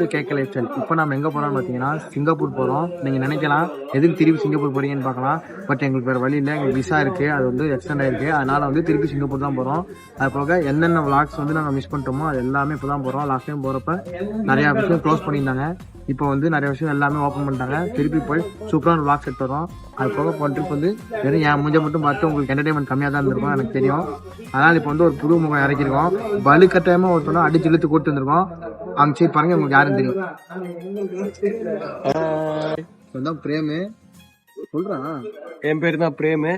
To KK lifestyle. இப்போ நம்ம எங்கே போகிறோம்னு பார்த்தீங்கன்னா சிங்கப்பூர் போகிறோம். நீங்கள் நினைக்கலாம் எதுக்கு திருப்பி சிங்கப்பூர் போகிறீங்கன்னு பார்க்கலாம். பட் எங்களுக்கு வேறு வழி இல்லை, எங்களுக்கு விசா இருக்குது, அது வந்து எக்ஸ்டெண்ட் ஆகிருக்கு. அதனால் வந்து திருப்பி சிங்கப்பூர் தான் போகிறோம். அது போக என்னென்ன விளாக்ஸ் வந்து நாங்கள் மிஸ் பண்ணிட்டோமோ அது எல்லாமே இப்போ தான் போகிறோம். லாஸ்ட் டைம் போகிறப்ப நிறையா விஷயம் க்ளோஸ் பண்ணியிருந்தாங்க. இப்போ வந்து நிறைய விஷயம் எல்லாமே ஓப்பன் பண்ணிட்டாங்க. திருப்பி போய் சூப்பரான விளாக்ஸ் எடுத்து வரோம். அது போக போன ட்ரிப் வந்து வெறும் என் மூஞ்ச மட்டும் பார்த்து உங்களுக்கு என்டர்டைன்மெண்ட் கம்மியாக தான் இருந்திருக்கும், எனக்கு தெரியும். அதனால் இப்போ வந்து ஒரு புது முகம் இறக்கிருக்கோம். வலுக்கட்டாயமாக ஒருத்தோம் அடிச்சு இழுத்து கூட்டு வந்துருக்கோம். அவங்க சரி பாருங்க, உங்களுக்கு யாரும் தெரியும். பிரேமு சொல்றான், என் பேரு தான் பிரேமு.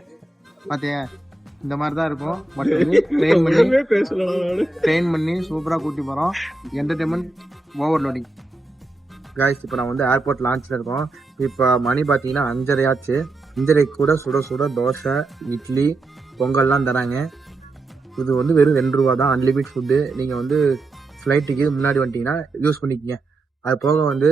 பாத்தியா இந்த மாதிரி தான் இருக்கும். பட் ட்ரெயின் பண்ணி சூப்பரா கூட்டி போறோம். Entertainment overloading. காய்ஸ் இப்போ நான் வந்து ஏர்போர்ட் லான்ச்ல இருக்கோம். இப்போ மணி பார்த்தீங்கன்னா 5:30 ஆச்சு. 5:30 கூட சுட சுட தோசை, இட்லி, பொங்கல்லாம் தராங்க. இது வந்து வெறும் 2 ரூபா தான், அன்லிமிட் ஃபுட்டு. நீங்கள் வந்து ஃப்ளைட்டுக்கு முன்னாடி வந்துட்டீங்கன்னா யூஸ் பண்ணிக்கிங்க. அது போக வந்து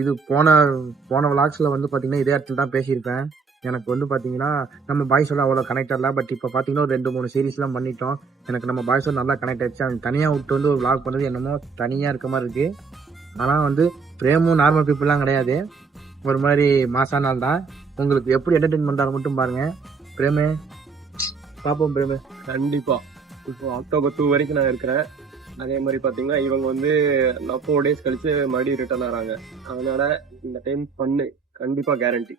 இது போன விளாக்ஸில் வந்து பார்த்தீங்கன்னா இதே இடத்துல தான் பேசியிருப்பேன். எனக்கு வந்து பார்த்தீங்கன்னா நம்ம பாய்ஸோட அவ்வளோ கனெக்ட் ஆகல. பட் இப்போ பார்த்தீங்கன்னா ஒரு 2-3 சீரீஸ்லாம் பண்ணிட்டோம். எனக்கு நம்ம பாய்ஸோட நல்லா கனெக்ட் ஆகிடுச்சு. அவங்க தனியாக விட்டு வந்து ஒரு விளாக் பண்ணுறது என்னமோ தனியாக இருக்க மாதிரி இருக்குது. ஆனால் வந்து பிரேமும் நார்மல் பீப்புளெலாம் கிடையாது, ஒரு மாதிரி மாசானால் தான். உங்களுக்கு எப்படி என்டர்டெயின் பண்ணுறாரு மட்டும் பாருங்கள். பிரேமு பார்ப்போம். பிரேமு கண்டிப்பா இப்போ அக்டோபர் 2 வரைக்கும் நான் இருக்கிறேன். அதே மாதிரி பாத்தீங்கன்னா இவங்க வந்து 4 days கழிச்சு மறுபடியும் ரிட்டர்ன் ஆறாங்க. அதனால இந்த டைம் பண்ணு கண்டிப்பா கேரண்டி.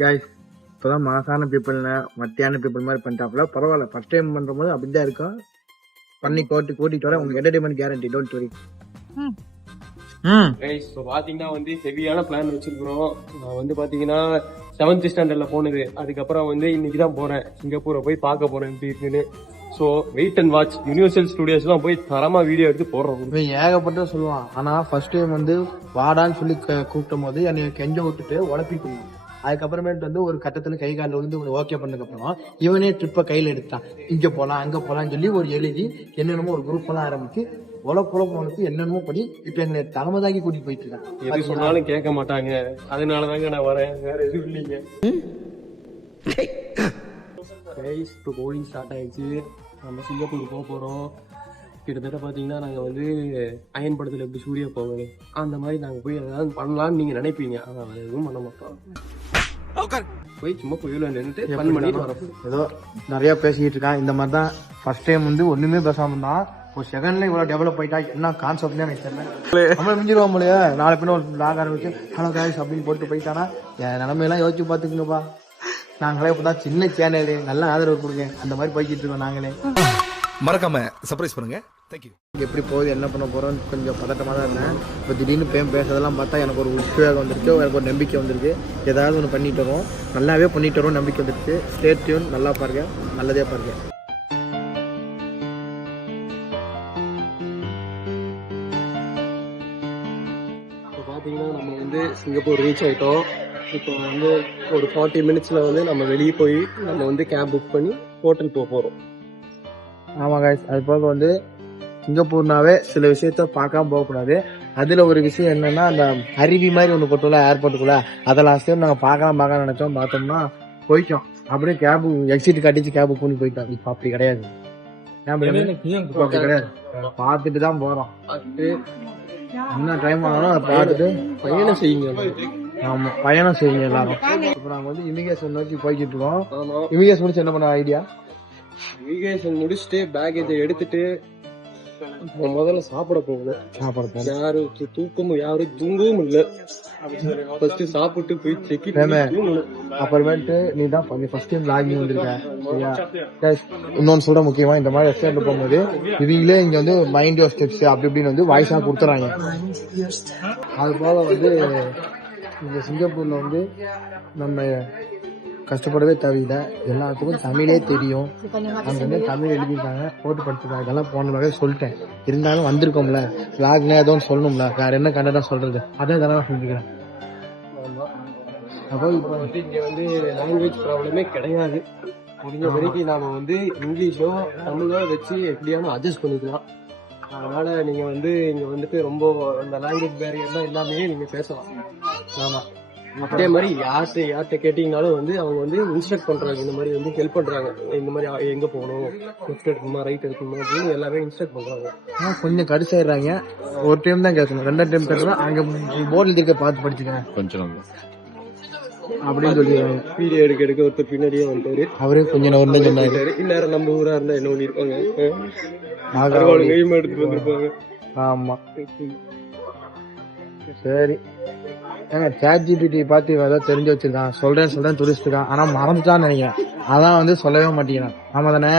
கைஸ் இப்போதான் மாசான பீப்புள்னு மத்தியான பீப்புள் மாதிரி பண்ணிட்டாப்புல. பரவாயில்ல, ஃபர்ஸ்ட் டைம் பண்ணுற போது அப்படிதான் இருக்கும். பண்ணி கூட்டிட்டு வர உங்களுக்கு என்டர்டைன்மெண்ட் கேரண்டி, டோன்ட் வரி. பாத்தீங்கன்னா வந்து ஹெவியான பிளான் வச்சிருக்கிறோம். நான் வந்து பாத்தீங்கன்னா 7th ஸ்டாண்டர்ட்ல போனது. அதுக்கப்புறம் வந்து இன்னைக்குதான் போறேன், சிங்கப்பூரை போய் பார்க்க போறேன் எப்படி இருக்குன்னு. So wait and watch. Universal ஸ்டுடியோஸ்லாம் போய் தரமா வீடியோ எடுத்து போடுறோம். ஏகப்பட்ட சொல்லுவான். ஆனா ஃபர்ஸ்ட் டைம் வந்து வாடான்னு சொல்லி கூப்பிடும் போது என்னை கெஞ்ச விட்டுட்டு உழப்பிட்டு, அதுக்கப்புறமேட்டு வந்து ஒரு கட்டத்துல கை காலில் வந்து ஓகே பண்ணதுக்கப்புறம் இவனே ட்ரிப்பை கையில் எடுத்தான். இங்க போலாம் அங்க போலாம்னு சொல்லி ஒரு எழுதி என்னென்னமோ ஒரு குரூப் எல்லாம் ஆரம்பிச்சு உழப்புழப்பு என்னென்னமோ படி இப்ப எங்களை தலைமை தாக்கி கூட்டிட்டு போயிட்டு இருக்கான். எது சொன்னாலும் கேட்க மாட்டாங்க, அதனாலதாங்க நான் வரேன், வேற எதுவும் இல்லைங்க. இப்போ போர்டிங் ஸ்டார்ட் ஆயிடுச்சு. நம்ம சிங்கப்பூர் போக போறோம். கிட்டத்தட்ட பாத்தீங்கன்னா நாங்க வந்து அயன் படத்துல எப்படி சூர்யா போவோம் அந்த மாதிரி நாங்க போய் ஏதாவது பண்ணலாம்னு நீங்க நினைப்பீங்க. ஆனா எதுவும் பண்ண மாட்டோம். போய் சும்மா கோயில நின்றுட்டு ஃபன் பண்ணிட்டு வரப்போ ஏதோ நிறைய பேசிக்கிட்டு இருக்கான். இந்த மாதிரி தான் ஃபர்ஸ்ட் டைம் வந்து ஒண்ணுமே பேசாம இருந்தான். ஒரு செகண்ட்ல இவ்வளவு டெவலப் ஆயிட்டா என்ன கான்செப்ட்னே எனக்கு தெரியல. நம்ம மிஞ்சிருவோம் போலயே. நாளை பின்ன ஒரு லாக் ஆரம்பிச்சு ஹலோ காய்ஸ் அப்படின்னு போட்டு போயிட்டானா என் நிலைமையெல்லாம் யோசிச்சு பாத்துக்குங்கப்பா. நாங்களே இப்பதான் சின்ன சேனல், நல்லா ஆதரவு கொடுங்க. அந்த மாதிரி போய்கிட்டு இருக்கோம் நாங்களே. மறக்காம சர்ப்ரைஸ் பண்ணுங்க. தேங்க்யூ. எப்படி போகுது, என்ன பண்ண போறோம்னு கொஞ்சம் பதட்டமாக தான் இருந்தேன். இப்போ திடீர்னு பேசுறதெல்லாம் பார்த்தா எனக்கு ஒரு உற்சாகம் வந்துருச்சு, எனக்கு ஒரு நம்பிக்கை வந்துருக்கு. ஏதாவது ஒன்று பண்ணிட்டு வரோம், நல்லாவே பண்ணிட்டு வரோம், நம்பிக்கை வந்துருச்சு. ஸ்டே டியூன், நல்லா பாருங்க, நல்லதே பாருங்க. இப்போ பார்த்தீங்கன்னா நம்ம வந்து சிங்கப்பூர் ரீச் ஆகிட்டோம். இப்போ வந்து ஒரு 40 minutes வந்து நம்ம வெளியே போய் நம்ம வந்து கேப் புக் பண்ணி ஹோட்டல் போக போகிறோம். ஆமாம் காய்ஸ், அது போக வந்து சிங்கப்பூர்னாவே சில விஷயத்த பார்க்காம போகக்கூடாது. அதில் ஒரு விஷயம் என்னன்னா, அந்த அருவி மாதிரி ஒன்று போட்டோம்ல ஏர்போர்ட்டுக்குள்ள, அதெல்லாம் சேர்ந்து நாங்கள் பார்க்கலாம் நினைச்சோம். பார்த்தோம்னா போயிட்டோம். அப்படியே கேப் எக்ஸிட் கட்டிச்சு கேப் புக் பண்ணி போயிட்டோம். இப்போ அப்படி கிடையாது, அப்படி கிடையாது. பார்த்துட்டு தான் போகிறோம். என்ன டைம் ஆனாலும் அதை பார்த்துட்டு பயணம் செய்யுங்க. ஆமா, பயணம் செய்யுங்க எல்லாரும். இப்போ நாங்கள் வந்து இமிகிரேஷன் நோக்கி போய்கிட்டு இருக்கோம். இமிகிரேஷன் முடிச்சு என்ன பண்ண ஐடியா? இமிகிரேஷன் முடிச்சுட்டு பேக்கேஜை எடுத்துட்டு முதல்ல சாப்பிட போகணும். யாரும் தூக்கமும் யாரும் தூங்கவும் இல்லை. ஃபர்ஸ்ட் சாப்பிட்டு போய் செக் அப்புறமேட்டு நீ தான் ஃபர்ஸ்ட் டைம் லாகிங் வந்திருக்க. சரியா? இன்னொன்னு சொல்ற முக்கியமா, இந்த மாதிரி ரெஸ்டாரண்ட் போகும்போது இவங்களே இங்க வந்து மைண்ட் யோர் ஸ்டெப்ஸ் அப்படி இப்படின்னு வந்து வாய்ஸா கொடுத்துறாங்க. அது போல வந்து இந்த சிங்கப்பூர்ல வந்து நம்ம கஷ்டப்படவே தேவையில்லை, எல்லாத்துக்கும் தமிழே தெரியும். அங்க வந்து தமிழ் எழுதியிருக்காங்க, போட்டு படிச்சிருக்காங்க. இதெல்லாம் போன வகை சொல்லிட்டேன். இருந்தாலும் வந்திருக்கோம்ல, விளாக்னே ஏதோ சொல்லணும்ல, வேற என்ன கண்டா சொல்றது, அதான் இதெல்லாம் சொல்லிக்கிறேன். அப்போ இப்போ வந்து இங்க வந்து லாங்குவேஜ் ப்ராப்ளமே கிடையாது. முடிஞ்ச வரைக்கும் நாம வந்து இங்கிலீஷோ தமிழோ வச்சு எப்படியானு அட்ஜஸ்ட் பண்ணிக்கலாம். அதனால நீங்க வந்து இங்க வந்துட்டு ரொம்ப இந்த லாங்குவேஜ் பேரியர்லாம் எல்லாமே நீங்க பேசலாம். ஆமா, அதே மாதிரி யார்கிட்ட கேட்டீங்கனாலும் வந்து அவங்க வந்து இன்ஸ்ட்ரக்ட் பண்றாங்க, இந்த மாதிரி வந்து ஹெல்ப் பண்றாங்க, இந்த மாதிரி எங்க போகணும், லெஃப்ட் எடுக்கணுமா ரைட் எடுக்கணுமா அப்படின்னு எல்லாமே இன்ஸ்ட்ரக்ட் பண்றாங்க. கொஞ்சம் கடிசாயிடுறாங்க. ஒரு டைம் தான் கேட்கணும், 2 டைம் கேட்கணும். அங்க போர்டில் இருக்க பார்த்து படிச்சுக்கிறேன் கொஞ்சம் அப்படின்னு சொல்லிடுவாங்க. வீடியோ எடுக்க ஒருத்தர் பின்னாடியே வந்துட்டாரு. அவரே கொஞ்சம் நேரம் தான் சொன்னாரு. இந்நேரம் நம்ம ஊரா இருந்தா என்ன பண்ணிருப்பாங்க, நாகர்கோவில் கைமா எடுத்துட்டு வந்திருப்பாங்க. ஆமா சரி. ஏங்க ChatGPT பார்த்து ஏதாவது தெரிஞ்சு வச்சிருக்கான், சொல்றேன் துரிஸ்ட் இருக்கான், ஆனா மறந்துட்டான்னு நினைக்கிறேன். அதான் வந்து சொல்லவே மாட்டேங்கிறான். ஆமா தானே,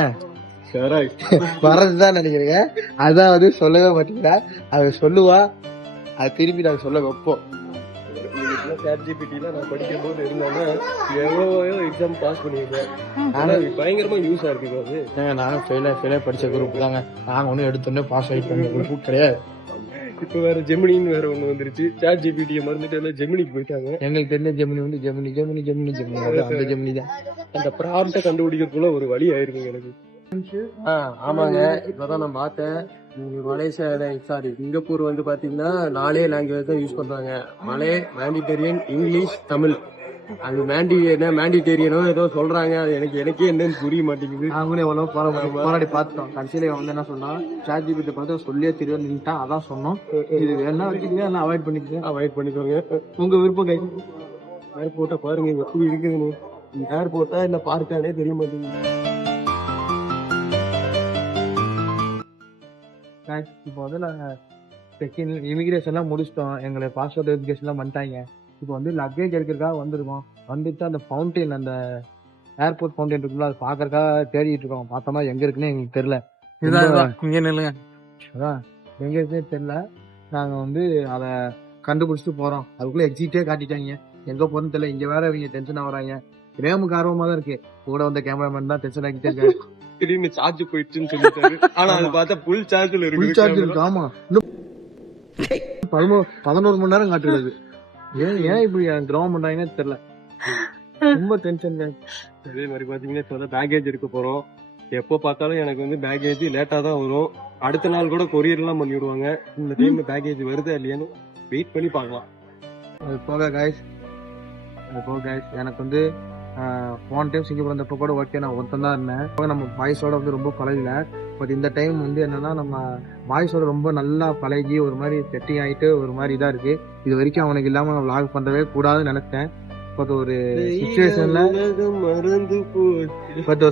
மறந்துதான் நினைக்கிறீங்க. அதான் வந்து சொல்லவே மாட்டேங்கிறா. அது சொல்லுவா, அது திருப்பி நாங்க சொல்ல வைப்போம். ChatGPT-ல நான் படிக்கும் போது இருந்தாங்கன்னா எவ்வளவோ எக்ஸாம் பாஸ் பண்ணிருக்கேன். ஆனா இது பயங்கரமா யூஸ் ஆயிருக்கு. அது ஏங்க நானும் ஃபெயிலா படிச்ச குரூப் தாங்க. நாங்க ஒன்னும் எடுத்தோன்னே பாஸ் ஆகிட்டு வந்த குரூப் கிடையாது. இப்ப வேற ஜெமினின்னு வேற ஒண்ணு வந்துருச்சு. ChatGPT-ய மறந்துட்டு எல்லாம் ஜெமினிக்கு போயிட்டாங்க. எங்களுக்கு தெரிஞ்ச ஜெமினி வந்து ஜெமினி அந்த ஜெமினி தான். அந்த ப்ராம்ப்ட கண்டுபிடிக்கிறதுக்குள்ள ஒரு வழி ஆயிருக்குங்க எனக்கு. ஆமாங்க, இப்பதான் நான் பார்த்தேன். மலேசியா சிங்கப்பூர் வந்து பாத்தீங்கன்னா 4 லாங்குவேஜ் தான் யூஸ் பண்றாங்க. மலே, மேண்டிடேரியன், இங்கிலீஷ், தமிழ். அது மேண்டிடேரியனோ ஏதோ சொல்றாங்க, அது எனக்கே என்னன்னு புரிய மாட்டேங்குது. நாங்களே எவ்வளவு போராடி பார்த்தோம். கடைசியில வந்து என்ன சொன்னா, ChatGPT பார்த்து சொல்லியே தெரியும் நின்ட்டான். அதான் சொன்னோம், இது வேணா வச்சுக்கங்க, எல்லாம் அவாய்ட் பண்ணிக்கோங்க. உங்க விருப்பம் கை. ஏர்போர்ட்டை பாருங்க எப்படி இருக்குதுன்னு. ஏர்போர்ட்டா இல்ல பார்க்கானே தெரிய மாட்டேங்குது. இப்போ வந்து நாங்க இமிகிரேஷன்லாம் முடிச்சிட்டோம். எங்களை பாஸ்போர்ட் வெரிஃபிகேஷன்லாம் பண்ணிட்டாங்க. இப்போ வந்து லக்கேஜ் எடுக்கிறதுக்காக வந்திருக்கோம். வந்துட்டு அந்த ஃபவுண்டைன், அந்த ஏர்போர்ட் ஃபவுண்டைன் இருக்குல்ல, அது பாக்குறதுக்காக தேடிட்டு இருக்கோம். பார்த்தோமா எங்க இருக்குன்னு எங்களுக்கு தெரியல. அதான் எங்க இருக்குன்னு தெரியல. நாங்க வந்து அதை கண்டுபிடிச்சிட்டு போறோம். அதுக்குள்ள எக்ஸிட்டே காட்டிட்டாங்க. எங்க போறோம்னு தெரியல. இங்க வேற இவங்க டென்ஷன் ஆகுறாங்க. பிரேமுக்கு ஆர்வமா தான் இருக்கு. கூட வந்த கேமராமேன் தான் டென்ஷன் ஆகிட்டே இருக்காரு. திடீர்னு சார்ஜ் போயிடுச்சுன்னு சொல்லிட்டாரு. ஆனா அது பார்த்தா ஃபுல் சார்ஜ்ல இருக்கு. ஃபுல் சார்ஜ் இருக்கு. ஆமா, இன்னும் 11 மணி நேரம் காட்டுறது. ஏன் இப்படி கிரௌண்ட் பண்றாங்கன்னு தெரியல. ரொம்ப டென்ஷன். அதே மாதிரி பாத்தீங்கன்னா இப்ப பேக்கேஜ் எடுக்க போறோம். எப்போ பார்த்தாலும் எனக்கு வந்து பேக்கேஜ் லேட்டா தான் வரும். அடுத்த நாள் கூட கொரியர் எல்லாம் பண்ணி விடுவாங்க. இந்த டைம் பேக்கேஜ் வருதா இல்லையான்னு வெயிட் பண்ணி பார்க்கலாம். அது போக கைஸ் எனக்கு வந்து போன டைம் சிங்கப்பூர் வந்தப்போ கூட ஓகே, நான் ஒருத்தன் தான் இருந்தேன். நம்ம பாய்ஸோட வந்து ரொம்ப பழகல. பட் இந்த டைம் வந்து என்னன்னா, நம்ம பாய்ஸோட ரொம்ப நல்லா பழகி ஒரு மாதிரி செட்டிங் ஆகிட்டு ஒரு மாதிரி இதா இருக்கு. இது வரைக்கும் அவனுக்கு இல்லாம நான் விளாக் பண்றவே கூடாதுன்னு நினைச்சேன். பட் ஒரு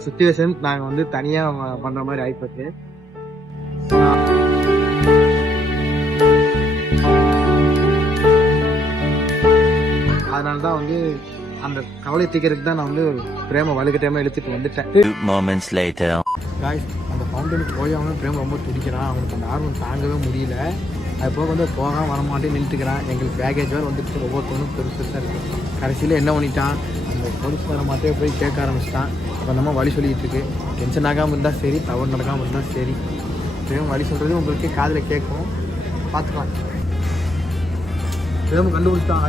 சுச்சுவேஷன் நாங்க வந்து தனியா பண்ற மாதிரி ஆயிப்போச்சு. அதனாலதான் வந்து அந்த கவலை தீக்கிறதுக்கு தான் நான் வந்து பிரேம வலுக்கட்டாம எடுத்துட்டு வந்துட்டேன். அந்த ஃபவுண்டனுக்கு போயாம பிரேம ரொம்ப துடிக்கிறான். அவனுக்கு அந்த ஆர்வம் தாங்கவே முடியல. அது போக வந்து போகாம வரமாட்டேன்னு நின்றுக்கிறான். எங்களுக்கு பேக்கேஜ் வேறு வந்துட்டு ஒவ்வொருத்தவனும் பெருசாக இருக்கு. கடைசியில் என்ன பண்ணிட்டான், அந்த போலீஸ் வர மாட்டே போய் கேட்க ஆரம்பிச்சிட்டான். அப்போ நம்ம வழி சொல்லிட்டு இருக்கு. டென்ஷன் ஆகாமல் இருந்தால் சரி, தவறு நடக்காமல் இருந்தால் சரி. பிரேம வழி சொல்றது உங்களுக்கு காதில் கேட்கும். பார்த்துக்கலாம். பிரேம கண்டுபிடிச்சிட்டான்.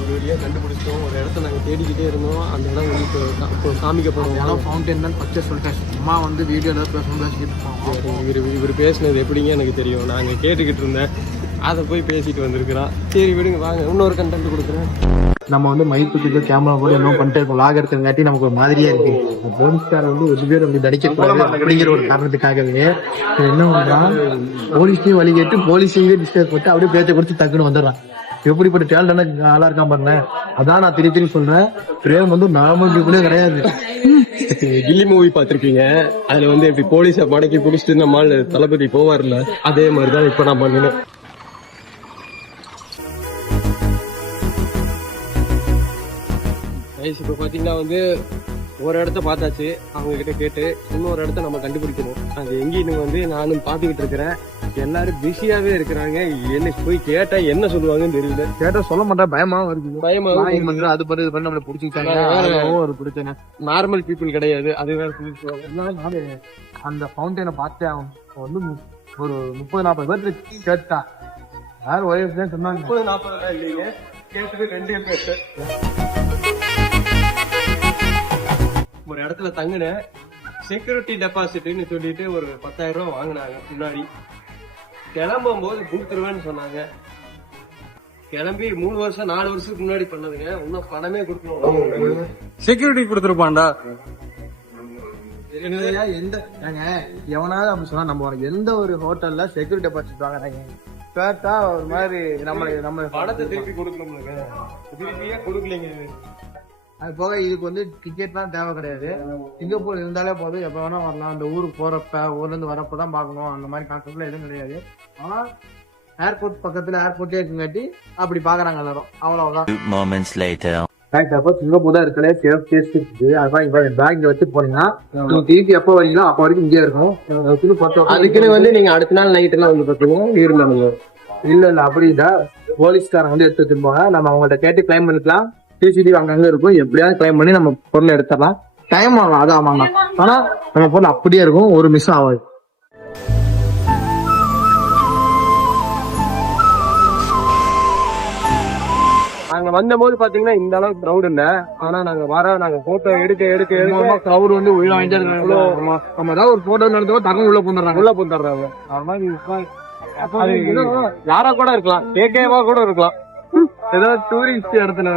ஒரு வழியா கண்டுபிடிச்சோம். ஒரு இடத்த நாங்க தேடிக்கிட்டே இருந்தோம். அந்த இடம் வந்து காமிக்க போறோம். இடம் ஃபவுண்டைன் தான் பச்சை சொல்லிட்டேன். அம்மா வந்து வீடியோல இவர் பேசினது எப்படிங்க எனக்கு தெரியும். நாங்க கேட்டுக்கிட்டு இருந்தேன், அதை போய் பேசிட்டு வந்திருக்கிறோம். சரி விடுங்க, வாங்க இன்னொரு கண்டென்ட் கொடுக்குறேன். நம்ம வந்து மைக்கு கேமரா போட என்ன பண்ணிட்டே இருக்கோம். லாக் எடுக்கிறங்காட்டி நமக்கு ஒரு மாதிரியா இருக்கு. போலீஸ்கார வந்து ஒரு பேர் அப்படி தடிக்கக்கூடாது அப்படிங்கிற ஒரு காரணத்துக்காகவே என்ன பண்றான், போலீஸையும் வழி கேட்டு போலீஸையும் டிஸ்டர்ப் போட்டு அப்படியே பேச்சை கொடுத்து டக்குன்னு வந்துடுறான். எப்படிப்பட்ட டேலண்டான ஆளா இருக்கான் பாருங்க. அதான் நான் திருப்பி சொல்றேன், பிரேம் வந்து நார்மல் பீப்புளே கிடையாது. கில்லி மூவி பாத்திருக்கீங்க, அதுல வந்து எப்படி போலீஸ மடக்கி பிடிச்சிட்டு நம்ம தளபதி போவார்ல, அதே மாதிரிதான் இப்ப நான் பண்ணினேன். இப்ப பாத்தீங்கன்னா வந்து ஒரு இடத்த பார்த்தாச்சு. அவங்க கிட்ட கேட்டு இன்னொரு இடத்த நம்ம கண்டுபிடிக்கணும். அது எங்கேன்னு வந்து நானும் பாத்துக்கிட்டு இருக்கிறேன். எல்லாரும் பிஸியாவே இருக்கிறாங்க. என்ன போய் கேட்டா என்ன சொல்லுவாங்கன்னு தெரியல. கேட்டா சொல்ல மாட்டா, பயமாவும் இருக்கு. பயமாவும் அது பண்ணி இது பண்ணி நம்மள பிடிச்சிக்கிட்டாங்க. நார்மல் பீப்புள் கிடையாது. அது வேற அந்த ஃபவுண்டைனை பார்த்து அவன் வந்து ஒரு 30-40 பேருக்கு கேட்டா. யாரும் ஒரே சொன்னாங்க. 30-40 இல்லைங்க, கேட்டது 2 பேர். ஒரு இடத்துல தங்கினேன். செக்யூரிட்டி டெபாசிட்னு சொல்லிட்டு ஒரு 10,000 ரூபாய் வாங்கினாங்க. முன்னாடி கிளம்பும் போது கொடுத்துருவேன்னு சொன்னாங்க. கிளம்பி 3 வருஷம் 4 வருஷத்துக்கு முன்னாடி பண்ணதுங்க. இன்னும் பணமே கொடுக்கணும். செக்யூரிட்டி கொடுத்துருப்பான்டா. எவனாவது அப்படி சொன்னா நம்ம எந்த ஒரு ஹோட்டல்ல செக்யூரிட்டி படிச்சுட்டாங்க கேட்டா ஒரு மாதிரி நம்ம பணத்தை திருப்பி கொடுக்கணும்ல, திருப்பியே கொடுக்கலைங்க. அது போக இதுக்கு வந்து டிக்கெட்லாம் தேவை கிடையாது. சிங்கப்பூர் இருந்தாலே போதும், எப்ப வேணா வரலாம். அந்த ஊருக்கு போறப்ப ஊர்ல இருந்து வரப்பதான் பாக்கணும், அந்த மாதிரி கான்செப்ட்ல எதுவும் கிடையாது. ஆனா ஏர்போர்ட் பக்கத்துல ஏர்போர்ட்லயே இருக்குங்காட்டி அப்படி பாக்குறாங்க எல்லாரும், அவ்வளவுதான். சிங்கப்பூர் தான் இருக்கலே பேக் வச்சு போனீங்கன்னா திருப்பி எப்ப வரீங்களோ அப்ப வரைக்கும் இங்கே இருக்கும். அதுக்குன்னு வந்து நீங்க அடுத்த நாள் நைட் எல்லாம் வந்து பாத்தீங்கன்னா இருந்தாங்க. இல்ல அப்படின்னா போலீஸ்காரங்க வந்து எடுத்து வச்சிருப்பாங்க. நம்ம அவங்கள்ட்ட கேட்டு கிளைம் பண்ணிக்கலாம். சிசிடிவி அங்கங்க இருக்கும், எப்படியாவது கிளைம் பண்ணி நம்ம பொருளை எடுத்துடலாம். டைம் ஆகும், அது ஆமாங்க. ஆனா நம்ம பொருள் அப்படியே இருக்கும், ஒரு மிஸ் ஆகாது. நாங்க வந்த போது பாத்தீங்கன்னா இந்த அளவுக்கு கிரௌட் இல்ல. ஆனா நாங்க போட்டோ எடுக்க கிரௌட் வந்து உள்ள வாங்கிட்டே இருக்காங்க. நம்ம ஏதாவது ஒரு போட்டோ நடந்தோ தங்க உள்ள பூந்துடுறாங்க. யாரா கூட இருக்கலாம், கேகேவா கூட இருக்கலாம். ஏதாவது டூரிஸ்ட் இடத்துல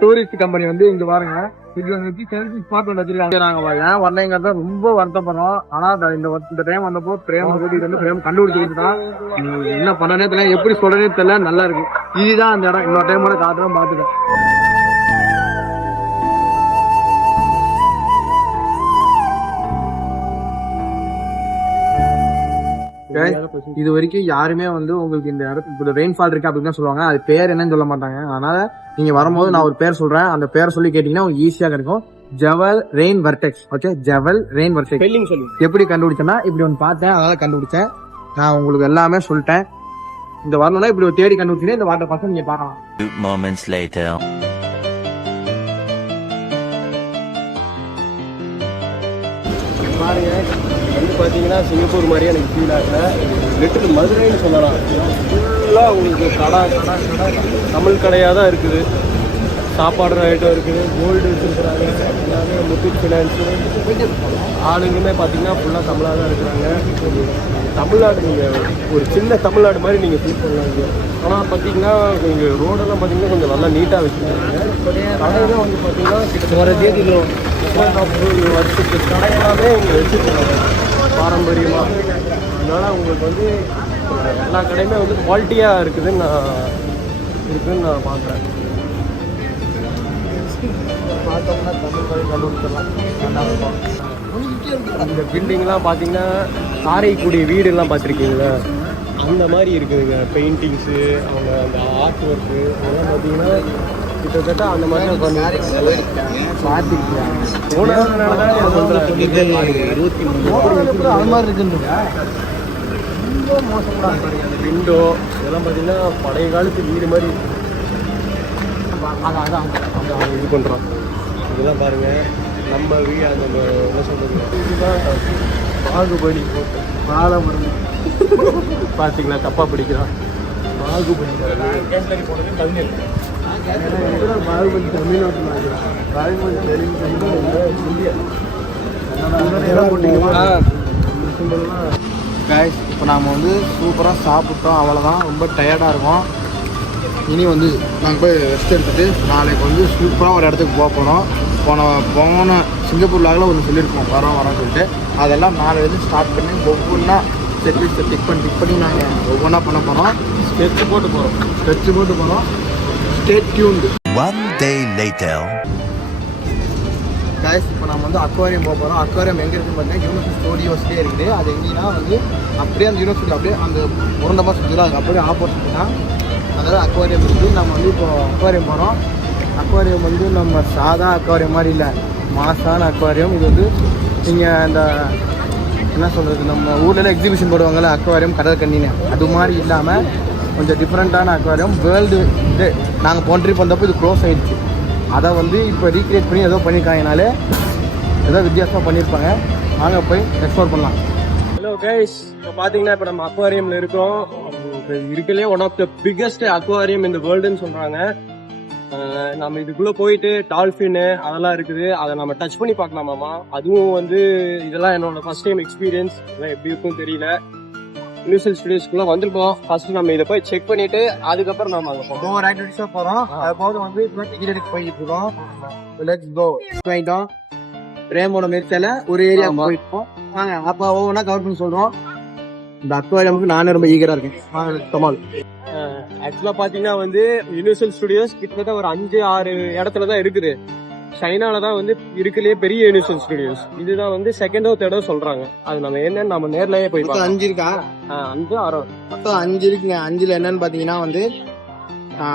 டூரிஸ்ட் கம்பெனி வந்து இங்க பாருங்க, இதுல செல்ஃபி ஸ்பாட் ஒன்று வச்சிருக்காங்க. நாங்க ஏன் வரலைங்கிறத ரொம்ப வருத்தப்படுறோம். ஆனா இந்த டைம் வந்தப்போ பிரேம் கூட்டிட்டு வந்து பிரேம் கண்டுபிடிச்சிட்டு தான் என்ன பண்ணனே தெரியல, எப்படி சொல்றதே தெரியல. நல்லா இருக்கு, இதுதான் அந்த இடம். இன்னொரு டைம் கூட காட்டுறோம், பாத்துக்கேன். இது வரைக்கும் யாருமே வந்து உங்களுக்கு இந்த இடத்துல ரெயின்ஃபால் இருக்கு அப்படின்னு தான் சொல்லுவாங்க. அது பேர் என்னன்னு சொல்ல மாட்டாங்க. அதனால நீங்க வரும்போது நான் ஒரு பேர் சொல்றேன், அந்த பேரை சொல்லி கேட்டீங்கன்னா உங்களுக்கு ஈஸியா கிடைக்கும். Jewel rain vortex. Okay, jewel rain vortex. எப்படி கண்டுபிடிச்சேன்னா இப்படி ஒன்று பார்த்தேன், அதனால கண்டுபிடிச்சேன். நான் உங்களுக்கு எல்லாமே சொல்லிட்டேன். இந்த வரணும்னா இப்படி ஒரு தேடி கண்டுபிடிச்சீங்கன்னா இந்த வாட்டர் பார்த்து நீங்க பார்க்கலாம். பாருங்க, வந்து பார்த்தீங்கன்னா சிங்கப்பூர் மாதிரியே எனக்கு ஃபீல் ஆகல. லிட்டில் மதுரைன்னு சொல்லலாம். ஃபுல்லாக உங்களுக்கு கடை தமிழ் கடையாக தான் இருக்குது. சாப்பாடு ஐட்டம் இருக்குது, கோல்டு வச்சுருக்குறாங்க, எல்லாமே முத்தூட் ஃபினான்ஸு. ஆளுங்களுமே பார்த்தீங்கன்னா ஃபுல்லாக தமிழாக தான் இருக்கிறாங்க. தமிழ்நாடு நீங்கள் ஒரு சின்ன தமிழ்நாடு மாதிரி நீங்கள் ஃபீல் பண்ணலாங்க. ஆனால் பார்த்தீங்கன்னா கொஞ்சம் ரோடெல்லாம் பார்த்தீங்கன்னா கொஞ்சம் நல்லா நீட்டாக வச்சுருக்காங்க. கடையெல்லாம் வந்து பார்த்தீங்கன்னா கிட்டத்தட்ட வருஷத்துக்கு கடை எல்லாமே இங்கே வச்சுருக்காங்க பாரம்பரியமாக. அதனால் உங்களுக்கு வந்து எல்லா கடையுமே வந்து குவாலிட்டியாக இருக்குதுன்னு நான் பார்க்குறேன். பார்த்தோம்னா தமிழ் கதை கண்டுபிடிச்சிடலாம். இந்த பில்டிங்லாம் பார்த்தீங்கன்னா காரைக்குடி வீடுலாம் பார்த்துருக்கீங்களா, அந்த மாதிரி இருக்குதுங்க. பெயிண்டிங்ஸு, அவங்க அந்த ஆர்ட் ஒர்க்கு அதெல்லாம் பார்த்தீங்கன்னா கிட்டத்தட்ட அந்த மாதிரி தான் பார்த்துருக்கேன். போனதுனால தான் சொல்கிறேன். 23 அது மாதிரி இருக்குங்க. ரொம்ப மோசமாக அந்த விண்டோ இதெல்லாம் பார்த்தீங்கன்னா பழைய காலத்து வீடு மாதிரி அதான் இது பண்ணுறோம். இதெல்லாம் பாருங்கள், நம்ம அந்த என்ன சொல்கிறது, இதுதான் பாகுபலி பாலமரம். பார்த்தீங்களா, தப்பாக படிக்கிறான். பாகுபலி பாகுபலி தமிழ்நாட்டில் பாகுபலி கைஸ், இப்போ நாம் வந்து சூப்பராக சாப்பிட்டோம், அவ்வளோதான். ரொம்ப டயர்டாக இருக்கும். இனி வந்து நாங்கள் போய் ரெஸ்ட் எடுத்துகிட்டு நாளைக்கு வந்து சூப்பராக ஒரு இடத்துக்கு போக போகிறோம். போன சிங்கப்பூர்லாகில் ஒன்று சொல்லியிருக்கோம், வரோம் சொல்லிட்டு. அதெல்லாம் நாளையிலேருந்து ஸ்டார்ட் பண்ணி ஒவ்வொன்றா செக்லிஸ்ட்டை டிக் பண்ணி நாங்கள் ஒவ்வொன்றா பண்ண போகிறோம். ஸ்கெட்ச் போட்டு போகிறோம். Stay tuned. One day later. Guys, இப்போ நம்ம வந்து அக்வாரியம் போக போகிறோம். அக்வாரியம் எங்கே இருக்குன்னு பார்த்தீங்கன்னா யூனிவர்சிட்டி ஸ்டூடியோஸ்லேயே இருக்குது. அது எங்கேன்னா வந்து அப்படியே அந்த யூனிவர்சிட்டி அப்படியே அந்த உருண்டமாக சுற்றிடும், அதுக்கு அப்படியே ஆப்போசிட் தான். அதனால் அக்வாரியம் இருக்குது. நம்ம வந்து இப்போ அக்வாரியம் போகிறோம். அக்வாரியம் வந்து நம்ம சாதா அக்வாரியம் மாதிரி இல்லை, மாசான அக்வாரியம். இது வந்து நீங்கள் இந்த என்ன சொல்கிறது, நம்ம ஊர்லலாம் எக்ஸிபிஷன் போடுவாங்கள்ல அக்வாரியம், கடல் கண்ணின்னு, அது மாதிரி இல்லாமல் கொஞ்சம் டிஃப்ரெண்ட்டான அக்வாரியம். வேர்ல்டு இது நாங்கள் போன ட்ரிப் வந்தப்போ இது க்ளோஸ் ஆகிடுச்சு. அதை வந்து இப்போ ரீக்ரியேட் பண்ணி ஏதோ பண்ணியிருக்காங்கனாலே ஏதோ வித்தியாசமாக பண்ணியிருப்பாங்க. வாங்க போய் எக்ஸ்ப்ளோர் பண்ணலாம். ஹலோ கைஸ், இப்போ பார்த்தீங்கன்னா இப்போ நம்ம அக்வாரியமில் இருக்கோம். இருக்கலே one of the biggest aquarium இந்த வேர்ல்டுன்னு சொல்கிறாங்க. நம்ம இதுக்குள்ளே போயிட்டு டால்ஃபின் அதெல்லாம் இருக்குது, அதை நம்ம டச் பண்ணி பார்க்கலாமாமா. அதுவும் வந்து இதெல்லாம் என்னோட ஃபர்ஸ்ட் டைம் எக்ஸ்பீரியன்ஸ். இதெல்லாம் எப்படி இருக்குன்னு தெரியல. யூனிவர்சல் ஸ்டுடியோஸ்க்குள்ள வந்திருக்கோம். ஃபர்ஸ்ட் நம்ம இதை போய் செக் பண்ணிட்டு அதுக்கப்புறம் நம்ம அங்க போவோம். ஒவ்வொரு ஆக்டிவிட்டிஸா போறோம். அது போக வந்து இப்போ டிக்கெட் எடுக்க போயிட்டு இருக்கோம். Let's go. போயிட்டோம். ரேமோட மெர்ச்சல ஒரு ஏரியா போயிட்டோம். வாங்க அப்ப ஒவ்வொன்றா கவர் பண்ணி சொல்றோம். இந்த அக்வாரியமுக்கு நானே ரொம்ப ஈகரா இருக்கேன். கமால். ஆக்சுவலா பாத்தீங்கன்னா வந்து யூனிவர்சல் ஸ்டுடியோஸ் கிட்டத்தட்ட ஒரு 5-6 இடத்துல தான் இருக்குது. சைனால தான் வந்து இருக்கலையே பெரிய யூனிவர்சல் ஸ்டுடியோஸ். இதுதான் வந்து செகண்டோ தேர்டோ சொல்றாங்க. அது நம்ம என்னன்னு நம்ம நேர்லயே போய் மொத்தம் 5 இருக்கா? 5-6 மொத்தம் 5 இருக்குங்க. 5ல என்னன்னு பாத்தீங்கன்னா வந்து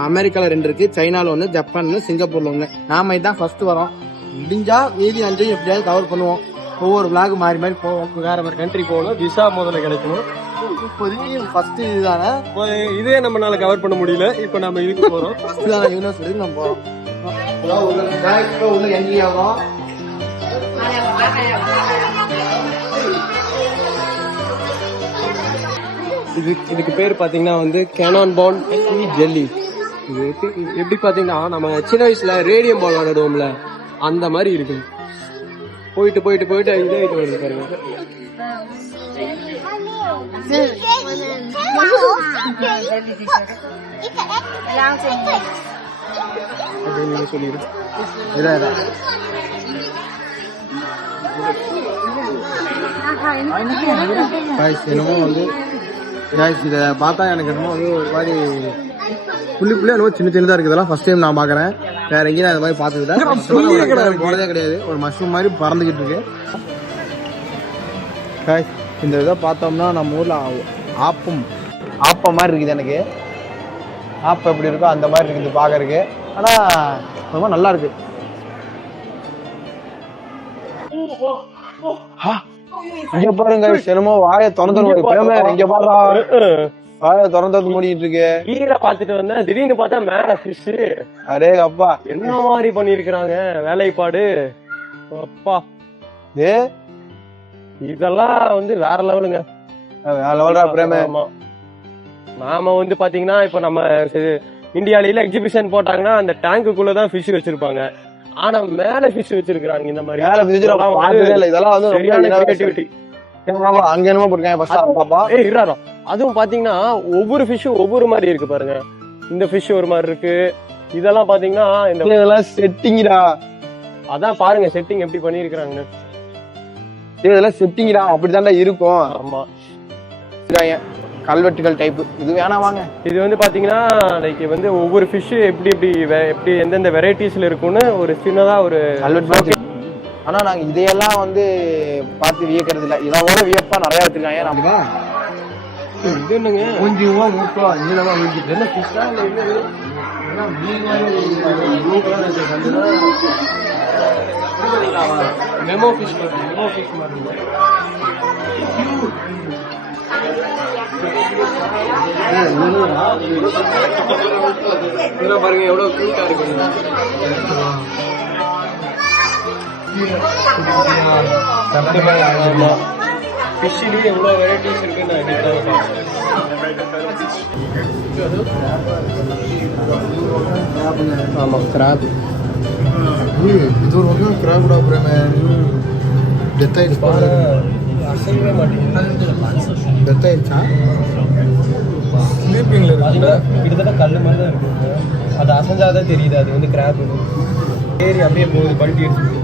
அமெரிக்கால 2 இருக்கு, சைனால 1, ஜப்பான்ல, சிங்கப்பூர்ல 1. நாம இதான் ஃபர்ஸ்ட் வரோம். முடிஞ்சா மீதி 5 எப்படியாவது கவர் பண்ணுவோம். ஒவ்வொரு விளாக் மாறி மாறி போவோம். வேற வேற கண்ட்ரி போகணும். விசா முதல்ல கிடைக்கணும். இப்போதைக்கு ஃபர்ஸ்ட் இதுதானே. இதே நம்மளால கவர் பண்ண முடியல. இப்ப நம்ம இதுக்கு போறோம். ஃபர்ஸ்ட் தான் யூனிவர்சிட்டி நம்ம போறோம். உள்ள என்ட்ரி ஆகும். இதுக்கு பேர் பாத்தீங்கன்னா வந்து கேனான் பால் ஜெல்லி. இது எப்படி பாத்தீங்கன்னா நம்ம சின்ன வயசுல ரேடியம் பால் விளையாடுவோம்ல அந்த மாதிரி இருக்கு. போயிட்டு போயிட்டு போயிட்டு இதே இது வருது பாருங்க. அப்படின்னு சொல்லிடு. என்னமோ வந்து இதை பார்த்தா எனக்கு என்னமோ வந்து ஒரு மாதிரி புள்ளிப்புள்ளே என்னமோ சின்ன சின்னதா இருக்குது. இதெல்லாம் ஃபர்ஸ்ட் டைம் நான் பாக்குறேன். வேற எங்கேயும் நான் இந்த மாதிரி பார்த்தது போனதே கிடையாது. ஒரு மஷ்ரூம் மாதிரி பறந்துகிட்டு இருக்கு. இந்த இதை பார்த்தோம்னா நம்ம ஊர்ல ஆப்பம் மாதிரி இருக்குது. எனக்கு ஆப்பம் எப்படி இருக்கோ அந்த மாதிரி இருக்குது பாக்குறதுக்கு. ஆனா ரொம்ப நல்லா இருக்கு. இங்க பாருங்க, என்னமோ வாயை திறந்து இங்க பாருடா, வாயை திறந்து மூடிட்டு இருக்கு. கீழே பாத்துட்டு வந்தா திடீர்னு பார்த்தா மேல ஃபிஷ். அரே அப்பா, என்ன மாதிரி பண்ணிருக்கிறாங்க வேலைப்பாடு. அப்பா இதெல்லாம் வந்து வேற லெவலுங்க. வேற லெவலா பிரேம. நாம வந்து பாத்தீங்கன்னா இப்ப நம்ம இந்தியாவில எக்ஸிபிஷன் போட்டாங்கன்னா அந்த டேங்குக்குள்ளதான் ஃபிஷ் வச்சிருப்பாங்க. ஆனா மேல ஃபிஷ் வச்சிருக்காங்க. இந்த மாதிரி இதெல்லாம் வந்து கிரியேட்டிவிட்டி. அங்க என்னமோ போட்டுருக்காங்க. அதுவும் பாத்தீங்கன்னா ஒவ்வொரு ஃபிஷ்ஷும் ஒவ்வொரு மாதிரி இருக்கு பாருங்க. இந்த ஃபிஷ் ஒரு மாதிரி இருக்கு. இதெல்லாம் பாத்தீங்கன்னா இதெல்லாம் செட்டிங்டா. அதான் பாருங்க செட்டிங் எப்படி பண்ணிருக்காங்கன்னு. இதெல்லாம் செட்டிங்டா அப்படித்தான்டா இருக்கும். ஆமா, கல்வெட்டுகள் டைப். இது வேணாம் வாங்க. இது வந்து பாத்தீங்கன்னா லைக் வந்து ஒவ்வொரு ஃபிஷ் எப்படி எப்படி எந்தெந்த வெரைட்டிஸ்ல இருக்கும்னு ஒரு சின்னதா ஒரு கல்வெட்டு. ஆனா நாங்க இதையெல்லாம் வந்து பார்த்து வியக்கிறது இல்ல. இதோட வியப்பா நிறைய வச்சிருக்காங்க. நம்ம இது என்னங்க கொஞ்சம் மூட்டோ நீளமா முடிஞ்சிட்டு என்ன ஃபிஷ்ஷா இல்ல என்னது? மெமோ ஃபிஷ் மாதிரி. பாருங்க எவ்வளவு கியூட்டா இருக்கு. ஃபிஷ்லயே எவ்வளவு வெரைட்டிஸ் இருக்குன்னு ஆமா கிராப். இது ஒரு வகை கிராப்டா பிரேம. டெத் ஆயிடுச்சு. அசையவே மாட்டேங்குது. டெத் ஆயிடுச்சா? ஸ்லீப்பிங்ல இருக்கு. கிட்டத்தட்ட கல்லு மாதிரி தான் இருக்கு. அது அசைஞ்சாதான் தெரியுது அது வந்து கிராப். ஏறி அப்படியே போகுது பல்ட்டி எடுத்து.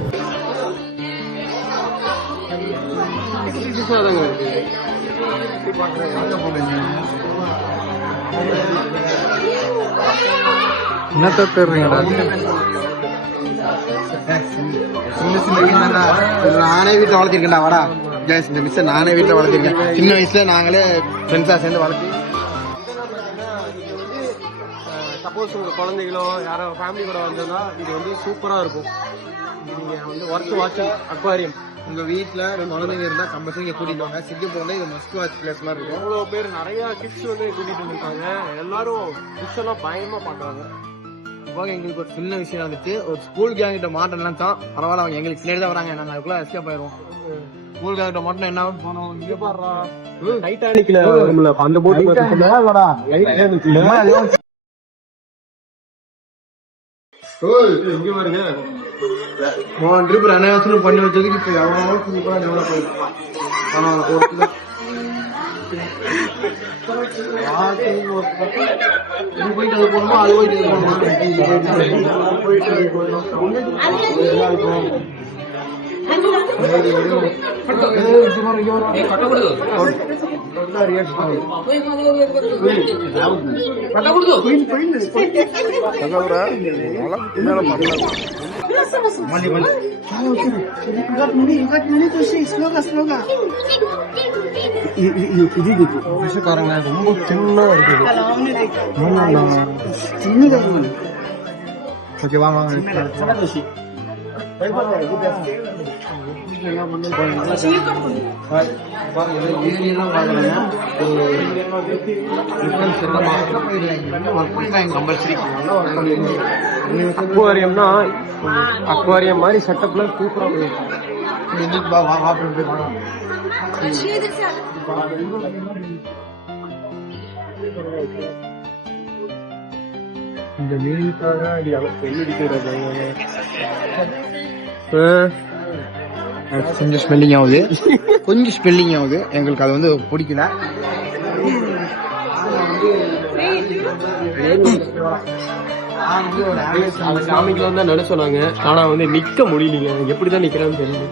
என்னத்த தெரியுங்கடா. நானே வீட்டுல வளர்த்திருக்கேன்டா. வாடா கேஸ், இந்த மிஸ் நானே வீட்டுல வளர்த்திருக்கேன். சின்ன வயசுல நாங்களே ஃப்ரெண்ட்ஸா சேர்ந்து வளர்த்தி. சப்போஸ் உங்க குழந்தைகளோ யாரோ ஃபேமிலி கூட வந்ததுன்னா இது வந்து சூப்பரா இருக்கும். நீங்க வந்து ஒர்க் வாட்சிங் அக்வாரியம் உங்க வீட்டுல 2 குழந்தைங்க இருந்தா கம்பல்சரி கூட்டிட்டு வாங்க. சிங்கப்பூர்ல இது மஸ்ட் வாட்ச் பிளேஸ் மாதிரி இருக்கும். எவ்வளவு பேர் நிறைய கிட்ஸ் வந்து கூட்டிட்டு வந்திருக்காங்க. எல்லாரும் கிட்ஸ் எல்லாம் பயமா பாக்குறாங்க. எங்களுக்கு ஒரு சின்ன விஷயம் வந்துச்சு. ஒரு ஸ்கூல் கேங் கிட்ட மாட்டோம்லாம் தான் பரவாயில்ல, அவங்க எங்களுக்கு பின்னாடி தான் வராங்க. நாங்க அதுக்குள்ள எஸ்கேப் ஆயிரும். ஸ்கூல் கேங் கிட்ட மாட்டோம் என்ன போனோம். இங்க பாடுறா டைட்டானிக்ல அந்த போட் இங்க பாருங்க. ட்ரிப் அனாவசியம் பண்ணி வச்சதுக்கு இப்ப எவ்வளவு சூப்பரா டெவலப் ஆயிருக்கு. இது போயிட்டு அது போகணுமா அது போயிட்டு இது போகணுமா விஷக்காரங்க ரொம்ப சின்ன இருக்குது ஓகே வாங்க அக்வாரியம்னா அக்வாரியம் மாதிரி செட்டப்ல சூப்பரா இந்த மீனுக்காக கொஞ்சம் ஸ்மெல்லிங் ஆகுது எங்களுக்கு அது வந்து பிடிக்கல. காமிக்கலாம் தான் நினைச்சோம் நாங்க. ஆனா வந்து நிக்க முடியலீங்க, எப்படிதான் நிக்கிறான்னு தெரியல.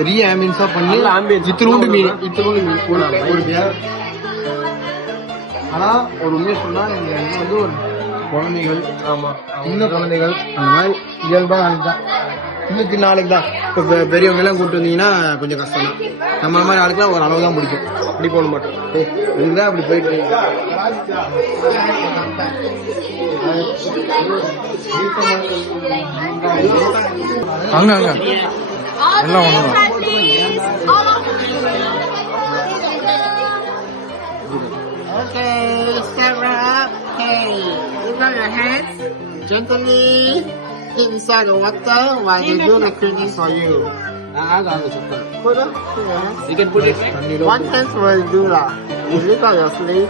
பெரிய ஆம்பியன்ஸா பண்ணி இத்திரூண்டு மீன் ஆனா ஒரு உண்மையை சொன்னா இங்க வந்து ஒரு குழந்தைகள் சின்ன குழந்தைகள் அந்த மாதிரி இயல்பா தான் இன்னைக்கு நாளைக்கு தான். இப்போ பெரியவங்க எல்லாம் கூப்பிட்டு வந்தீங்கன்னா கொஞ்சம் கஷ்டம் தான். நம்ம மாதிரி ஆளுக்குலாம் ஒரு அளவு தான் பிடிக்கும், அப்படி போட மாட்டோம். இதுதான் அப்படி போயிட்டு அங்க அங்க எல்லாம் ஒண்ணுதான். Okay, stand up. Okay, lift up your hands gently inside the water while they do the cleaning for you. Put up here. You can put it. One hand will do lah. You lift up your sleeve.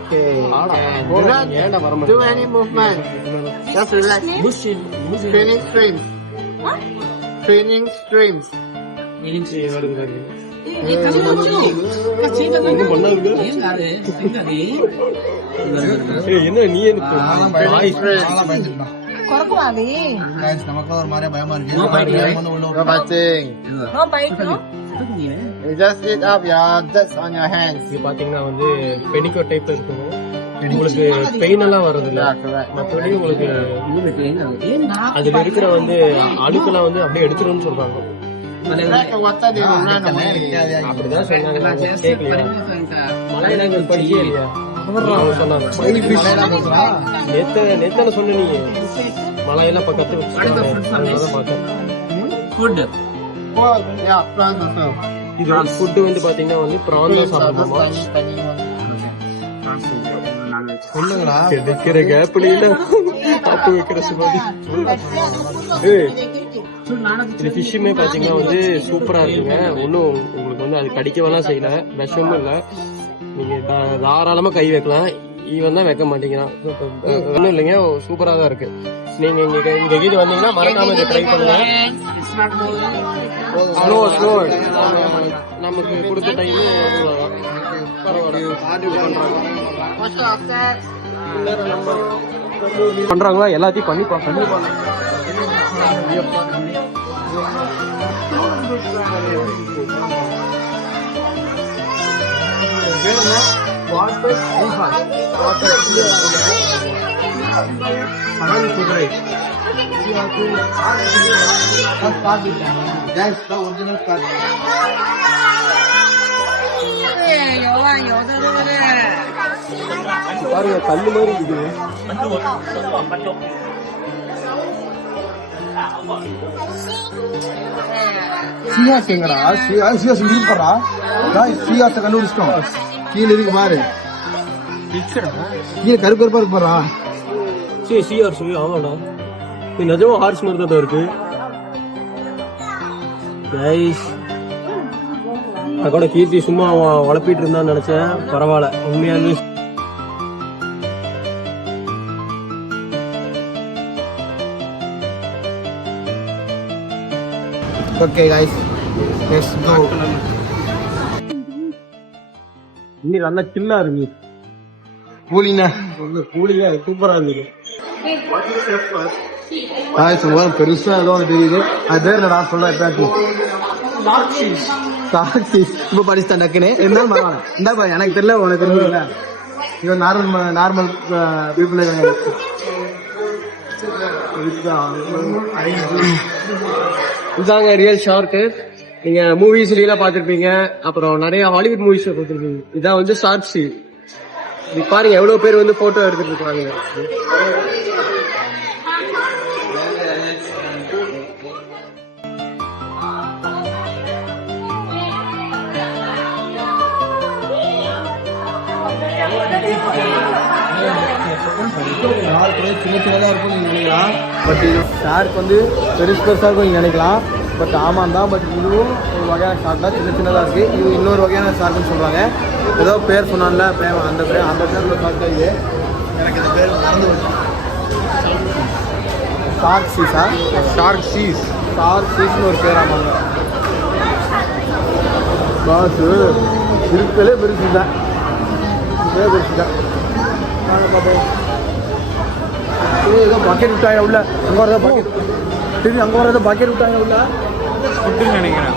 Okay. Do not do any movement. Just relax. Training streams. Training streams. என்ன நீ நமக்கு ஒரு மாதிரி பயமா இருக்கு. You just lift up your just on your hands. இது பாத்தீங்கன்னா வந்து பெடிகோட் டைப்ல இருக்குங்க. உங்களுக்கு பெயின் எல்லாம் வர்றது இல்ல. மற்றபடி உங்களுக்கு அதுல இருக்கிற வந்து அழுக்கெல்லாம் வந்து அப்படியே எடுத்துருன்னு சொல்றாங்க. Like the water they will run away. அப்படிதான் சொன்னாங்க. கேட்கலையா? மலையிலங்கள் படிக்கவே இல்லையா? சொன்னாங்க. நேத்தான சொன்ன நீ மலையெல்லாம் பக்கத்து பார்த்தேன். Yeah, prawns also. இது ஃபுட்டு வந்து பாத்தீங்கன்னா வந்து ப்ரான் தான் சாப்பிடணுமா? சொல்லுங்களா கிடைக்கிற கேப்ல பாத்து வைக்கிற சுமாரி. இந்த ஃபிஷ்ஷுமே பாத்தீங்கன்னா வந்து சூப்பரா இருக்குங்க. ஒன்னும் உங்களுக்கு வந்து அது கடிக்கவெல்லாம் செய்யல, விஷமும் இல்ல. நீங்க தாராளமா கை வைக்கலாம். இவன் தான் வைக்க மாட்டேங்கிறான். ஒன்னும் இல்லைங்க, சூப்பரா தான் இருக்கு. நீங்க இங்க கீழே வந்தீங்கன்னா மறக்காம இதை ட்ரை பண்ணுங்க. ஸ்லோ நமக்கு கொடுத்த டைம் பண்றாங்களா எல்லாத்தையும் பண்ணி பார்க்கலாம். பாருங்க கல்லு மாதிரி இருக்குது. சீயாஸ் எங்கடா? சீயாஸ் இருப்பா. சீயாஸை கண்டுபிடிச்சிட்டோம். கீழே இருக்கு பாரு, கீழே கருப்பா இருக்கு பாரா. சரி சிஆர் சொல்லி ஆமாடா, இது நிஜமா ஹார்ஸ் மாதிரி தான் இருக்கு. கூட கீர்த்தி சும்மா வளர்ப்பிட்டு இருந்தான்னு நினைச்சேன். பரவாயில்ல, உண்மையாலுமே ஓகே கைஸ் லெட்ஸ் கோ. இன்னும் நல்லா சில்லா இருக்கு. கூலினா கூலிங்கா சூப்பரா இருக்கு. பெருசா ஏதோ ஒன்று தெரியுது. அது பேர் நான் சொல்றேன் எப்பயாச்சும் இப்ப படிச்சுட்டேன் டக்குன்னு. இருந்தாலும் பரவாயில்ல. இந்தாப்பா எனக்கு தெரியல உனக்கு தெரியல. இவன் நார்மல் பீப்புள். இதாங்க ரியல் ஷார்க்கு. நீங்க மூவிஸ்லாம் பார்த்துருப்பீங்க, அப்புறம் நிறைய ஹாலிவுட் மூவிஸ் பார்த்துருப்பீங்க. இதான் வந்து ஷார்க் சீல். இது பாருங்க எவ்வளவு பேர் வந்து போட்டோ எடுத்துட்டு இருக்காங்க. சின்ன சின்னதாக இருக்கும் நீங்கள் நினைக்கலாம். பட் இது ஷார்க் வந்து பெருசு பெருசாக இருக்கும் நீங்கள் நினைக்கலாம். பட் ஆமாம் தான். பட் இதுவும் ஒரு வகையான ஷார்க் தான். சின்ன சின்னதாக இருக்குது. இது இன்னொரு வகையான ஷார்க்குன்னு சொல்கிறாங்க. ஏதோ பேர் சொன்னான்ல அந்த பேர் ஷார்க் தான் இது. எனக்கு இந்த பேர் மறந்து ஷார்க் சீஸா ஷார்க் சீஸ்னு ஒரு பேர். ஆமாங்க பாசு இருக்கலே பெருசு தான். பெருசு தான். ஏதோ பக்கெட் விட்டாங்க உள்ள. அங்கே வரத பக்கெட் திரும்பி அங்கே வரத பக்கெட் விட்டாங்க உள்ள ஃபுட்டுன்னு நினைக்கிறேன்.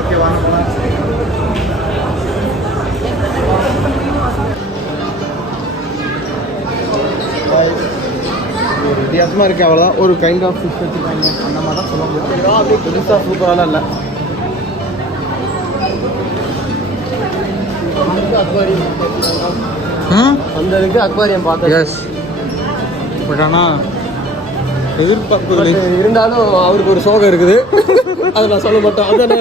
ஓகே வாங்க போகலாம். ஒரு வித்தியாசமாக இருக்குது அவ்வளோதான். ஒரு கைண்ட் ஆஃப் ஃபிஷ் வச்சுருக்காங்க அந்த மாதிரி தான் சொல்ல முடியும். அப்படியே பெருசாக சூப்பராலாம் இல்லை. அந்த இதுக்கு அக்வாரியம் பார்த்தேன். எஸ் பட் ஆனால் எதிர்பார்ப்பு இருந்தாலும் அவருக்கு ஒரு சோகம் இருக்குது. அதை நான் சொல்ல மாட்டேன். அதானே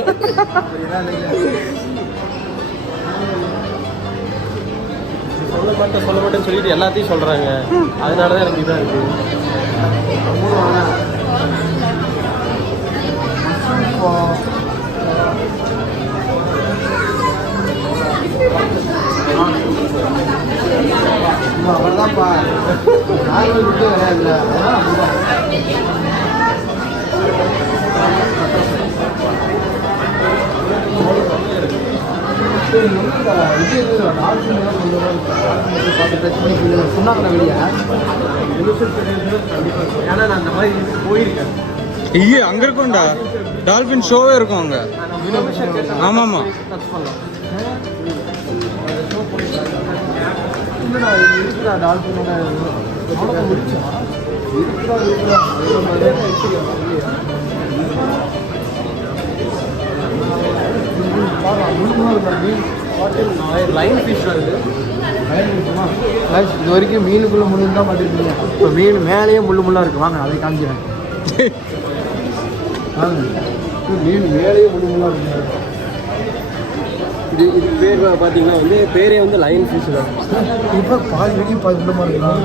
சொல்ல மாட்டேன்னு சொல்லிட்டு எல்லாத்தையும் சொல்றாங்க. அதனாலதான் எனக்கு இதாக இருக்கு. அவ்வளோதான்ப்பா. சொன்னாங்க வெளியே. ஏன்னா நான் அந்த மாதிரி போயிருக்கேன். ஐயே அங்க இருக்கும்டா, டால்பின் ஷோவே இருக்கும் அங்க. ஆமா ஆமா. இருக்குடா டால்பினோட முடிச்சா லைன் ஃபிஷ் வருது. இது வரைக்கும் மீனுக்குள்ள முள்ளு தான் மாட்டிருக்கீங்க. இப்போ மீன் மேலேயே முள்ளாக இருக்கு. வாங்க அதை காமிக்கிறேன். மீன் மேலேயே முள்ளாக இருக்கு. இது பேர் பார்த்தீங்கன்னா வந்து பேரே வந்து லைன் ஃபிஷ் தான். இப்போ பால் வரைக்கும் பதுமா இருக்கலாம்.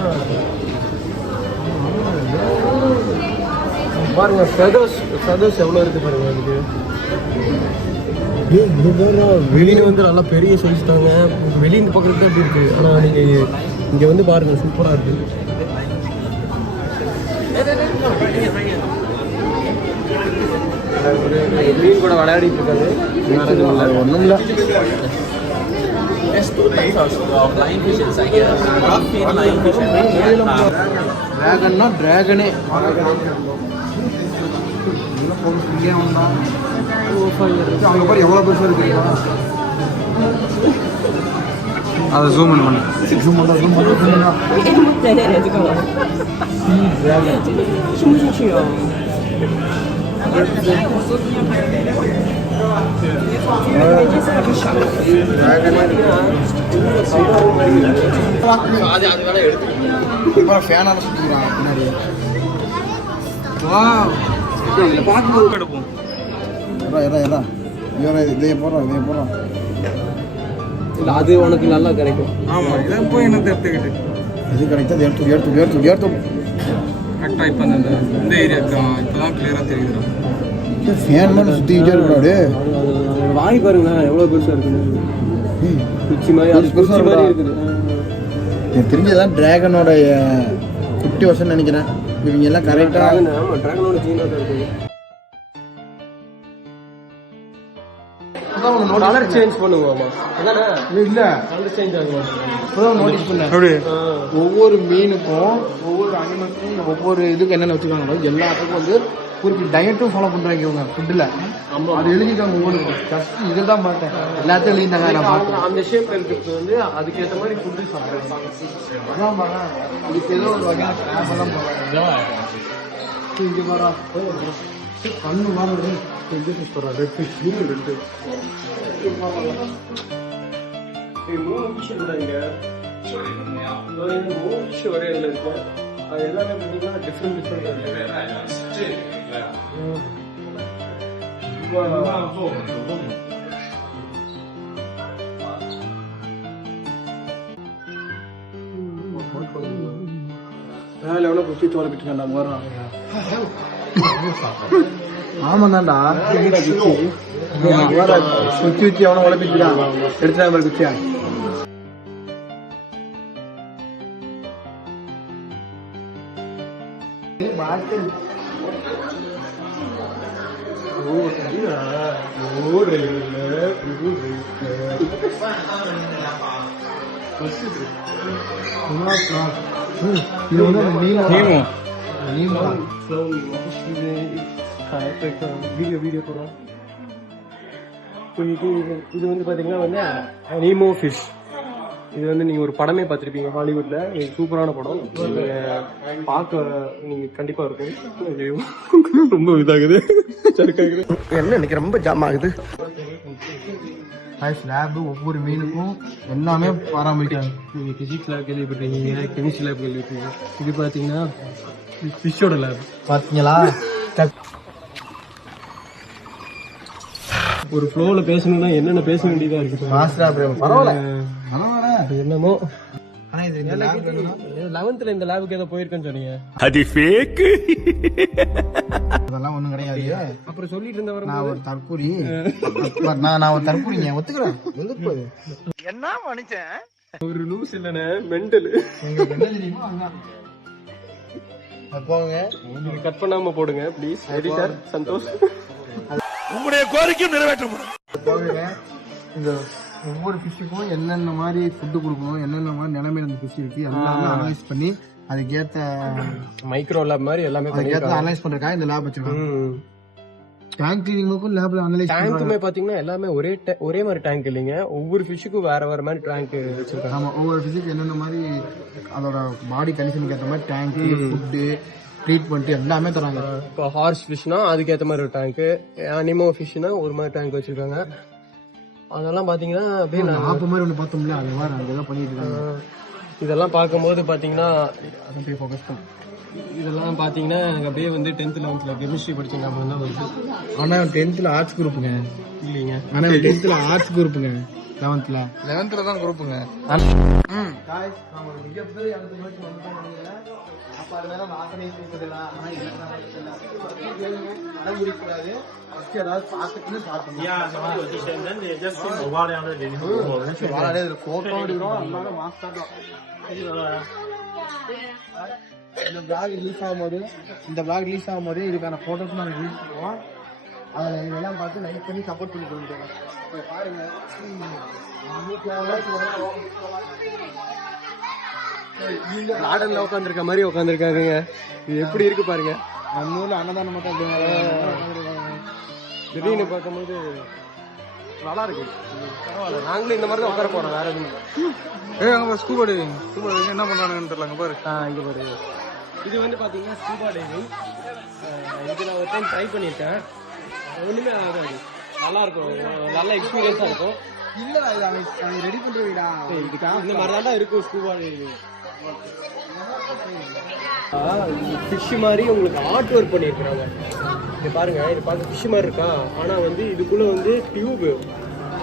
பாருங்க ஃபெதர்ஸ் எவ்வளோ இருக்கு பாருங்க. இதுக்கு வெளியில வந்து நல்லா பெரிய சைஸ் தாங்க. வெளியில பக்கத்துல தான் அப்படி இருக்கு. ஆனால் நீங்கள் இங்கே வந்து பாருங்க சூப்பராக இருக்கு. மீன் கூட விளையாடிட்டு இருக்காரு. ஒன்றும் இல்லை. டிராகன்னா டிராகனே அங்கே பாரு எவ்வளோ பெருசாக இருக்கு. அதை ஜூம் பண்ணு. ஜூம் பண்ணா ஃபேனால சுற்றிக்கிறாங்க பின்னாடி. இதையே போடுறோம். இல்லை அது உனக்கு நல்லா கிடைக்கும். ஆமா இதை போய் என்ன எடுத்துக்கிட்டு எது கிடைக்கும் அது எடுத்து கரெக்டாக இப்போ அந்த இந்த ஏரியா இப்போ தான் கிளியராக தெரியுதுடா. ஃபேன் மட்டும் சுற்றிக்கிட்டே இருக்கக்கூடாது. வாய் பாருங்க எவ்வளோ பெருசாக இருக்குது. குச்சி மாதிரி அது குச்சி மாதிரி இருக்குது. எனக்கு தெரிஞ்சதான் டிராகனோட குட்டி வருஷம் நினைக்கிறேன். இவங்க எல்லாம் கரெக்டாக ஆமாம் ட்ராகனோட ஜீனாக தான் இருக்குது. கலர் சேஞ்ச் பண்ணுவோமா? அதானே இல்ல கலர் சேஞ்ச் ஆகும். நோட்டீஸ் பண்ணேன். அப்படி ஒவ்வொரு மீனுக்கும் ஒவ்வொரு அனிமல்ஸும் ஒவ்வொரு இதுக்கு என்னென்ன வச்சுருக்காங்களோ எல்லாத்துக்கும் வந்து குறிப்பிட்ட டயட்டும் ஃபாலோ பண்றாங்க இவங்க ஃபுட்டில். அது எழுதிட்டாங்க ஒவ்வொரு ஜஸ்ட் இதில் தான் பார்த்தேன். எல்லாத்தையும் எழுதிட்டாங்க. நான் பார்த்தேன் அந்த ஷேப் இருக்கிறது வந்து அதுக்கேற்ற மாதிரி ஃபுட்டு சாப்பிட்றாங்க. அதான் பாருங்க. இதுக்கு ஏதோ ஒரு வகையான ஸ்னாப்பெல்லாம் போடுறாங்க. இங்கே பாரா கண்ணு மாறுது. இது ஃபிஷ் போடுறாங்க. ரெட் ஃபிஷ் ரெண்டு 3 ஃபிஷ் இருந்தாங்க. 3 ஃபிஷ் ஒரே இதில் இருக்கு. அது எல்லாமே பார்த்தீங்கன்னா டிஃப்ரெண்ட் வேலை எவ்வளோ குச்சி தோலப்பிட்டு நம்ம வர்றாங்க. ஆமாந்தாண்டா குச்சி வச்சு அவனை உழப்பிட்டுடான். எடுத்துட்டா மாதிரி குச்சியா இது வந்து வீடியோ போடுறோம். இது வந்து பார்த்தீங்கன்னா வந்து நீமோ ஃபிஷ். இது வந்து நீங்கள் ஒரு படமே பார்த்துருப்பீங்க ஹாலிவுட்ல. இது சூப்பரான படம். பார்க்க நீங்கள் கண்டிப்பாக இருக்கும். ரொம்ப இதாகுது என்ன எனக்கு ரொம்ப ஜாம் ஆகுது. லேபு ஒவ்வொரு மீனுக்கும் எல்லாமே பராமரிக்கிறாங்க. நீங்கள் ஃபிசிக்ஸ் லேப் கேள்விப்பட்டிருக்கீங்க, கெமிஸ்ட்ரி லேப் கேள்விப்பட்டிருக்கீங்க. இது பார்த்தீங்கன்னா ஃபிஷ்ஷோட லேப். பார்த்தீங்களா? ஒரு ஃப்ளோல பேசணும்னா என்னென்ன பேச வேண்டியதா இருக்கு. என்னமோ. ஆனா இது 11th இந்த லேபுக்கு ஏதோ போயிருக்கேன்னு சொன்னீங்க. அது ஃபேக். அதெல்லாம் ஒண்ணும் கிடையாது. அப்புறம் சொல்லிட்டு இருந்தவரை நான் ஒரு தற்கூரி. நான் ஒரு தற்கூரிங்க ஒத்துக்கிறேன். என்ன மனுஷன் ஒரு லூஸ் இல்லைண்ணே, மெண்டல். உங்களுக்கு என்ன தெரியுமோ அதுதான். போங்க, இது கட் பண்ணாம போடுங்க ப்ளீஸ். எடிட்டர் சந்தோஷ். உங்களுடைய கோரிக்கையும் நிறைவேற்றப்படும். போங்க. இந்த ஒவ்வொரு ஃபிஷ்ஷுக்கும் என்னென்ன மாதிரி ஃபுட்டு கொடுக்கணும், என்னென்ன மாதிரி நிலைமையில அந்த ஃபிஷ் இருக்கு எல்லாமே அனலைஸ் பண்ணி அதுக்கேற்ற மைக்ரோ லேப் மாதிரி எல்லாமே அதுக்கேற்ற அனலைஸ் பண்றதுக்காக இந்த லேப் வச்சிருக்காங்க. டேங்க் கிளீனிங்க்கும் லேப்ல அனலைஸ் டேங்க்குமே பாத்தீங்கன்னா எல்லாமே ஒரே மாதிரி டேங்க் இல்லைங்க. ஒவ்வொரு ஃபிஷ்ஷுக்கும் வேற வேற மாதிரி டேங்க் வச்சிருக்காங்க. ஆமா, ஒவ்வொரு ஃபிஷ்ஷுக்கு என்னென்ன மாதிரி அதோட பாடி கண்டிஷனுக்கு ஏற்ற மாதிரி டேங்க், ஃபுட்டு, ட்ரீட்மெண்ட் எல்லாமே தராங்க. இப்போ ஹார்ஸ் ஃபிஷ்னா அதுக்கேற்ற மாதிரி ஒரு டேங்க், அனிமோ ஃபிஷ்னா ஒரு மாதிரி டேங்க் வச்சிருக்காங்க. அதெல்லாம் பாத்தீங்கன்னா அப்படியே ஆப்பு மாதிரி ஒன்று பார்த்தோம்ல, அது மாதிரி அங்கே தான் பண்ணிட்டு இருக்காங்க. இதெல்லாம் பார்க்கும்போது பாத்தீங்கன்னா அதை போய் ஃபோக்கஸ் பண்ணு. இதெல்லாம் பாத்தீங்கன்னா எனக்கு அப்படியே வந்து 10th 11th கெமிஸ்ட்ரி படிச்சீங்க அப்படின்னு தான் வருது. ஆனா 10th ஆர்ட்ஸ் குரூப்புங்க இல்லைங்க. ஆனா 10th ஆர்ட்ஸ் குரூப்புங்க. 11th தான் குரூப்புங்க. இந்த vlog ரிலீஸ் ஆகும்போது இதுக்கான போட்டோஸ் நாங்கள் ரிலீஸ் பண்ணுவோம். அதில் இதெல்லாம் பார்த்து லைக் பண்ணி சப்போர்ட் பண்ணி கொடுத்துருவோம். பாருங்க, கார்டன்ல உட்காந்துருக்க மாதிரி உட்காந்துருக்காங்க. இது எப்படி இருக்கு பாருங்க. நம்ம ஊர்ல அன்னதானம் மட்டும் திடீர்னு பார்க்கும்போது நல்லா இருக்கு. பரவாயில்ல, நாங்களும் இந்த மாதிரி தான் உட்கார போறோம். வேற எதுவும் அங்கே ஸ்கூபா டைவிங் என்ன பண்ணுறாங்கன்னு தெரியல. அங்கே பாரு. இங்க பாரு. இது வந்து பாத்தீங்கன்னா ஸ்கூபா டைவிங். இது நான் ஒரு டைம் ட்ரை பண்ணியிருக்கேன். ஒண்ணுமே ஆகாது. நல்லா இருக்கும், நல்ல எக்ஸ்பீரியன்ஸா இருக்கும். இல்லடா, இது ரெடி பண்றீடா. இந்த மாதிரி தான் இருக்கும் ஸ்கூபா டைவிங். ஃபிஷ் மாதிரி உங்களுக்கு ஆர்ட் ஒர்க் பண்ணியிருக்கிறாங்க. இது பாருங்க, இது பார்க்க ஃபிஷ் மாதிரி இருக்கா, ஆனா வந்து இதுக்குள்ள வந்து டியூப்,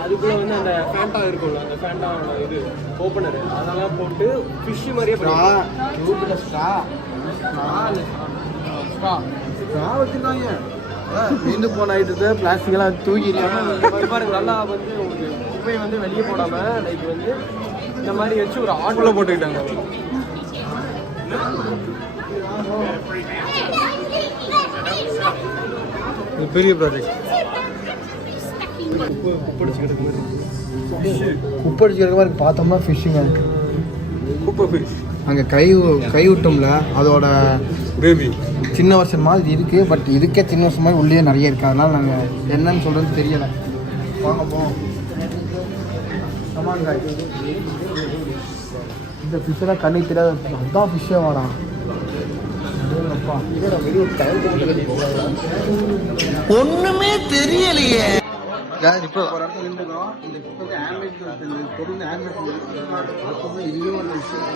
அதுக்குள்ள வந்து அந்த ஃபேண்டா இருக்கும்ல, அந்த ஃபேண்டாவோட இது ஓப்பனர் அதெல்லாம் போட்டு ஃபிஷ் மாதிரியே பண்ணிருக்காங்க. வச்சிருக்காங்க. மீண்டு போன ஐட்டத்தை பிளாஸ்டிக் எல்லாம் தூக்கிடுறாங்க. பாருங்க நல்லா வந்து உங்களுக்கு குப்பையை வந்து வெளியே போடாம லைக் வந்து இந்த மாதிரி வச்சு ஒரு ஆட்டோல போட்டுக்கிட்டாங்க. பெரிய ப்ராஜெக்ட். குப்படிச்சிருக்க மாதிரி பார்த்தோம்னா ஃபிஷ்ஷுங்க. குப்பை ஃபிஷ். அங்கே கை விட்டோம்ல அதோட பேபி சின்ன வருஷம் மாதிரி இருக்கு. பட் இதுக்கே சின்ன வருஷம் மாதிரி உள்ளே நிறைய இருக்கு. அதனால நாங்கள் என்னன்னு சொல்றது தெரியலை. வாங்க போவோம். ஆமாங்க இந்த ஃபிஷ்ஷெல்லாம் கண்ணுக்கு தெரியாது. அதுதான் ஃபிஷ்ஷே வாடாம். ஒண்ணுமே தெரியலையே. இப்போ ஒரு இடத்துல நின்றுக்கிறோம். இந்த குப்பைக்கு ஆம்புலன்ஸ் தொடர்ந்து ஆம்புலன்ஸ் இதுவே ஒரு விஷயம்.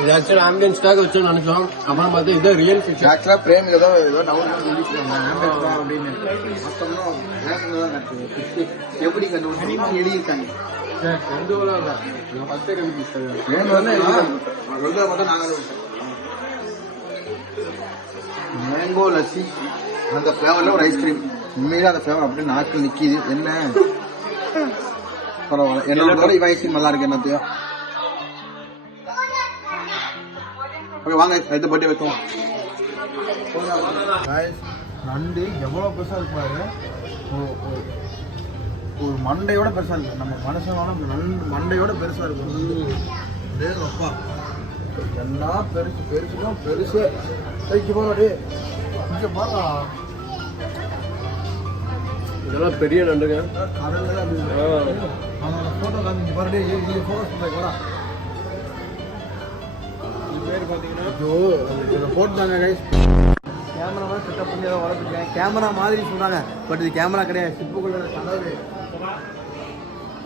இது ஆக்சுவலாக ஆம்பியன்ஸ்க்காக வச்சோம்னு நினைச்சோம். அப்புறம் பார்த்தா இதுதான் ரியல் ஃபிஷ். ஆக்சுவலாக பிரேம் ஏதோ நவுன் சொல்லிச்சுருவாங்க ஆம்புலன்ஸ் தான் அப்படின்னு. மொத்தம்னா ரேஷனில் தான் கட்டுது. எப்படி கண்டுபிடிச்சு எழுதியிருக்காங்க. எந்த ஊரா இல்லை, ஃபஸ்ட்டே கண்டுபிடிச்சாங்க. பிரேம் வந்து மட்டும் நாங்கள் மேங்கோ லஸ்ஸி அந்த ஃப்ளேவரில் ஒரு ஐஸ்கிரீம். உண்மையிலே அந்த ஃப்ளேவர் அப்படியே நாக்கில் நிற்கிது. என்ன பரவாயில்ல. என்னோட இவன் ஐஸ்கிரீம் நல்லா இருக்கு. என்னத்தையோ வாங்க எடுத்து பட்டி வைப்போம். நண்டு எவ்வளோ பெருசாக இருப்பாரு. ஒரு மண்டையோட பெருசாக இருக்கு. நம்ம மனுஷனோட மண்டையோட பெருசாக இருக்கும். அப்பா என்ன பெருசு பெருசுதான் பெருசு. போறாடே இங்கே பாருங்க. இதெல்லாம் பெரிய நண்டுங்க. கடல்ல அவனோட ஃபோட்டோ காமிச்சு பாருடே. இது ஃபோட்டோ கூட போட்டுதாங்க கைஸ். கேமராமேன் செட்டப் பண்ணி ஏதோ வளர்த்துருக்கேன். கேமரா மாதிரி சொல்கிறாங்க. பட் இது கேமரா கிடையாது. ஷிப்புக்குள்ள கதவு.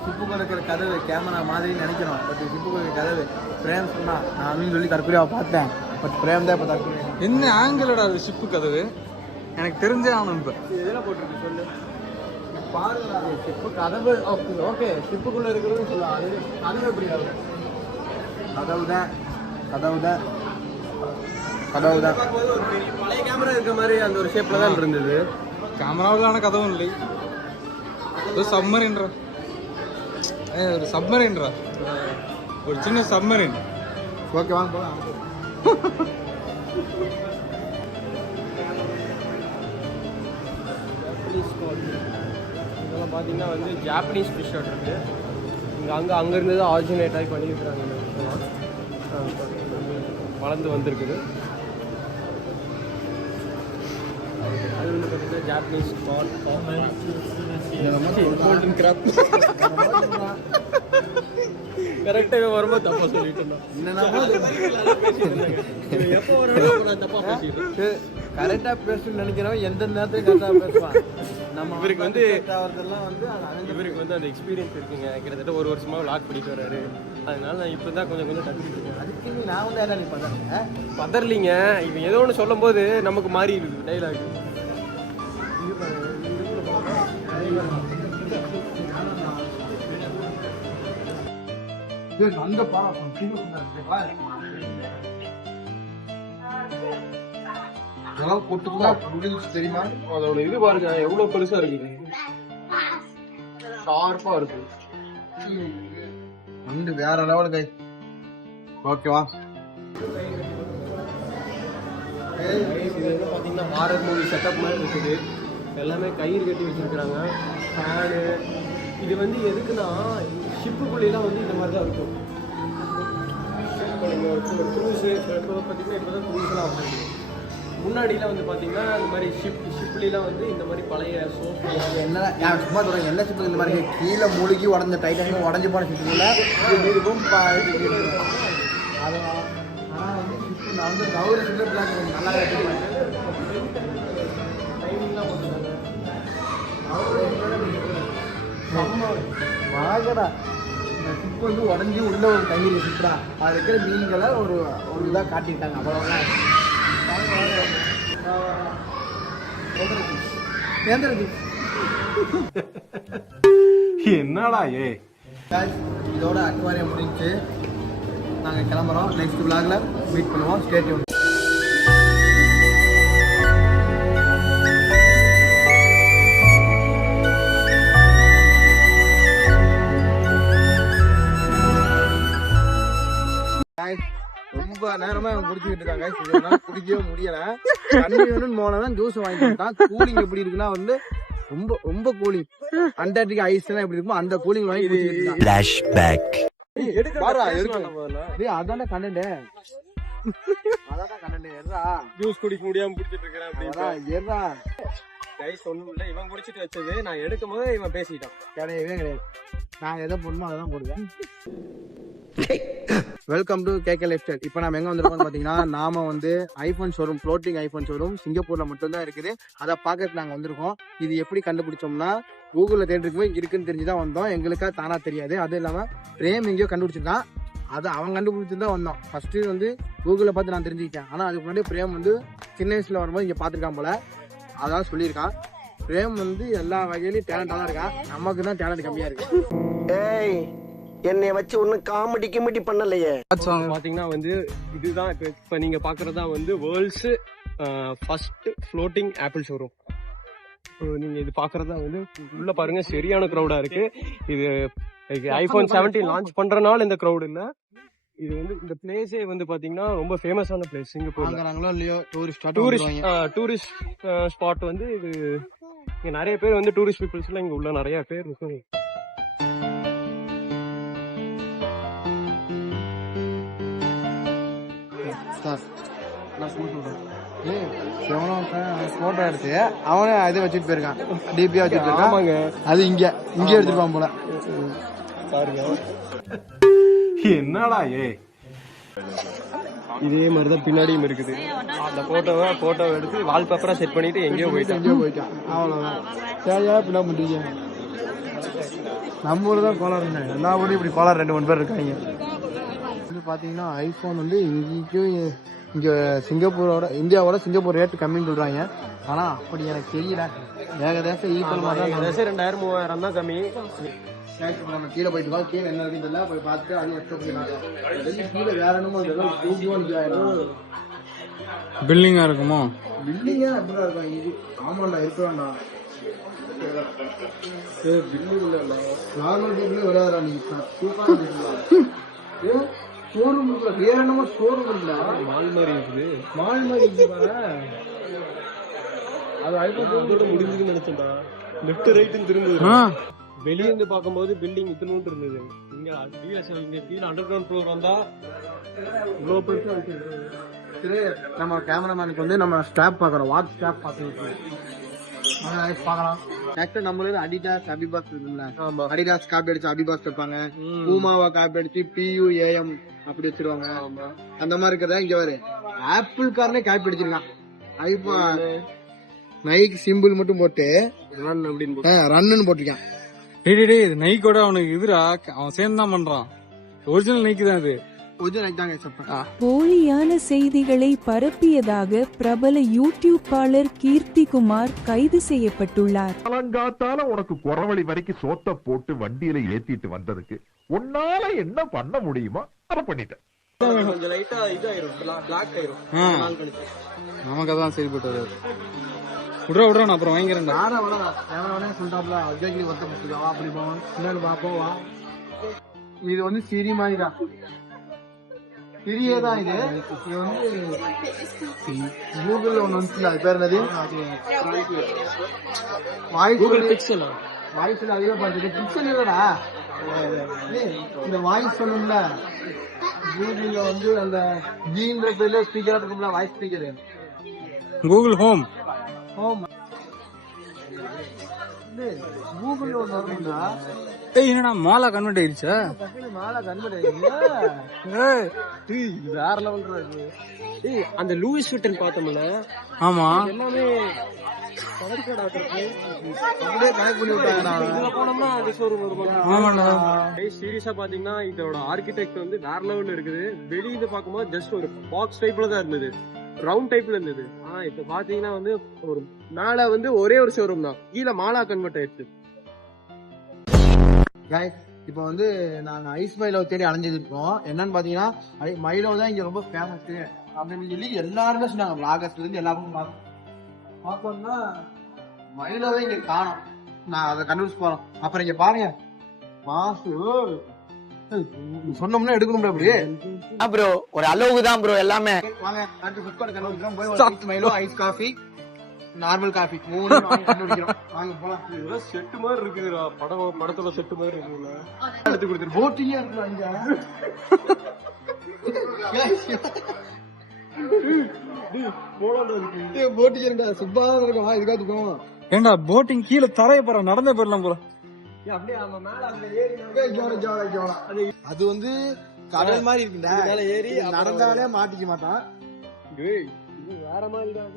ஷிப்புக்குள்ள இருக்கிற கதவு கேமரா மாதிரி நினைக்கிறோம். பட் ஷிப்புக்குள்ள கதவு பிரேம் சொன்னா. நான் அப்படின்னு சொல்லி தற்கொலையாக பார்த்தேன். பட் பிரேம் தான் இப்போ தற்கொலை. என்ன ஆங்கிளோட அது ஷிப்பு கதவு எனக்கு தெரிஞ்சே ஆகணும். இப்போ இதெல்லாம் போட்டிருக்கு சொல்லு பாருங்க. ஷிப்பு கதவு ஓகே. ஷிப்புக்குள்ள இருக்கிறது சொல்லலாம். அது கதவு எப்படி கதவு தான் ஒரு பழைய கேமரா இருக்க மாதிரி அந்த ஒரு ஷேப்ல தான் இருந்தது. கேமராவிலான கதவும் இல்லை. ஒரு சப்மரீன்ரா. ஒரு சப்மரீன்ரா. ஒரு சின்ன சப்மரீன். ஓகே வாங்க போகலாம். இதெல்லாம் பார்த்தீங்கன்னா வந்து ஜாப்பனீஸ் ஃபிஷ் இருக்கு. அங்கே இருந்து தான் ஆரிஜினேட் ஆகி பண்ணியிருக்கிறாங்க. வளர்ந்து வந்திருக்குது. அது வந்து பார்த்தீங்கன்னா ஜாப்பனீஸ் கோல்டன் கிராப். கரெக்டாக வரும்போது தப்பாக சொல்லிட்டு இருந்தோம். எப்போ வரும் நான் தப்பாக பேசிட்டு கரெக்டாக பேசணும்னு நினைக்கிறோம். எந்த நேரத்தையும் கரெக்டாக பேசுவான். நம்ம இவருக்கு வந்து இவருக்கு வந்து அந்த எக்ஸ்பீரியன்ஸ் இருக்குங்க. கிட்டத்தட்ட ஒரு வருஷமா விளாக் பண்ணிட்டு வர்றாரு. அதனால நான் இப்போ தான் கொஞ்சம் கற்றுக்கிட்டு இருக்கேன். அதுக்கு நான் வந்து என்ன நீ பண்ணுறேன் பதறலிங்க. இவன் ஏதோ ஒன்று சொல்லும் போது நமக்கு மாறி இருக்குது டைலாக். அங்க தெரியுமா? அதோட இது பாருங்க எவ்வளவு பெருசா இருக்குது. ஷார்ப்பா இருக்கு. நண்டு வேற லெவல் கை. ஓகேவா? இது வந்து பார்த்தீங்கன்னா ஹாரர் மூவி செட்டப் மாதிரி இருக்குது. எல்லாமே கயிறு கட்டி வச்சிருக்கிறாங்க. ஃபேனு இது வந்து எதுக்குன்னா ஷிப்புக்குள்ளெல்லாம் வந்து இந்த மாதிரி தான் இருக்கும். இப்போ நீங்கள் ஒரு க்ரூஸு பார்த்தீங்கன்னா இப்போ தான் க்ரூஸ்லாம் வந்துருக்கு. முன்னாடிலாம் வந்து பார்த்தீங்கன்னா இந்த மாதிரி ஷிப்லாம் வந்து இந்த மாதிரி பழைய சோப்பு என்ன சும்மா சொல்கிறேன். என்ன ஷிப்பு இந்த மாதிரி கீழே மூழ்கி உடஞ்ச டைட்டானியம் உடஞ்சி போன ஷிப்புக்குள்ள இருக்கும். அது ஆனால் வந்து ஷிப்பு நான் வந்து கவுரு ஷிப்பு பிளாக் நல்லா தெரியும். டைமிங்லாம் போட்டுருக்காங்க. வாங்கடா இந்த ஷிப்பு வந்து உடஞ்சி உள்ள ஒரு தண்ணீர் ஷிப்புடா. அது இருக்கிற மீன்களை ஒரு இதாக காட்டியிருக்காங்க. அவ்வளோதான். ஏந்திரதி என்னடா ஏ Guys, இதோட அக்வாரியம் முடிஞ்சு நாங்கள் கிளம்புறோம். நெக்ஸ்ட் vlogல மீட் பண்ணுவோம். Stay tune. ரொம்ப நேரமா குடிச்சுக்கிட்டு இருக்காங்க. இதனால குடிக்கவே முடியல. தண்ணி வேணும்னு போனதான் ஜூஸ் வாங்கிட்டு வந்தான். கூலிங் எப்படி இருக்குன்னா வந்து ரொம்ப ரொம்ப கூலிங். அண்டார்டிகா ஐஸ் எல்லாம் எப்படி இருக்குமோ அந்த கூலிங் வாங்கி குடிச்சிட்டு இருக்கான். Flashback. அதான கண்டே அதான் கண்டே எறா ஜூஸ் குடிக்க முடியாம குடிச்சிட்டு இருக்கிறேன் அப்படின்னு எறா கைஸ் ஒண்ணும் இல்ல. இவன் குடிச்சிட்டு வச்சது நான் எடுக்கும் போது இவன் பேசிட்டான். கிடையவே கிடையாது. நான் எதை போடணுமோ அதான் போடுவேன். Welcome to KK lifestyle. இப்போ நாம எங்க வந்திருக்கோம்னு பாத்தீங்கன்னா, நாம வந்து iPhone showroom, floating iPhone showroom சிங்கப்பூர்ல மட்டும் தான் இருக்குது. அதை பார்க்கறதுக்கு நாங்க வந்திருக்கோம். இது எப்படி கண்டுபிடிச்சோம்னா, கூகுள்ல தேடிட்டு போய் இருக்குன்னு தெரிஞ்சுதான் வந்தோம். எங்களுக்கா தானா தெரியாது. அது இல்லாம பிரேம் எங்கேயோ கண்டுபிடிச்சிருக்கான். அதை அவன் கண்டுபிடிச்சிட்டு தான் வந்தோம். ஃபர்ஸ்ட் வந்து கூகுளில் பார்த்து நான் தெரிஞ்சுக்கிட்டேன். ஆனா அதுக்கு முன்னாடி பிரேம் வந்து சின்ன வயசுல வரும்போது இங்க பாத்துருக்கான் போல, அதான் சொல்லியிருக்கான். பிரேம் வந்து எல்லா வகையிலயும் டேலண்டா தான் இருக்கான். நமக்கு தான் டேலண்ட் கம்மியா இருக்கு. ஏய் என்னை வச்சு ஒன்னும் காமெடி கிமெடி பண்ணலையே. பாத்தீங்கன்னா வந்து இதுதான் இப்ப நீங்க பாக்குறதா வந்து world's first floating apple showroom. நீங்க இது பாக்குறதா வந்து உள்ள பாருங்க, சரியான கிரௌடா இருக்கு. இது ஐபோன் 17 லான்ச் பண்றனால இந்த கிரௌட் இல்ல. இது வந்து இந்த பிளேஸே வந்து பாத்தீங்கன்னா ரொம்ப ஃபேமஸான பிளேஸ் சிங்கப்பூர்ல. டூரிஸ்ட் ஸ்பாட் வந்து இது. இங்க நிறைய பேர் வந்து டூரிஸ்ட் பீப்புள்ஸ் எல்லாம் இங்க உள்ள நிறைய பேர் இருக்கு. போட்டோ எடுத்து அவனே இதை வச்சுட்டு போயிருக்கான். டிபியா வச்சுட்டு இருக்கான். அது இங்க எடுத்துருப்பான் போல. பாருங்க என்னடா ஏ இதே மாதிரிதான் பின்னாடியும் இருக்குது. அந்த போட்டோவை எடுத்து வால்பேப்பரா செட் பண்ணிட்டு எங்கேயோ போயிட்டான். அவ்வளவுதான். சரியா பின்னா பண்றீங்க. நம்ம ஊர் தான் கோளாறுங்க. எல்லா ஊரும் இப்படி கோளாறு 2-3 பேர் இருக்காங்க. வந்து பாத்தீங்கன்னா ஐபோன் வந்து இங்கேயும் இங்க சிங்கப்பூரோட இந்தியாவோட சிங்கப்பூர் ரேட் கம்மின்னு சொல்றாங்க. ஆனா அப்படி எனக்கு தெரியல. ஏகதேசம் ஈக்குவல் மாதிரி 2000-3000 தான் கம்மி. நம்ம கீழே போயிட்டு இருக்கோம். கீழே என்ன இருக்குன்னு தெரியல. போய் பார்த்து அது எடுத்து கீழே வேற என்னமோ பில்டிங்கா இருக்குமோ? பில்டிங்கா அப்படிதான் இருக்கும். இது ஆமாண்டா இருக்க வேண்டாம். நார்மல் வீட்லயே வராதா நீ? ஷோரூம் இருக்குல்ல, வேற என்னமோ ஷோரூம் இருக்குல்ல, மால் மாதிரி இருக்குது. மால் மாதிரி இருக்கு. அது ஐபோன் முடிஞ்சுன்னு நினைச்சேன்டா. லெஃப்ட் ரைட்னு திரும்புது. வெளியே இருந்து பார்க்கும்போது பில்டிங் இத்தனூண்டு இருந்தது. இங்க கீழே அண்டர் கிரவுண்ட் ஃப்ளோர் வந்தா இவ்வளோ பெருசா வச்சிருக்காங்க. நம்ம கேமராமேனுக்கு வந்து நம்ம ஸ்டாப் பார்க்கறோம். வாட்ச் ஸ்டாப் பார்த்து பார்க்கலாம். ஆக்சுவலா நம்மளது அடிடாஸ் அபிபாஸ் இருக்குல்ல, அடிடாஸ் காப்பி அடிச்சு அபிபாஸ் வைப்பாங்க. பூமாவா காப்பி அடிச்சு PUAM அப்படி வச்சிருவாங்க. அந்த மாதிரி இருக்கிறதா இங்க வரு ஆப்பிள் காரனே காப்பி அடிச்சிருக்கான். ஐபோன் நைக் சிம்பிள் மட்டும் போட்டு ரன் அப்படின்னு ரன்னு போட்டிருக்கான். டேய் இது நைக்கோட அவனுக்கு எதிரா அவன் சேர்ந்து தான் பண்றான். ஒரிஜினல் நைக்கு தான் இது. போலியான செய்திகளை பரப்பியதாக பிரபல யூடியூப்பாளர் கீர்த்திகுமார் கைது செய்யப்பட்டுள்ளார். காலங்காத்தால உனக்கு குறவழி வரைக்கும் சோத்த போட்டு வண்டியில ஏத்திட்டு வந்ததுக்கு உன்னால என்ன பண்ண முடியுமோ அதை பண்ணிட்டேன். கொஞ்சம் லைட்டா இதாயிரும், பிளாக் ஆயிரும். நமக்கு அதான் சரிப்பட்டு வராது. விடுறா நான் அப்புறம் வாங்கிறேன். இது வந்து சிரி மாதிரி தான். சிறியதான் இது. இது வந்து கூகுள்ல ஒண்ணு வந்துச்சு. அது பேர் என்னது? வாய்ஸ் அதிகம் பார்த்துட்டு பிக்சல் இல்லடா. இந்த வாய்ஸ் சொல்லும்ல, கூகுள்ல வந்து அந்த ஜீன்ற பேர்ல ஸ்பீக்கரா இருக்கும்ல, voice speaker. Google home Google ஒண்ணு வரும்டா. என்னடா மாலா கன்வெர்ட் ஆயிடுச்சா? மாலா கன்வெர்ட் ஆயிடுச்சு. வேற லெவல். அந்த லூயிஸ் விட்டன் பார்த்தோம்ல, ஆமா எல்லாமே சீரியஸா பாத்தீங்கன்னா இதோட ஆர்கிடெக்ட் வந்து வேற லெவல்ல இருக்குது. வெளியில பாக்கும்போது ஜஸ்ட் ஒரு பாக்ஸ் டைப்ல தான் இருந்தது. ரவுண்ட் டைப்ல இருந்தது. இப்ப பாத்தீங்கன்னா வந்து ஒரு மேல வந்து ஒரே ஒரு ஷோரூம் தான், கீழே மாலா கன்வெர்ட் ஆயிடுச்சு. கைஸ் இப்போ வந்து நாங்க ஐஸ் மைலோ தேடி அலைஞ்சிருக்கோம். என்னன்னு பாத்தீங்கன்னா மைலோ தான் இங்க ரொம்ப ஃபேமஸ் அப்படின்னு சொல்லி எல்லாருமே சொன்னாங்க. விளாகர்ஸ்ல இருந்து எல்லாருமே பார்த்தோம்னா மைலோவே இங்க காணோம். நான் அதை கண்டுபிடிச்சு போறோம். அப்புறம் இங்க பாருங்க மாசு சொன்னோம்னா எடுக்கணும் அப்படியே ப்ரோ ஒரு அளவுக்கு தான் ப்ரோ எல்லாமே. வாங்க அடுத்து ஃபுட்கார்ட் கண்டுபிடிக்கிறோம். போய் ice Milo, ice coffee, normal coffee 3 கண்டுபிடிக்கிறோம். வாங்க போலாம். இதெல்லாம் செட்டு மாதிரி இருக்குதுடா, படத்துல செட்டு மாதிரி இருக்குல்ல. எடுத்து கொடுத்துரு. போட்டிங்கே இருக்குடா இங்க. போட்டிங்கடா சுப்பா இருக்கு. வா இதுக்காக போவோம். ஏண்டா போட்டிங் கீழே தரைய போற நடந்தே போயிடலாம் போல. அப்படியே அவங்க மேல அதுல ஏறி அது வந்து கடல் மாதிரி இருக்குடா. மேல ஏறி நடந்தாலே மாட்டிக்க மாட்டான். இது வேற மாதிரி தான்.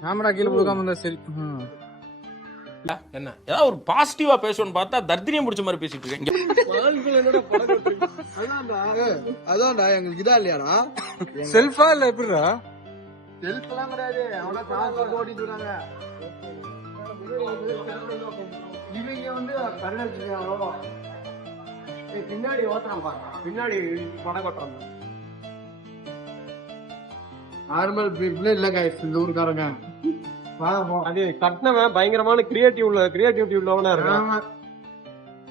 கேமரா கீழே போகாம இருந்தா சரி. என்ன ஏதாவது ஒரு பாசிட்டிவா பேசணும்னு பார்த்தா தர்தினியம் பிடிச்ச மாதிரி பேசிட்டு இருக்கேன். அதான்டா எங்களுக்கு இதா இல்லையாடா? செல்ஃபா இல்ல எப்படிடா? செல்ஃப் எல்லாம் கிடையாது. அவனா டிரான்ஸ்போர்ட் ஓட்டிட்டு இருக்காங்க. இவங்க வந்து கடல் பின்னாடி ஓட்டுறான் பாருங்க, பின்னாடி படம் கொட்டுறாங்க. நார்மல் பீப்புளே இல்ல கைஸ் இந்த ஊருக்காரங்க. அது கட்டினவன் பயங்கரமான கிரியேட்டிவிட்டி உள்ளவனா இருக்கான்.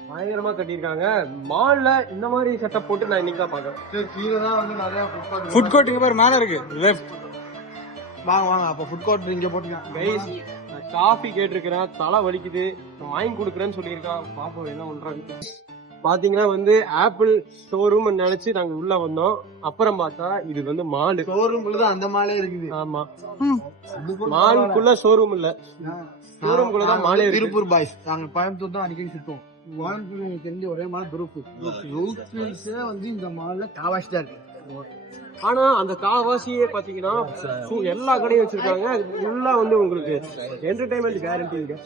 பயங்கரமா கட்டியிருக்காங்க. மால்ல இந்த மாதிரி செட்டப் போட்டு நான் இன்னைக்கு தான் பாக்குறேன். கீழே தான் வந்து நிறைய ஃபுட் கோர்ட் இங்க பாரு மேல இருக்கு லெஃப்ட். வாங்க வாங்க அப்ப ஃபுட் கோர்ட் இங்க போட்டுங்க. கைஸ் காஃபி கேட்டிருக்கிறேன், தலை வலிக்குது, வாங்கி கொடுக்குறேன்னு சொல்லியிருக்கான். பாப்போம் என்ன பண்றாங்க. பாத்தீங்கன்னா வந்து ஆப்பிள் ஷோரூம் நினைச்சு நாங்க உள்ள வந்தோம். அப்புறம் பார்த்தா இது வந்து மால். ஷோரூம்ல தான் அந்த மாலே இருக்குது. ஆமா, மாலுக்குள்ள ஷோரூம் இல்ல, ஷோரூம்குள்ள தான் மாலே இருக்கு. திருப்பூர் பாய்ஸ் நாங்க கோயம்புத்தூர் தான் அடிக்கடி சுத்தோம். கோயம்புத்தூர் தெரிஞ்ச ஒரே மால் திருப்பூர். வந்து இந்த மால்ல காவாசி தான் இருக்கு. ஆனா அந்த காவாசியே பாத்தீங்கன்னா எல்லா கடையும் வச்சிருக்காங்க. ஃபுல்லா வந்து உங்களுக்கு என்டர்டைன்மெண்ட் கேரண்டி இருக்கு.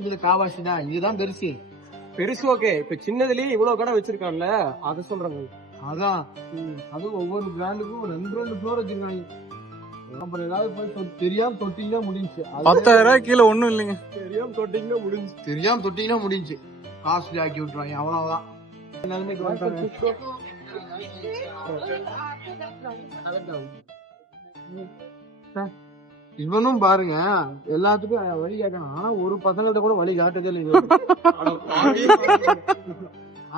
இதுல காவாசி தான், இதுதான் பெருசு. பெருசு ஓகே. இப்ப சின்னதுலயே இவ்வளவு கடை வச்சிருக்காங்கல்ல, அத சொல்றாங்க. அதான் அது ஒவ்வொரு பிராண்டுக்கும் 2 ஃப்ளோர் வச்சிருக்காங்க. அப்புறம் ஏதாவது போய் தெரியாம தொட்டிங்கன்னா முடிஞ்சு. 10,000 ரூபாய் கீழே ஒண்ணும் இல்லைங்க. தெரியாம தொட்டிங்கன்னா முடிஞ்சு. தெரியாம தொட்டிங்கன்னா முடிஞ்சு. காஸ்ட்லி ஆக்கி விட்டுருவாங்க. அவ்வளவுதான். இவனும் பாருங்க எல்லாத்துக்கும் வழி கேட்கணும். ஆனா ஒரு பசங்கள்ட்ட கூட வழி காட்டதே இல்லை.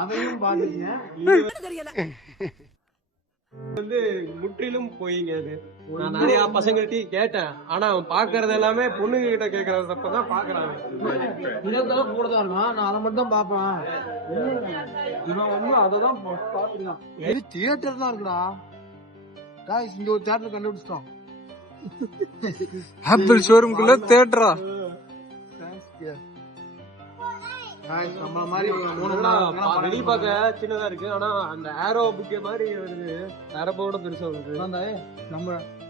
அதையும் பாத்தீங்க வந்து முற்றிலும் போயிங்க. அது நான் நிறைய பசங்கள்ட்ட கேட்டேன். ஆனா அவன் பாக்குறது எல்லாமே பொண்ணுங்க கிட்ட கேக்குறதப்பதான் பாக்குறாங்க. இதெல்லாம் கூடதான் இருக்கான். நான் அதை மட்டும் தான் பாப்பேன். இவன் வந்து அததான் பாத்துக்கலாம். இது தியேட்டர் தான் இருக்குடா. காய்ஸ் இங்க ஒரு தியேட்டர் கண்டுபிடிச்சிட்டோம். ஆப்பிள் ஷோரூம்குள்ள தேட்டரா? நம்மள மாதிரி வெளிய பார்க்க சின்னதா இருக்கு, ஆனா அந்த ஏரோ புக் மாதிரி வருது. ஏரோவோட பெருசா வருது.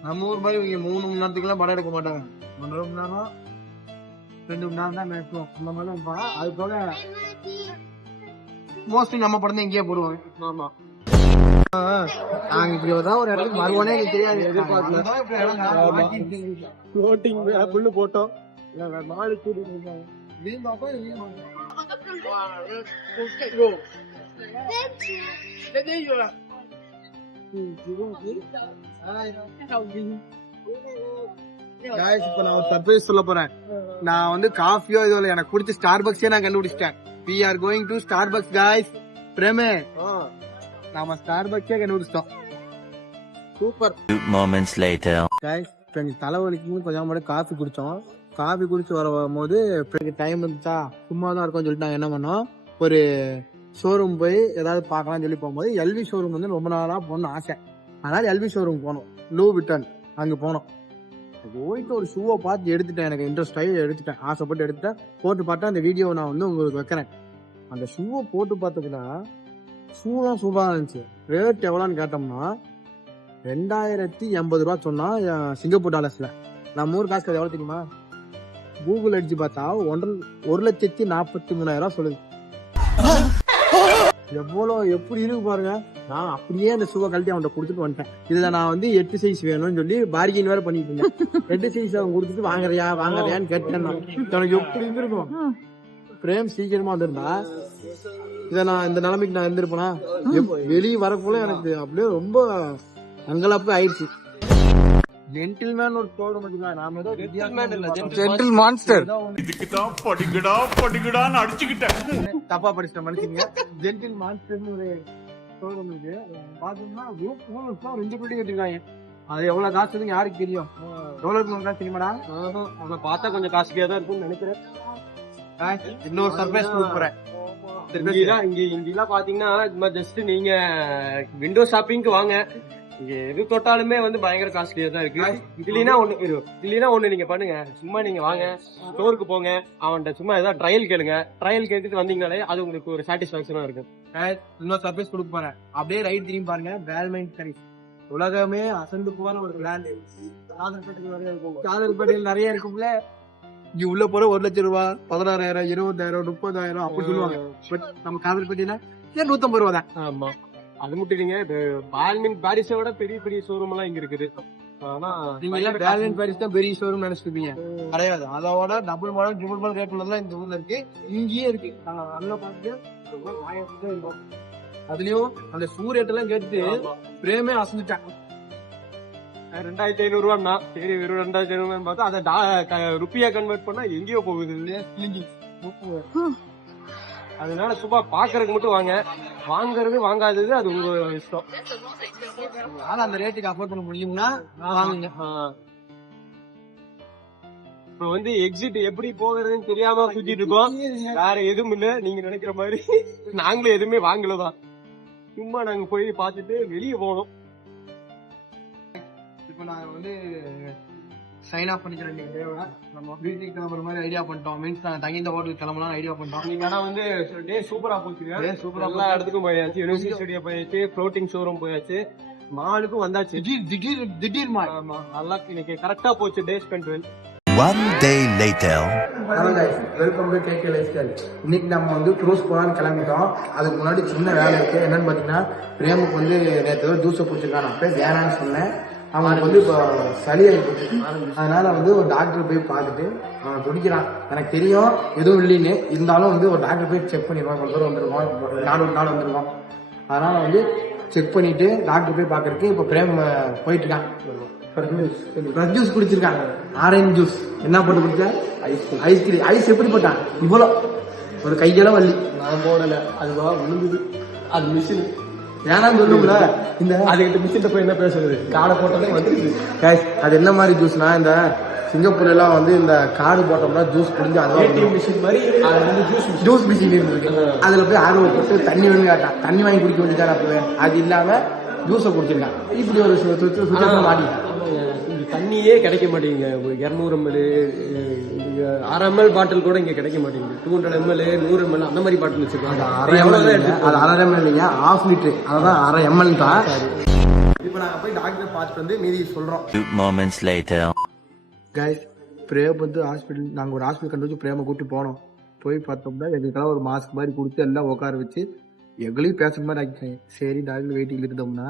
நம்ம ஊர் மாதிரி இவங்க 3 மணி நேரத்துக்குலாம் படம் எடுக்க மாட்டாங்க. 1.5 மணி நேரம் 2 மணி நேரம் தான் மேக்ஸிமம். அந்த மாதிரி இருப்பாங்க. அது போக மோஸ்ட்லி நம்ம படம் தான் இங்கேயே போடுவாங்க. ஆமா, நாங்க இப்படி ஏதாவது ஒரு இடத்துக்கு வருவோனே எனக்கு தெரியாது. எதிர்பார்க்கல. ஆப்பிள்னு போட்டோம். நாலு கூடி இப்ப நான் ஒரு சர்ப்ரைஸ் சொல்ல போறேன். நான் வந்து காஃபியோ இதோ எனக்கு பிடிச்ச ஸ்டார்பக்ஸே நான் கண்டுபிடிச்சிட்டேன். We are going to Starbucks guys. பிரேமே நாம ஸ்டார்பக்ஸே கண்டுபிடிச்சிட்டோம். சூப்பர். 2 moments later. guys கொஞ்சம் தலைவலிக்கும் கொஞ்சம் மட்டும் காஃபி குடிச்சோம். காஃபி குடிச்சு வரும்போது டைம் இருந்துச்சா சும்மா தான் இருக்கும்னு சொல்லிட்டு நாங்க என்ன பண்ணோம், ஒரு ஷோரூம் போய் ஏதாவது பார்க்கலாம்னு சொல்லி போகும்போது எல்வி ஷோரூம் வந்து ரொம்ப நாளா போகணும்னு ஆசை. அதனால எல்வி ஷோரூம் போனோம். லூ விட்டன் அங்க போனோம். போயிட்டு ஒரு ஷூவை பார்த்து எடுத்துட்டேன். எனக்கு இன்ட்ரெஸ்ட் ஆகி எடுத்துட்டேன். ஆசைப்பட்டு எடுத்துட்டேன். போட்டு பார்த்தா அந்த வீடியோ நான் வந்து உங்களுக்கு வைக்கிறேன். அந்த ஷூவை போட்டு பார்த்ததுன்னா ஷூலாம் சூப்பராக இருந்துச்சு. ரேட் எவ்வளோன்னு கேட்டோம்னா 2080 ரூபா சொன்னா சிங்கப்பூர் டாலர்ஸ்ல. நம்ம ஊர் காசுக்கு எவ்வளவு தெரியுமா? கூகுள் அடிச்சு பார்த்தா 1,43,000 சொல்லுது. எப்படி இருக்கு பாருங்க. நான் அப்படியே அந்த ஷூவை கழட்டி அவன்கிட்ட கொடுத்துட்டு வந்துட்டேன். இதுல நான் வந்து 8 சைஸ் வேணும்னு சொல்லி பார்கின் வேற பண்ணிட்டு இருந்தேன். 8 சைஸ் அவன் கொடுத்துட்டு வாங்குறியான்னு கேட்டேன். எனக்கு எப்படி இருந்திருக்கும். பிரேம் சீக்கிரமா வந்திருந்தா இதை நான் இந்த நிலைமைக்கு நான் இருந்திருப்பேனா? வெளியே வரக்குள்ள எனக்கு அப்படியே ரொம்ப அங்கலாப்பு ஆயிடுச்சு. ஜென்டில்மேன் ஒரு தோழம் மட்டும்தான். நாம ஏதோ ஜென்டில் மான்ஸ்டர். இதுக்குதான் படிக்கடான்னு அடிச்சுக்கிட்டேன். தப்பா படிச்சிட்ட மனுஷங்க. ஜென்டில் மான்ஸ்டர்னு ஒரு தோழம் இருக்கு. பாத்தோம்னா 2 பில்டிங் வச்சிருக்காங்க. அது எவ்வளவு காசுன்னு யாருக்கு தெரியும்? எவ்வளவு காசு தெரியுமாடா? அதை பார்த்தா கொஞ்சம் காஸ்ட்லியா தான் இருக்கும்னு நினைக்கிறேன். இன்னொரு சர்ப்ரைஸ் கொடுக்குறேன். இங்கெல்லாம் பாத்தீங்கன்னா ஜஸ்ட் நீங்க விண்டோ ஷாப்பிங்க்கு வாங்க, இங்க எது தொட்டாலுமே வந்து பயங்கர காஸ்ட்லியா தான் இருக்கு. இல்லைன்னா ஒண்ணு நீங்க பண்ணுங்க, சும்மா நீங்க வாங்க ஸ்டோருக்கு போங்க, அவன்கிட்ட சும்மா ஏதாவது ட்ரையல் கேளுங்க. ட்ரையல் கேட்டுட்டு வந்தீங்கனாலே அது உங்களுக்கு ஒரு சாட்டிஸ்பாக்சனா இருக்கும். இன்னொரு சர்ப்ரைஸ் கொடுக்க போறேன். அப்படியே ரைட் திரும்பி பாருங்க. வேல்மைன் கரி உலகமே அசந்து போற ஒரு பிராண்ட். காதல்பேட்டையில் நிறைய இருக்கும்ல. இங்க உள்ள போற 1 லட்சம் ரூபாய், 16,000, 20,000, 30,000 அப்படி சொல்லுவாங்க. பட் நம்ம காதல்பேட்டையில 150 ரூபா தான். ஆமா, அது மட்டும் இல்லைங்க, பால்மின் பாரிஸை விட பெரிய பெரிய ஷோரூம் எல்லாம் இங்க இருக்குது. ஆனா நீங்க எல்லாம் வேல்மைன் பாரிஸ் தான் பெரிய ஷோரூம் நினைச்சிருப்பீங்க. கிடையாது. அதோட double model triple model rate உள்ளதெல்லாம் இந்த ஊர்ல இருக்கு. இங்கேயே இருக்கு. நாங்க நல்லா பார்த்துட்டு இருக்கோம். அதுலயும் அந்த ஷூ ரேட் எல்லாம் கேட்டு பிரேமே அசந்துட்டாங்க. 2,500 ரூபான்னா சரி, வெறும் 2,500 பார்த்தா அதை ருப்பியா கன்வெர்ட் பண்ணா எங்கேயோ போகுது இல்லையா? அதனால சும்மா பாக்குறதுக்கு மட்டும் வாங்க. வாங்குறது வாங்காதது அது உங்க இஷ்டம். ஆனா அந்த ரேட்டுக்கு அஃபோர்ட் பண்ண முடியும்னா வாங்குங்க. இப்ப வந்து எக்ஸிட் எப்படி போகிறதுன்னு தெரியாம சுத்திட்டு இருக்கோம். வேற எதுவும் இல்ல, நீங்க நினைக்கிற மாதிரி நாங்களும் எதுவுமே வாங்கலதான். சும்மா நாங்க போய் பார்த்துட்டு வெளியே போனோம். இப்போ நாங்க வந்து சைன் ஆஃப் பண்ணிக்கிறேன். நம்ம வீட்டுக்கு கிளம்புற மாதிரி ஐடியா பண்ணிட்டோம். மீன்ஸ் நாங்க தங்கி இந்த ஹோட்டலுக்கு கிளம்பலாம் ஐடியா பண்ணிட்டோம். நீங்க ஆனா வந்து டே சூப்பரா போச்சு. சூப்பரா எல்லா இடத்துக்கும் போயாச்சு. யூனிவர்சிட்டி ஸ்டுடியோ போயாச்சு, ஃப்ளோட்டிங் ஷோரூம் போயாச்சு, மாலுக்கும் வந்தாச்சு. திடீர் மால். ஆமா, நல்லா இன்னைக்கு கரெக்டா போச்சு. Day spend well. One day later. Welcome to KK lifestyle. இன்னைக்கு நம்ம வந்து க்ரூஸ் போலான்னு கிளம்பிட்டோம். அதுக்கு முன்னாடி சின்ன வேலை இருக்கு. என்னன்னு பாத்தீங்கன்னா, பிரேமுக்கு வந்து நேற்று ஜூஸை குடிச்சிருக்கான். அப்ப வேணான்னு சொன்னேன். அவனுக்கு வந்து இப்போ சளி ஆகிடுச்சு. அதனால வந்து ஒரு டாக்டர் போய் பார்த்துட்டு அவன் குடிக்கிறான். எனக்கு தெரியும் எதுவும் இல்லைன்னு. இருந்தாலும் வந்து ஒரு டாக்டர் போய் செக் பண்ணிடுவான். இவ்வளோ தூரம் வந்துருக்கோம், 4 நாள் வந்துருக்கோம். அதனால வந்து செக் பண்ணிட்டு டாக்டர் போய் பார்க்கறதுக்கு இப்போ பிரேம் போயிட்டு இருக்கான். ஃப்ரெஷ் ஜூஸ் குடிச்சிருக்காங்க. ஆரஞ்சு ஜூஸ் என்ன போட்டு குடிச்சா? ஐஸ்கிரீம். ஐஸ் எப்படி போட்டான்? இவ்வளோ ஒரு கையெல்லாம் வள்ளி. நான் போடல, அதுவா விழுந்தது. அது மிஷின் ஏன்னா சொல்லுங்கள. இந்த அதுக்கிட்ட மிஷின் போய் என்ன பேசுறது? காடை போட்டதே வந்துருச்சு. அது என்ன மாதிரி ஜூஸ்னா, இந்த சிங்கப்பூர்ல எல்லாம் வந்து இந்த காடு போட்டோம்னா ஜூஸ் குடிஞ்சு ATM மிஷின் மாதிரி ஜூஸ் மிஷின் இருக்கு. அதுல போய் ஆர்வம் போட்டு தண்ணி வேணும் கேட்டான். தண்ணி வாங்கி குடிக்க வேண்டியதான். அப்பவே அது இல்லாம ஜூஸை குடிச்சிருக்கான். இப்படி ஒரு மாடி. தண்ணியே கிடைக்க மாட்டேங்குங்க. 200 ml 6 ml பாட்டில் கூட இங்க கிடைக்க மாட்டேங்குது. 200 ml 100 ml அந்த மாதிரி பாட்டில் வச்சிருக்காங்க. அது 1/2 ml இல்லையா, 1/2 லிட்டர். அதான் 1/2 ml தான். இப்போ நாங்க போய் டாக்டர் பார்த்துட்டு வந்து மீதி சொல்றோம். 2 moments later. கைஸ், பிரேம் வந்து ஹாஸ்பிட்டல், நாங்க ஒரு ஹாஸ்பிட்டல் கண்டு வச்சு பிரேமை கூப்பிட்டு போனோம். போய் பார்த்தோம்னா எங்களுக்கெல்லாம் ஒரு மாஸ்க் மாதிரி கொடுத்து எல்லாம் உட்கார வச்சு எங்களையும் பேசுற மாதிரி ஆக்கிட்டாங்க. சரி டாக்டர் வெயிட்டிங் இருந்தோம்னா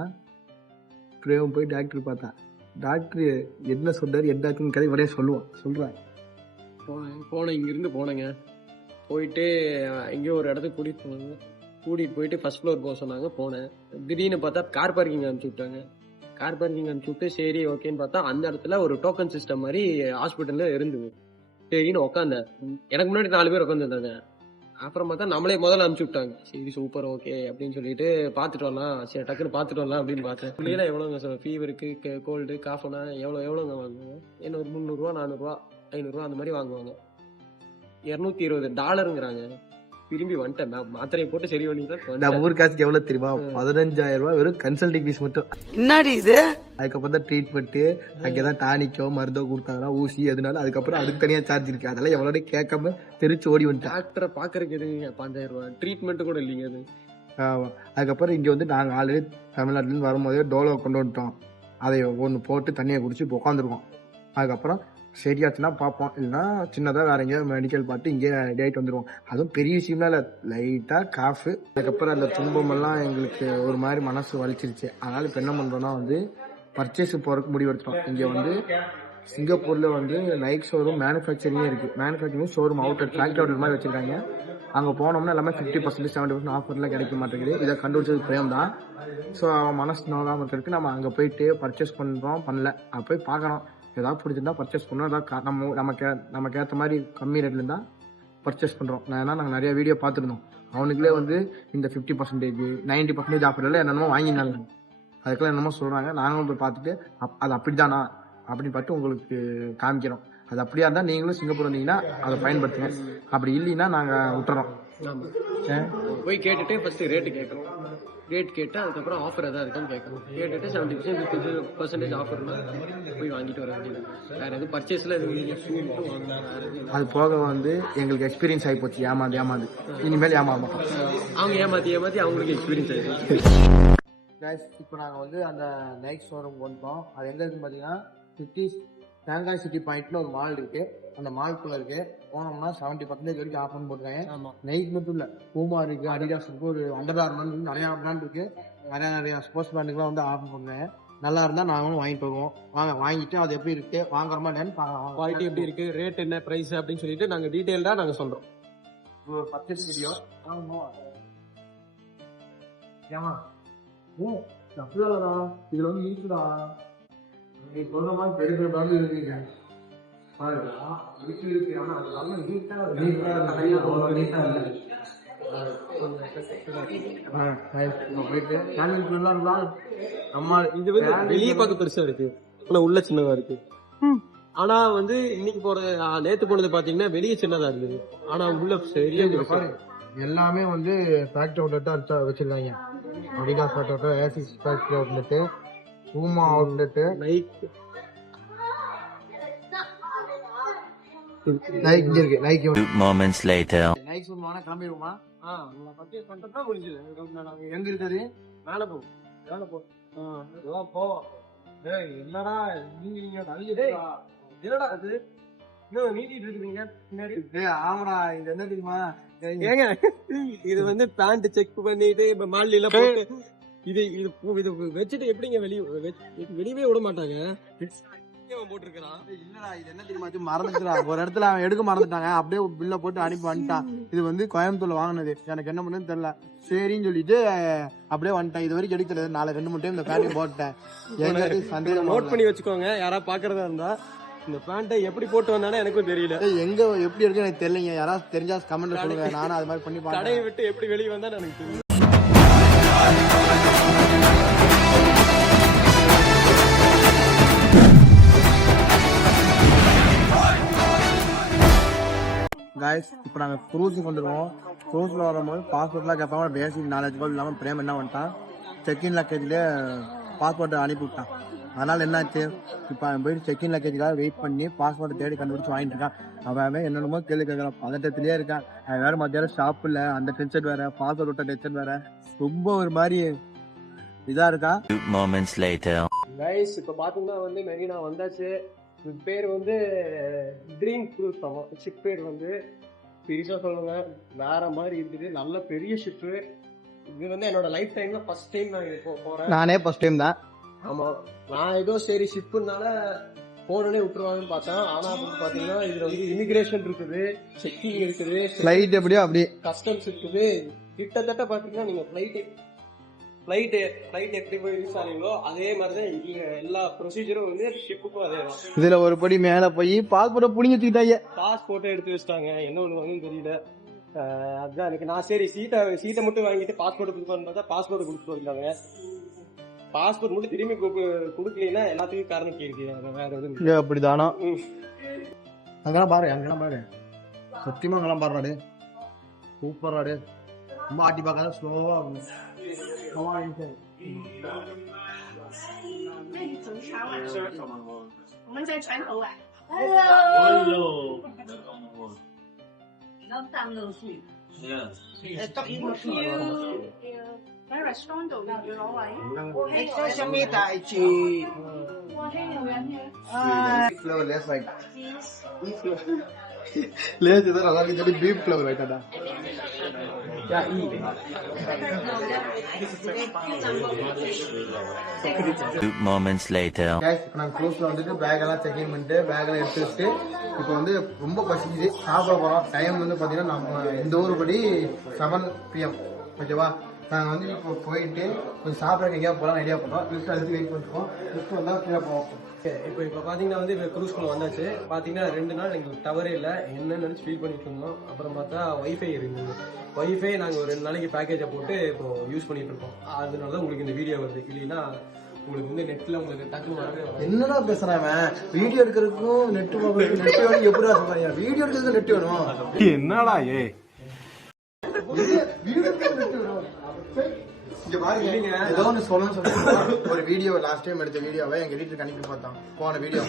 பிரேம் போய் டாக்டர் பார்த்தா. டாக்டர் என்ன சொல்றாரு என்னாச்சுன்னு கதை உடனே சொல்றேன். போனேன் இங்கிருந்து போனேங்க. போயிட்டு எங்கேயோ ஒரு இடத்துக்கு கூட்டிட்டு போயிட்டு ஃபர்ஸ்ட் ஃப்ளோர் போக சொன்னாங்க. போனேன். திடீர்னு பார்த்தா கார் பார்க்கிங் அனுப்பிச்சு விட்டாங்க. கார் பார்க்கிங் அனுப்பிச்சு விட்டு சரி ஓகேன்னு பார்த்தா அந்த இடத்துல ஒரு டோக்கன் சிஸ்டம் மாதிரி ஹாஸ்பிட்டல்ல இருந்தது. சரின்னு உட்காந்தேன். எனக்கு முன்னாடி 4 பேர் உட்காந்துருந்தாங்க. அப்புறம் பார்த்தா நம்மளே முதல்ல அனுப்பிச்சு விட்டாங்க. சரி சூப்பர் ஓகே அப்படின்னு சொல்லிட்டு பார்த்துட்டு வரலாம். சரி டக்குன்னு பார்த்துட்டு வரலாம் அப்படின்னு பார்த்தேன். பிள்ளைல எவ்வளோங்க ஃபீவருக்கு, கோல்டு, காஃபுனா எவ்வளோங்க வாங்குவாங்க? என்ன ஒரு 300 ரூபா, 400 ரூபா, 500 ரூபா அந்த மாதிரி வாங்குவாங்க. $220 திரும்பி வந்துட்டேன். மாத்திரையை போட்டு சரி பண்ணிட்டு ஊர் காசுக்கு எவ்வளவு தெரியுமா? 15,000 ரூபாய் வெறும் கன்சல்டிங் ஃபீஸ் மட்டும். என்னடி இது? அதுக்கப்புறம் தான் ட்ரீட்மெண்ட், அங்கேதான் டானிக்கோ மருந்தோ கொடுத்தாங்கன்னா ஊசி, அதனால அதுக்கப்புறம் அதுக்கு தனியா சார்ஜ் இருக்கு. அதெல்லாம் எவ்வளவு கேட்காம தெரிச்சு ஓடி வந்துட்டேன். டாக்டரை பாக்குறதுக்கு எதுங்க 5,000 ரூபாய்? ட்ரீட்மெண்ட் கூட இல்லைங்க அது. அதுக்கப்புறம் இங்க வந்து நாங்க ஆல்ரெடி தமிழ்நாட்டில இருந்து வரும்போதே டோலோ கொண்டு வந்துட்டோம். அதை ஒன்று போட்டு தண்ணியை குடிச்சு இப்போ உட்காந்துருக்கோம். அதுக்கப்புறம் சரியாச்சுன்னா பார்ப்போம், இல்லைன்னா சின்னதாக வேற எங்கேயாவது மெடிக்கல் பார்த்து இங்கே டேட் வந்துடுவோம். அதுவும் பெரிய விஷயம்லாம் இல்லை, லைட்டாக காஃபு. அதுக்கப்புறம் அந்த துன்பமெல்லாம் எங்களுக்கு ஒரு மாதிரி மனசு வலிச்சிருச்சு. அதனால் இப்போ என்ன பண்ணுறோன்னா வந்து பர்ச்சேஸ் போகிறதுக்கு முடிவு எடுத்துட்டோம். இங்கே வந்து சிங்கப்பூரில் வந்து நைக் ஷோரூம் மேனுஃபேக்சரிங்கே இருக்குது. Manufacturing showroom outlet factory outlet மாதிரி வச்சுருக்காங்க. அங்கே போனோம்னா எல்லாமே 50% 70% ஆஃபர்லாம் கிடைக்க மாட்டேங்குது. இதை கண்டுபிடிச்சது பிரேம் தான். ஸோ அவன் மனசு நோகாமல் இருக்கிறதுக்கு நம்ம அங்கே போயிட்டு பர்ச்சேஸ் பண்ணுறோம் பண்ணல. அது போய் பார்க்குறோம், ஏதாவது பிடிச்சிருந்தா பர்ச்சேஸ் பண்ணோம். ஏதாவது நமக்கு ஏற்ற மாதிரி கம்மி ரேட்ல இருந்தால் பர்ச்சேஸ் பண்ணுறோம். ஏன்னா நாங்கள் நிறைய வீடியோ பார்த்துருந்தோம். அவனுக்குள்ளே வந்து இந்த 50% 90% ஆஃபர்லாம் என்னென்னமோ வாங்கினாங்க. அதுக்கெல்லாம் என்னமோ சொல்கிறாங்க. நாங்களும் போய் பார்த்துட்டு அது அப்படி தானா அப்படின்னு பார்த்து உங்களுக்கு காமிக்கிறோம். அது அப்படியா இருந்தால் நீங்களும் சிங்கப்பூர் வந்தீங்கன்னா அதை பயன்படுத்துங்க. அப்படி இல்லைன்னா நாங்கள் விட்டுறோம். போய் கேட்டுட்டு ஃபர்ஸ்ட் ரேட்டு கேட்குறோம். ரேட் கேட்டு அதுக்கப்புறம் ஆஃபர் எதாவது இருக்கான்னு கேட்கணும். கேட்டுட்டு 70% 50% ஆஃபர்னா போய் வாங்கிட்டு வர வேண்டியது. வேற எதுவும் பர்ச்சேஸ்ல ஷூ மட்டும் வாங்கலாம். வேற எதுவும் அது போக வந்து எங்களுக்கு எக்ஸ்பீரியன்ஸ் ஆகி போச்சு. ஏமாந்து இனிமேல் ஏமாற மாட்டோம். அவங்க ஏமாற்றி அவங்களுக்கு எக்ஸ்பீரியன்ஸ் ஆயிடுச்சு. இப்போ நாங்கள் வந்து அந்த நைக் ஷோரூம் வந்துட்டோம். அது எங்கே இருக்குன்னு பார்த்தீங்கன்னா தேங்காய் சிட்டி பாயிண்ட்ல ஒரு மால் இருக்கு. அந்த மால்குள்ள இருக்கு. போனோம்னா 70% வரைக்கும் ஆஃபர் போட்டுருக்காங்க. நைக் மட்டும் இல்ல, பூமா இருக்கு, அடிடாஸ் இருக்கு, ஒரு அண்டர் ஆர்மர் நிறைய பிராண்ட் இருக்கு. நிறைய ஸ்போர்ட்ஸ் பிராண்டுக்குலாம் வந்து ஆஃபர் பண்ணுறாங்க. நல்லா இருந்தா நாங்களும் வாங்கிட்டு போவோம். வாங்கிட்டு அது எப்படி இருக்கு, வாங்குறோமா இல்லைன்னு பார்க்கலாம். குவாலிட்டி எப்படி இருக்கு, ரேட் என்ன, பிரைஸ் அப்படின்னு சொல்லிட்டு நாங்கள் டீட்டெயில்டா நாங்கள் சொல்றோம். பர்ச்சேஸ் வீடியோ ஏமா தப்புதாடா, இதுல வந்து இருக்குடா. நீ சொல்ற மாதிரி பெரிய பெரிய பிராண்டு இருக்கீங்க பாருங்க. இருக்கு ஆனா அது நல்லா நீட்டா போயிட்டு நம்ம இது வந்து வெளியே பார்க்க பெருசா இருக்கு, ஆனா உள்ள சின்னதா இருக்கு. ஆனா வந்து இன்னைக்கு நேத்து போனது பாத்தீங்கன்னா வெளியே சின்னதா இருந்தது, ஆனா உள்ள சரியா பாருங்க. எல்லாமே வந்து ஃபேக்டரி அவுட்லெட்டா வச்சிருக்காங்க. அடிடாஸ் அவுட்லெட், ஏசிஸ் factory outlet, Puma outlet, Nike இருக்கு. Nike 2 moments later. நைக் சொன்னா கிளம்பிடுவோமா? பர்ச்சேஸ் பண்ணிட்டா முடிஞ்சது. எங்க இருக்குது? மேல போ. என்னடா நீங்க என்னடா அது இன்னும் நீட்டிட்டு இருக்குறீங்க பின்னாடி? ஆமாடா, இது என்ன தெரியுமா? ஏங்க இது வந்து பேண்ட் செக் பண்ணிட்டு இப்ப மாலில போட்டு இது வச்சுட்டு எப்படிங்க வெளியவே விட மாட்டாங்க. போட்டுருக்கான். இல்லடா, இது என்ன தெரியுமா, மறந்துச்சுடா. ஒரு இடத்துல அவன் எடுக்க மறந்துட்டாங்க. அப்படியே பில்ல போட்டு அனுப்பி வந்துட்டான். இது வந்து கோயம்புத்தூர்ல வாங்கினது. எனக்கு என்ன பண்ணுன்னு தெரியல. சரின்னு சொல்லிட்டு அப்படியே வந்துட்டேன். இது வரைக்கும் எடுக்க தெரியாது. 4-2-3 டைம் இந்த பேண்ட் போட்டேன். எங்க சந்தேகம் நோட் பண்ணி வச்சுக்கோங்க. யாராவது பாக்குறதா இருந்தா இந்த பேண்ட்டை எப்படி போட்டு வந்தானே எனக்கும் தெரியல. எங்க எப்படி இருக்கு எனக்கு தெரியலங்க. யாராவது தெரிஞ்சா கமெண்ட்ல சொல்லுங்க. நானும் அது மாதிரி பண்ணி பாக்கிறேன். கடையை விட்டு எப்படி வெளியே வந்தா எனக்கு தெரியும். गाइस இப்போ நாங்க க்ரூஸுக்கு வந்துருவோம். க்ரூஸ்ல வரும்போது பாஸ்போர்ட்லாம் கேட்பாங்க. பேசிக் நாலேஜ் கூட இல்லாமல் பிரேம் என்ன பண்ணிட்டான், செக்இன் லக்கேஜ்லேயே பாஸ்போர்ட்டை அனுப்பி விட்டான். அதனால என்னாச்சு, இப்போ அவன் போயிட்டு செக்இன் லக்கேஜுக்காக வெயிட் பண்ணி பாஸ்போர்ட்டை தேடி கண்டுபிடிச்சி வாங்கிட்டு இருக்கான். அவன் என்னென்னமோ கேள்வி கேட்கறான். பதட்டத்திலேயே இருக்கான். அவன் வேற மத்தியானம் ஷாப்பில் அந்த டென்ஷன் வேற, பாஸ்போர்ட் விட்ட டென்ஷன் வேற, ரொம்ப ஒரு மாதிரி இதா இருக்கா. 2 moments later. கைஸ் இப்போ பாத்தீங்கன்னா வந்து மெரினா வந்தாச்சு. இது பேர் வந்து ட்ரீம் க்ரூஸ் ஆகும். ஷிப் பேர் வந்து பெருசா சொல்லுங்க, வேற மாதிரி இருக்குது. நல்ல பெரிய ஷிப்பு. இது வந்து என்னோட லைஃப் டைம்ல ஃபர்ஸ்ட் டைம் நான் போறேன். நானே ஃபர்ஸ்ட் டைம் தான். ஆமா, நான் ஏதோ சரி ஷிப்புனால போனோடனே விட்டுருவாங்கன்னு பார்த்தேன். ஆனா பாத்தீங்கன்னா இதுல வந்து இமிகிரேஷன் இருக்குது, செக்கிங் இருக்குது, ஃப்ளைட் எப்படியோ அப்படி கஸ்டம்ஸ் இருக்குது. கிட்டத்தட்ட பாத்தீங்கன்னா நீங்க ஃப்ளைட் எப்படி போய் யூஸ் ஆனீங்களோ அதே மாதிரிதான் இங்க எல்லா ப்ரொசீஜரும் வந்து ஷிப்புக்கும் அதே தான். இதுல ஒரு படி மேல போய் பாஸ்போர்ட்டை புடிங்கி வச்சுக்கிட்டாங்க. பாஸ்போர்ட்டை எடுத்து வச்சுட்டாங்க. என்ன பண்ணுவாங்கன்னு தெரியல. அதுதான் எனக்கு நான் சரி சீட்டை மட்டும் வாங்கிட்டு பாஸ்போர்ட் கொடுப்பான்னு பார்த்தா பாஸ்போர்ட் கொடுத்துட்டு வந்தாங்க. பாஸ்போர்ட் மட்டும் திரும்பி கொடுக்கலன்னா எல்லாத்துக்கும் காரணம் கேள்வி. வேற எதுவும் அப்படிதானா? அங்கெல்லாம் பாரு சத்தியமா அங்கெல்லாம் பாடுறாடு. சூப்பராடு. ரொம்ப ஆட்டி பார்க்காத, ஸ்லோவா ஃப்ளவர் லேஸ் வாங்கிட்டா. லேஸ் தான் நல்லா இருக்கு சொல்லி பீப் ஃப்ளவர் வாங்கிட்டாடா. Two moments later. இப்போ நாங்கள் க்ரூஸ்ல வந்துட்டு பேக் எல்லாம் செக்இன் பண்ணிட்டு பேக் எல்லாம் எடுத்து வச்சுட்டு இப்போ வந்து ரொம்ப பசிக்குது, சாப்பிட போறோம். டைம் வந்து பாத்தீங்கன்னா நம்ம இந்த ஊருபடி 7 PM. ஓகேவா? நாங்கள் வந்து இப்போ போயிட்டு கொஞ்சம் சாப்பிட எங்கேயா போகலாம் ஐடியா பண்ணோம். லிஸ்ட் எடுத்து வெயிட் பண்ணிருக்கோம். லிஸ்ட் வந்தால் கீழே போவோம். இப்போ பார்த்தீங்கன்னா வந்து இப்போ க்ரூஸ்குள்ள வந்தாச்சு. பார்த்தீங்கன்னா 2 நாள் எங்களுக்கு டவரே இல்லை, என்னன்னு நினச்சி ஃபீல் பண்ணிட்டு இருந்தோம். அப்புறம் பார்த்தா வைஃபை இருந்தது. வைஃபை நாங்கள் ஒரு 2 நாளைக்கு பேக்கேஜை போட்டு இப்போ யூஸ் பண்ணிட்டு இருக்கோம். அதனால தான் உங்களுக்கு இந்த வீடியோ வருது. இல்லைன்னா உங்களுக்கு வந்து நெட்டில் உங்களுக்கு டக்குன்னு வரவே வராது. என்னடா பேசுறான் வீடியோ எடுக்கிறதுக்கும் நெட் நெட் வேணும் எப்படிடா சொல்றாங்க? வீடியோ எடுக்கிறதுக்கு நெட் வேணும். என்னடா ஏ ஏதோ ஒன்று சொல்லணும்னு சொல்லிட்டு ஒரு வீடியோ லாஸ்ட் டைம் எடுத்த வீடியோவை எங்க எடிட்டருக்கு அனுப்பி பார்த்தோம். போன video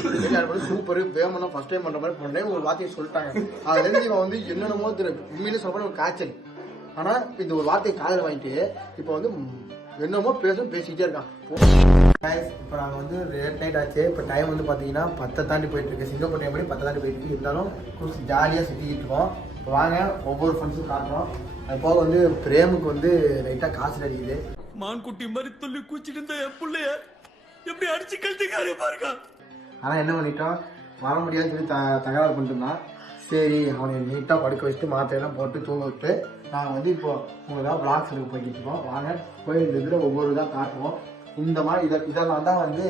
super Vemana first time பண்ற மாதிரி பண்ண ஒரு வார்த்தையை சொல்லிட்டாங்க. அதுல இருந்து இவன் வந்து என்னென்னமோ தெரியும். உண்மையிலே சொல்ற ஒரு காய்ச்சல். ஆனா இந்த ஒரு வார்த்தையை காதல வாங்கிட்டு இப்ப வந்து என்னமோ பேசிக்கிட்டே இருக்கான். இப்போ நாங்கள் வந்து லேட் நைட் ஆச்சு. இப்போ டைம் வந்து பார்த்தீங்கன்னா 10 தாண்டி போயிட்டு இருக்கு. சிங்கப்பூர் டைம் படி 10 தாண்டி போயிட்டு இருக்கு. இருந்தாலும் கொஞ்சம் ஜாலியாக சுற்றிக்கிட்டு இருக்கோம். இப்போ வாங்க ஒவ்வொரு ஃப்ரெண்ட்ஸும் காட்டுறோம். அது போக வந்து பிரேமுக்கு வந்து லைட்டாக காசு அடிக்குது. மான்குட்டி மாதிரி துள்ளி கூச்சிட்டு இருந்த என் பிள்ளைய எப்படி அடிச்சு கழுத்துக்காரு பாருங்க. ஆனால் என்ன பண்ணிட்டோம், வர முடியாதுன்னு சொல்லி தகராறு பண்ணிட்டு இருந்தான். சரி அவனை நீட்டாக படுக்க வச்சுட்டு மாத்திரையெல்லாம் போட்டு தூங்க விட்டு நாங்கள் வந்து இப்போ உங்களுக்காக பிளாக்ஸ் எடுக்க போய்கிட்டு இருக்கோம். வாங்க போய் இந்த இதில் ஒவ்வொரு இதாக காட்டுவோம். இந்த மாதிரி இதெல்லாம் தான் வந்து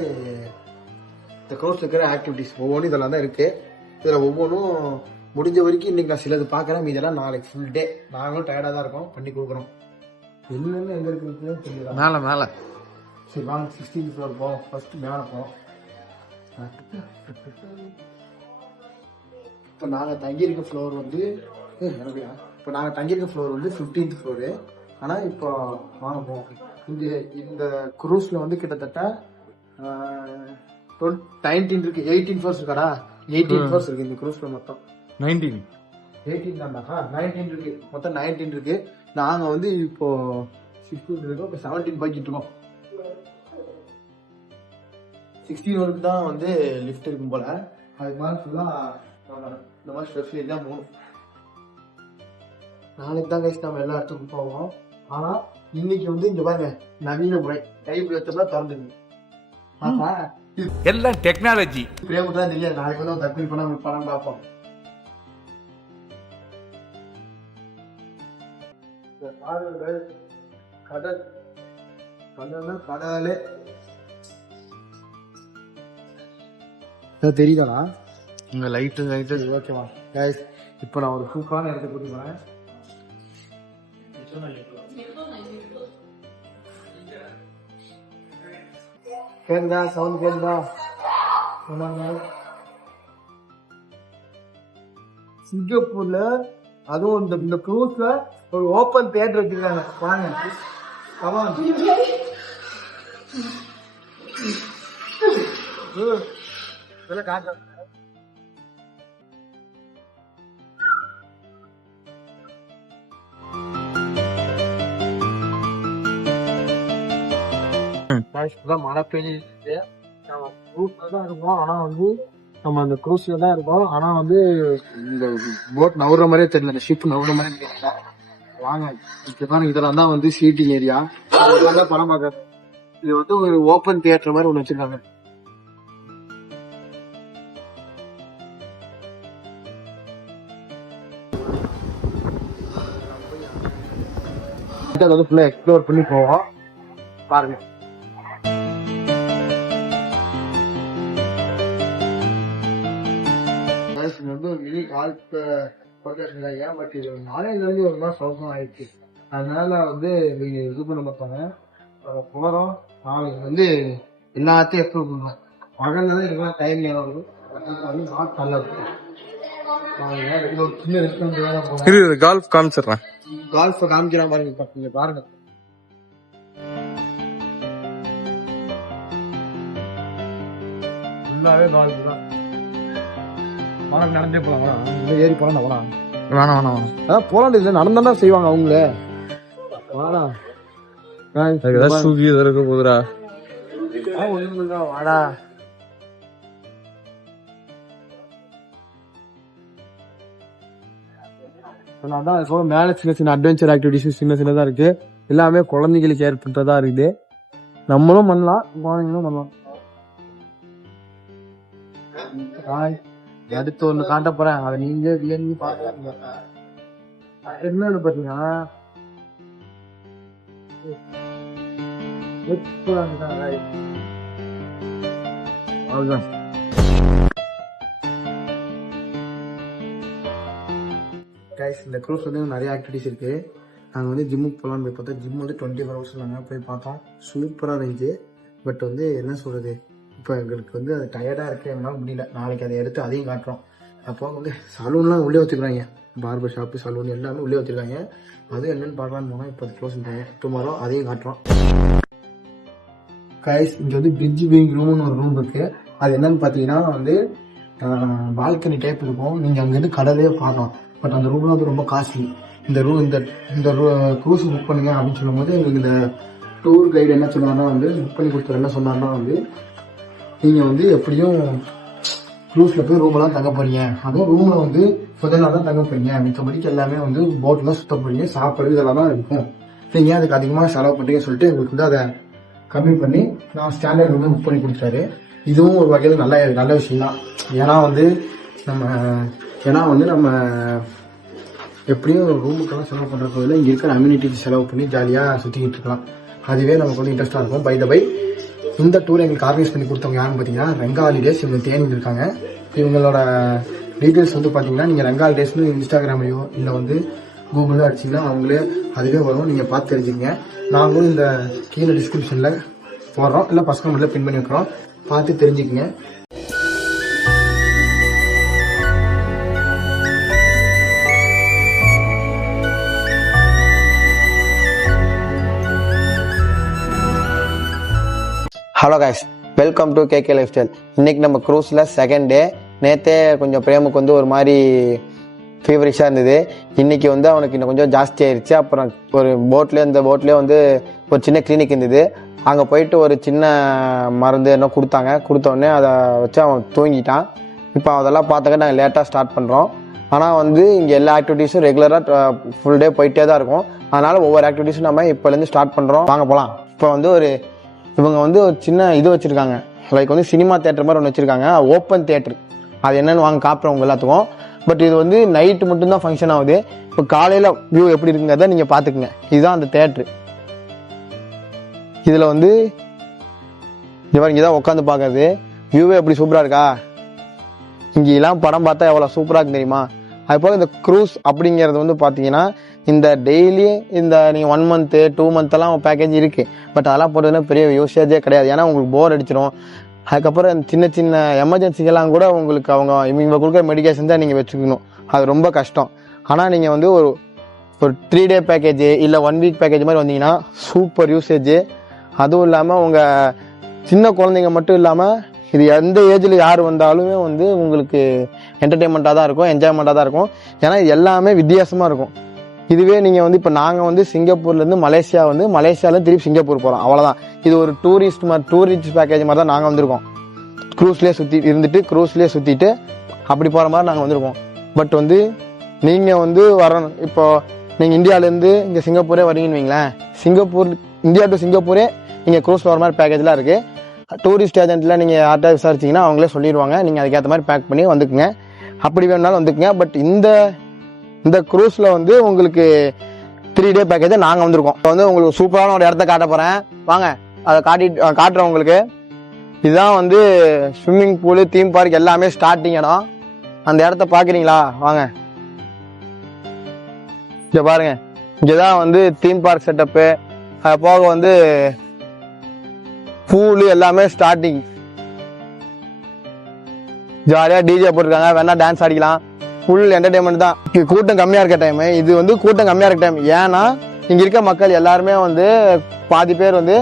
இந்த க்ரூஸ்ல இருக்கிற ஆக்டிவிட்டிஸ் ஒவ்வொன்றும் இதெல்லாம் தான் இருக்கு. இதில் ஒவ்வொன்றும் முடிஞ்ச வரைக்கும் இன்னைக்கு நான் சிலது பார்க்குறேன், இதெல்லாம் நாளைக்கு ஃபுல் டே நாங்களும் டயர்டாக தான் இருக்கோம், பண்ணி கொடுக்குறோம். என்னென்ன எங்கே இருக்குன்னு தெரியல. மேல மேல சரி வாங்க 16th ஃப்ளோர் போவோம். ஃபர்ஸ்ட் மேலே போவோம். இப்போ நாங்கள் தங்கியிருக்க ஃப்ளோர் வந்து இப்போ நாங்கள் தங்கியிருக்க ஃப்ளோர் வந்து 15th ஃப்ளோரு. ஆனால் இப்போ வாங்க போவோம். இந்த குரூஸில் வந்து கிட்டத்தட்ட 19 இருக்கு, 18 ஃப்ளோர்ஸ் இருக்காடா. 18 ஃப்ளோர்ஸ் இருக்கு இந்த குரூஸில். மொத்தம் 18 தான்டா. 19 இருக்கு, மொத்தம் 19 இருக்கு. நாங்கள் வந்து இப்போ 16 இருக்கோம், இப்போ 17 போய்கிட்டு இருக்கோம். 16 வரைக்கும் தான் வந்து லிஃப்ட் இருக்கும் போல. அதுக்கு மேலே ஃபுல்லாக இந்த மாதிரி ஃபெசிலிட்டி தான் போகணும். நாளைக்கு தான் கைஸ் நம்ம எல்லா இடத்துக்கும் போவோம். ஆனால் இன்னைக்கு வந்து இங்கே பாருங்க நவீன முறை டைப் வச்செல்லாம் திறந்துருக்கு. எல்லாம் டெக்னாலஜி. பிரேமுக்கு தான் தெரியாது. நாளைக்கு வந்து தற்கொலை பண்ண படம் பார்ப்போம். கடல் கடலே தெரியுதாடா இங்க லைட்டு ஓகேவா கைஸ்? இப்போ நான் ஒரு சூப்பரான இடத்துக்கு கூட்டி போறேன். கேக்குதா? சவுண்ட் கேக்குதா? சிங்கப்பூர்ல அதுவும் இந்த க்ரூஸ்ல ஒரு ஓப்பன் தியேட்டர் வச்சிருக்காங்க. வாங்க காட்டு. மழை பெய்யுது. நம்ம க்ரூஸ்ல தான் இருக்கோம். ஆனா வந்து நம்ம அந்த க்ரூஸ்ல தான் இருக்கோம். ஆனா வந்து இந்த போட் நவுற மாதிரியே தெரியல, இந்த ஷிப் நவுற மாதிரி தெரியல. வாங்க இதெல்லாம் தான் வந்து சீட்டிங் ஏரியா. படம் பார்க்க இது வந்து ஒரு ஓப்பன் தியேட்டர் மாதிரி ஒண்ணு வச்சிருக்காங்க. அதை வந்து ஃபுல்லா எக்ஸ்ப்ளோர் பண்ணி போவோம். பாருங்க வந்து ஒரு மினி கால்ப் ஏன் பட் இது நாளையில இருந்து ஒரு மாதிரி சௌசம் ஆயிடுச்சு. அதனால வந்து நீங்க இது பண்ண மாட்டாங்க. போறோம் நாளைக்கு வந்து எல்லாத்தையும் எக்ஸ்ப்ளோர் பண்ணுவோம். பகல்ல தான் இதெல்லாம் டைம் நேரம் வரும். நல்லா இருக்கும். இது ஒரு சின்ன ரெஸ்டாரண்ட் வேலை போகலாம். கால்ஃப் காமிச்சிடுறேன். கால்ஃப் காமிக்கிற மாதிரி பாருங்க. ஃபுல்லாவே கால்ஃப் தான். நடந்தே போலாம். ஏறி போலாம். வேணாம் அதான் போலாண்டு இல்லை, நடந்தாண்டா செய்வாங்க அவங்களே. வாடா சுகி இருக்க போதுரா. வாடா அதான் அதுக்கப்புறம் மேலே சின்ன சின்ன அட்வென்ச்சர் ஆக்டிவிட்டிஸ் சின்ன சின்னதாக இருக்கு. எல்லாமே குழந்தைகளுக்கு ஏற்பட்டதா இருக்குது. நம்மளும் பண்ணலாம், குழந்தைங்களும் பண்ணலாம். அடுத்து ஒண்ணு காட்ட போறேன், அதை நீங்க வியந்து பாருங்க. என்னன்னு பாத்தீங்கன்னா அவ்வளவுதான். கைஸ், இந்த க்ரூஸ் வந்து நிறைய ஆக்டிவிட்டிஸ் இருக்கு. நாங்கள் வந்து ஜிம்முக்கு போகலான்னு போய் பார்த்தோம். ஜிம் வந்து 24 hours நாங்கள் போய் பார்த்தோம். சூப்பராக இருந்துச்சு. பட் வந்து என்ன சொல்றது, இப்போ எங்களுக்கு வந்து அது டயர்டாக இருக்குது, எங்களால் முடியல. நாளைக்கு அதை எடுத்து அதையும் காட்டுறோம். அப்போ வந்து சலூன்லாம் உள்ளே வச்சுக்கிறாங்க, பார்பர் ஷாப்பு சலூன் எல்லாமே உள்ளே வச்சுருக்காங்க. அதுவும் என்னென்னு பார்க்கலான்னு போனால் இப்போ அது க்ளோஸ் பண்ணிட்டாங்க. டுமாரோ அதையும் காட்டுறோம். கைஸ், இங்கே வந்து பிரிட்ஜ் விங் ரூம்னு ஒரு ரூம் இருக்குது. அது என்னன்னு பார்த்தீங்கன்னா வந்து பால்கனி டைப் இருக்கும். நீங்கள் அங்கேருந்து கடலே பார்க்கலாம். பட் அந்த ரூம்லாம் வந்து ரொம்ப காஸ்ட்லி. இந்த க்ரூஸ் புக் பண்ணுங்க அப்படின்னு சொல்லும் போது எங்களுக்கு இந்த டூர் கைடு என்ன சொன்னார்னா வந்து புக் பண்ணி கொடுத்தாரு. என்ன சொன்னார்னா வந்து நீங்கள் வந்து எப்படியும் க்ரூஸில் போய் ரூமெல்லாம் தங்க போறீங்க, அதுவும் ரூமில் வந்து கொஞ்ச நாள் தான் தங்க போறீங்க. மிச்சபடிக்கு எல்லாமே வந்து போட்டில் சுத்த போறீங்க, சாப்பாடு இதெல்லாம் தான் இருக்கும். நீங்கள் அதுக்கு அதிகமாக செலவு பண்ணுறீங்கன்னு சொல்லிட்டு எங்களுக்கு வந்து அதை கம்மி பண்ணி நான் ஸ்டாண்டர்ட் ரூமே புக் பண்ணி கொடுத்தாரு. இதுவும் ஒரு வகையில் நல்ல விஷயம் தான். ஏன்னா வந்து நம்ம எப்படியும் ரூமுக்கெல்லாம் செலவு பண்ணுற போதில் இங்கே இருக்கிற அம்யூனிட்டிக்கு செலவு பண்ணி ஜாலியாக சுற்றிக்கிட்டு இருக்கலாம். அதுவே நமக்கு வந்து இன்ட்ரெஸ்ட்டாக இருக்கும். பை த பை, இந்த டூர் எங்களுக்கு ஆர்கனைஸ் பண்ணி கொடுத்தவங்க யாருன்னு பார்த்தீங்கன்னா ரெங்கா ஹாலிடேஸ். இவங்க தேனியில் இருக்காங்க. இவங்களோட டீட்டெயில்ஸ் வந்து பார்த்தீங்கன்னா நீங்கள் ரெங்கா ஹாலிடேஸ்னு இன்ஸ்டாகிராமையோ இல்லை வந்து கூகுளில் அடிச்சிங்கன்னா அவங்களே அதுவே வரும். நீங்கள் பார்த்து தெரிஞ்சுக்கங்க. நாங்களும் இந்த கீழே டிஸ்கிரிப்ஷனில் போடுறோம், இல்லை பசங்க மட்டும் பின் பண்ணி வைக்கிறோம், பார்த்து தெரிஞ்சுக்கங்க. Hello guys, welcome to KK lifestyle. இன்னைக்கு நம்ம க்ரூஸில் செகண்ட் டே. நேற்றே கொஞ்சம் பிரேமுக்கு வந்து ஒரு மாதிரி ஃபீவரிஷாக இருந்தது. இன்னைக்கு வந்து அவனுக்கு இன்னும் கொஞ்சம் ஜாஸ்தி ஆயிடுச்சு. அப்புறம் இந்த போட்லேயே வந்து ஒரு சின்ன கிளினிக் இருந்தது. அங்கே போயிட்டு ஒரு சின்ன மருந்து என்ன கொடுத்தோடனே அதை வச்சு அவன் தூங்கிட்டான். இப்போ அதெல்லாம் பார்த்தாக்க நாங்கள் லேட்டாக ஸ்டார்ட் பண்ணுறோம். ஆனால் வந்து இங்கே எல்லா ஆக்டிவிட்டீஸும் ரெகுலராக ஃபுல் டே போயிட்டே தான் இருக்கும். அதனால் ஒவ்வொரு ஆக்டிவிட்டீஸும் நம்ம இப்போலேருந்து ஸ்டார்ட் பண்ணுறோம். வாங்க போகலாம். இப்போ வந்து இவங்க வந்து ஒரு சின்ன இது வச்சுருக்காங்க, லைக் வந்து சினிமா தேட்டர் மாதிரி ஒன்று வச்சுருக்காங்க, ஓப்பன் தேட்டர். அது என்னென்னு வாங்க காட்டுறோம் உங்கள் எல்லாத்துக்கும். பட் இது வந்து நைட்டு மட்டும்தான் ஃபங்க்ஷன் ஆகுது. இப்போ காலையில் வியூ எப்படி இருக்குங்கிறத நீங்கள் பார்த்துக்குங்க. இதுதான் அந்த தேட்ரு. இதில் வந்து இங்கே தான் உட்காந்து பார்க்கறது. வியூவே எப்படி சூப்பராக இருக்கா. இங்கெல்லாம் படம் பார்த்தா எவ்வளோ சூப்பராக இருக்கு தெரியுமா. அதுபோல் இந்த க்ரூஸ் அப்படிங்கிறது வந்து பார்த்தீங்கன்னா இந்த டெய்லி இந்த நீங்கள் 1 month 2 month பேக்கேஜ் இருக்குது. பட் அதெல்லாம் போட்டதுன்னா பெரிய யூசேஜே கிடையாது. ஏன்னா உங்களுக்கு போர் அடிச்சிடும். அதுக்கப்புறம் சின்ன சின்ன எமர்ஜென்சிக்கெல்லாம் கூட உங்களுக்கு இவங்க கொடுக்குற மெடிக்கேஷன் தான் நீங்கள் வச்சுக்கணும். அது ரொம்ப கஷ்டம். ஆனால் நீங்கள் வந்து ஒரு 3 day பேக்கேஜ் இல்லை 1 week பேக்கேஜ் மாதிரி வந்தீங்கன்னா சூப்பர் யூசேஜ். அதுவும் இல்லாமல் உங்கள் சின்ன குழந்தைங்க மட்டும் இல்லாமல் இது எந்த ஏஜில் யார் வந்தாலுமே வந்து உங்களுக்கு என்டர்டெயின்மெண்ட்டாக தான் இருக்கும், என்ஜாய்மெண்ட்டாக தான் இருக்கும். ஏன்னா இது எல்லாமே வித்தியாசமாக இருக்கும். இதுவே நீங்கள் வந்து இப்போ நாங்கள் வந்து சிங்கப்பூர்லேருந்து மலேசியாவிலேருந்து திருப்பி சிங்கப்பூர் போகிறோம், அவ்வளோதான். இது ஒரு டூரிஸ்ட் பேக்கேஜ் மாதிரி தான் நாங்கள் வந்திருக்கோம். க்ரூஸ்லேயே சுற்றிட்டு அப்படி போகிற மாதிரி நாங்கள் வந்திருக்கோம். பட் வந்து நீங்கள் வந்து வரணும். இப்போ நீங்கள் இந்தியாவிலேருந்து இங்கே சிங்கப்பூரே வரீங்கன்னு வைங்களேன், இந்தியா டு சிங்கப்பூரே நீங்கள் க்ரூஸில் வர மாதிரி பேக்கேஜ்லாம் இருக்குது. டூரிஸ்ட் ஏஜென்ட்டில் நீங்கள் யார்கிட்ட விசாரிச்சிங்கன்னா அவங்களே சொல்லிடுவாங்க. நீங்கள் அதுக்கேற்ற மாதிரி பேக் பண்ணி வந்துக்குங்க. அப்படி வேணுனாலும் வந்துக்குங்க. பட் இந்த க்ரூஸில் வந்து உங்களுக்கு 3 day பேக்கேஜை நாங்கள் வந்திருக்கோம். இப்போ வந்து உங்களுக்கு சூப்பரான ஒரு இடத்த காட்ட போகிறேன். வாங்க அதை காட்டுறேன் உங்களுக்கு. இதுதான் வந்து ஸ்விம்மிங் பூலு, தீம் பார்க் எல்லாமே ஸ்டார்டிங் இடம். அந்த இடத்த பார்க்குறீங்களா? வாங்க இங்கே பாருங்க. இங்கே தான் வந்து தீம் பார்க் செட்டப்பு. அது போக வந்து பூலு எல்லாமே ஸ்டார்டிங். ஜாலியாக டிஜே போட்டிருக்காங்க, வேணா டான்ஸ் ஆடிக்கலாம். ஃபுல் என்டர்டைன்மெண்ட் தான். கூட்டம் கம்மியாக இருக்க டைம் இது வந்து கூட்டம் கம்மியாக இருக்க டைம். ஏன்னா இங்கே இருக்க மக்கள் எல்லாருமே வந்து பாதி பேர் வந்து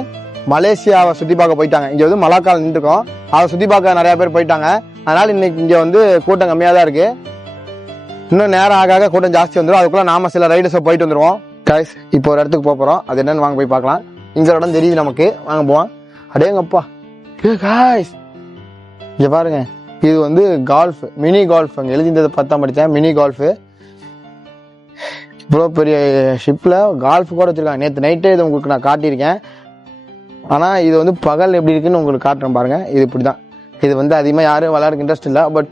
மலேசியாவை சுற்றி பார்க்க போயிட்டாங்க. இங்கே வந்து மலாக்கால் நின்றுருக்கோம், அதை சுற்றி பார்க்க நிறையா பேர் போயிட்டாங்க. அதனால் இன்னைக்கு இங்கே வந்து கூட்டம் கம்மியாக தான் இருக்குது. இன்னும் நேரம் ஆக கூட்டம் ஜாஸ்தி வந்துடும். அதுக்குள்ளே நாம சில ரைடர்ஸை போயிட்டு வந்துடுவோம். கைஸ், இப்போ ஒரு இடத்துக்கு போகிறோம். அது என்னன்னு வாங்க போய் பார்க்கலாம். இந்த இடம் தெரியுது நமக்கு, வாங்க போவோம். அடேங்கப்பா கைஸ், இங்கே பாருங்க. இது வந்து கால்ஃப், மினி கால்ஃப். அங்கே எழுதிந்ததை பார்த்தா படித்தேன், மினி கால்ஃபு. இவ்வளோ பெரிய ஷிப்பில் கால்ஃப் கூட வச்சுருக்காங்க. நேற்று நைட்டே இது உங்களுக்கு நான் காட்டியிருக்கேன். ஆனால் இது வந்து பகல் எப்படி இருக்குன்னு உங்களுக்கு காட்டுறேன் பாருங்கள். இது இப்படி தான். இது வந்து அதிகமாக யாரும் விளையாடுறதுக்கு இன்ட்ரெஸ்ட் இல்லை. பட்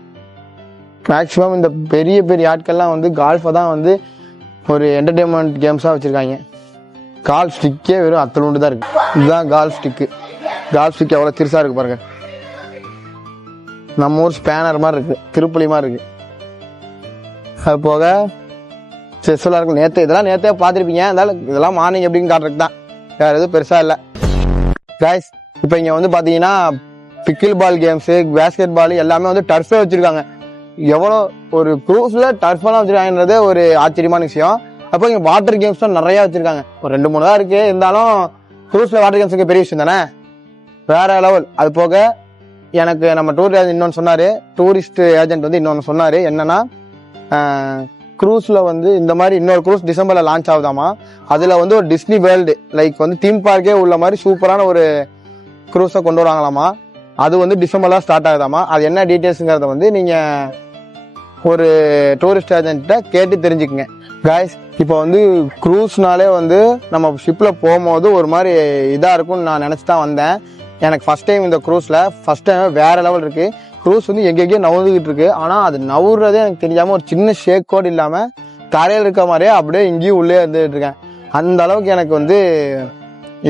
மேக்ஸிமம் இந்த பெரிய பெரிய ஆட்கள்லாம் வந்து கால்ஃபை தான் வந்து ஒரு என்டர்டெயின்மெண்ட் கேம்ஸாக வச்சுருக்காங்க. கால்ஃப் ஸ்டிக்கே வெறும் அத்தலூண்டு தான் இருக்குது. இதுதான் கால்ஃப் ஸ்டிக்கு. கால்ஃப் ஸ்டிக் எவ்வளோ திருசாக இருக்குது பாருங்கள். நம்ம ஊர் ஸ்பேனர் மாதிரி இருக்குது, திருப்பலி மாதிரி இருக்குது. அது போக செஸ்ஸெல்லாம் இருக்கும். இதெல்லாம் நேற்றே பார்த்துருப்பீங்க. அதனால இதெல்லாம் மார்னிங் எப்படின்னு காட்டுறதுக்கு தான், வேறு எதுவும் பெருசாக இல்லை. கைஸ் இப்போ இங்கே வந்து பார்த்தீங்கன்னா pickleball games, basketball எல்லாமே வந்து டர்ஃபே வச்சுருக்காங்க. எவ்வளோ ஒரு க்ரூஸில் டர்ஃபெல்லாம் வச்சுருக்காங்கன்றதே ஒரு ஆச்சரியமான விஷயம். அப்போ இங்கே வாட்டர் கேம்ஸ் தான் நிறையா வச்சுருக்காங்க. ஒரு 2-3 தான் இருக்குது. இருந்தாலும் க்ரூஸில் வாட்டர் கேம்ஸுக்கு பெரிய விஷயம் தானே, வேற லெவல். அது போக எனக்கு நம்ம டூர் ஏஜென்ட் இன்னொன்று சொன்னார், டூரிஸ்ட் ஏஜென்ட் வந்து இன்னொன்று சொன்னார். என்னன்னா க்ரூஸில் வந்து இந்த மாதிரி இன்னொரு க்ரூஸ் டிசம்பரில் லான்ச் ஆகுதாமா. அதில் வந்து ஒரு டிஸ்னி வேர்ல்டு லைக் வந்து தீம் பார்க்கே உள்ள மாதிரி சூப்பரான ஒரு க்ரூஸை கொண்டு வராங்களாமா. அது வந்து டிசம்பர்லாம் ஸ்டார்ட் ஆகுதாமா. அது என்ன டீட்டெயில்ஸுங்கிறத வந்து நீங்கள் ஒரு டூரிஸ்ட் ஏஜென்ட்ட கேட்டு தெரிஞ்சுக்குங்க காய்ஸ். இப்போ வந்து க்ரூஸ்னாலே வந்து நம்ம ஷிப்பில் போகும்போது ஒரு மாதிரி இதாக இருக்கும்னு நான் நினச்சி தான் வந்தேன். எனக்கு ஃபஸ்ட் டைம் இந்த க்ரூஸில் ஃபஸ்ட் டைம் வேறு லெவல் இருக்குது. க்ரூஸ் வந்து எங்கெங்கேயோ நவுந்துக்கிட்டு இருக்கு. ஆனால் அது நவுறதே எனக்கு தெரியாமல் ஒரு சின்ன ஷேக் கோட் இல்லாமல் தரையில் இருக்க மாதிரியே அப்படியே இங்கேயும் உள்ளே இருந்துகிட்டு இருக்கேன். அந்த அளவுக்கு எனக்கு வந்து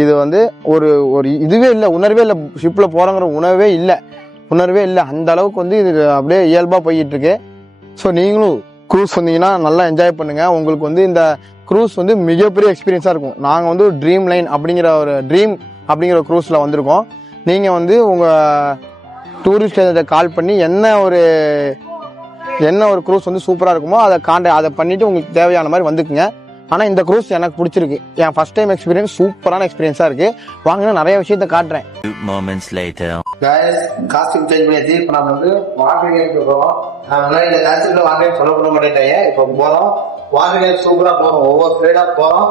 இது வந்து ஒரு ஒரு இதுவே இல்லை, உணர்வே இல்லை. ஷிப்பில் போகிறோங்கிற உணர்வே இல்லை. அந்த அளவுக்கு வந்து இது அப்படியே இயல்பாக போய்கிட்டு இருக்கு. ஸோ நீங்களும் க்ரூஸ் வந்தீங்கன்னா நல்லா என்ஜாய் பண்ணுங்கள். உங்களுக்கு வந்து இந்த க்ரூஸ் வந்து மிகப்பெரிய எக்ஸ்பீரியன்ஸாக இருக்கும். நாங்கள் வந்து ட்ரீம் லைன் அப்படிங்கிற க்ரூஸில் வந்திருக்கோம். நீங்கள் வந்து உங்கள் டூரிஸ்ட் ஏஜென்ட்டை கால் பண்ணி என்ன ஒரு க்ரூஸ் வந்து சூப்பராக இருக்குமோ அதை பண்ணிவிட்டு உங்களுக்கு தேவையான மாதிரி வந்துக்குங்க. ஆனால் இந்த க்ரூஸ் எனக்கு பிடிச்சிருக்கு. என் ஃபர்ஸ்ட் டைம் எக்ஸ்பீரியன்ஸ் சூப்பரான எக்ஸ்பீரியன்ஸாக இருக்குது. வாங்கினா நிறைய விஷயத்த காட்டுறேன். காஸ்டியூம் சேஞ்ச் பண்ணியாச்சு. இப்போ நம்ம வந்து வாட்டர் கேமுக்கு போகிறோம். இந்த காஸ்டியூம்ல வாட்டர் கேம் சொல்ல மாட்டேன். இப்போ போகிறோம், வாட்டர் கேம் சூப்பராக போகிறோம். ஒவ்வொரு ஸ்லைடாக போகிறோம்,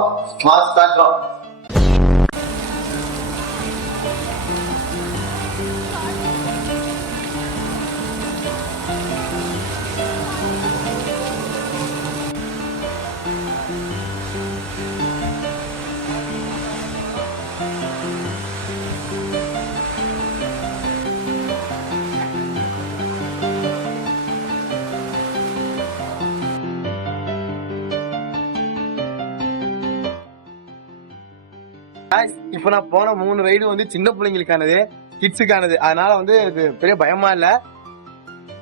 மாஸ்க் காட்டுறோம். இப்போ நான் போன 3 ரைடு வந்து சின்ன பிள்ளைங்களுக்கானது, கிட்ஸுக்கானது. அதனால வந்து இது பெரிய பயமா இல்லை.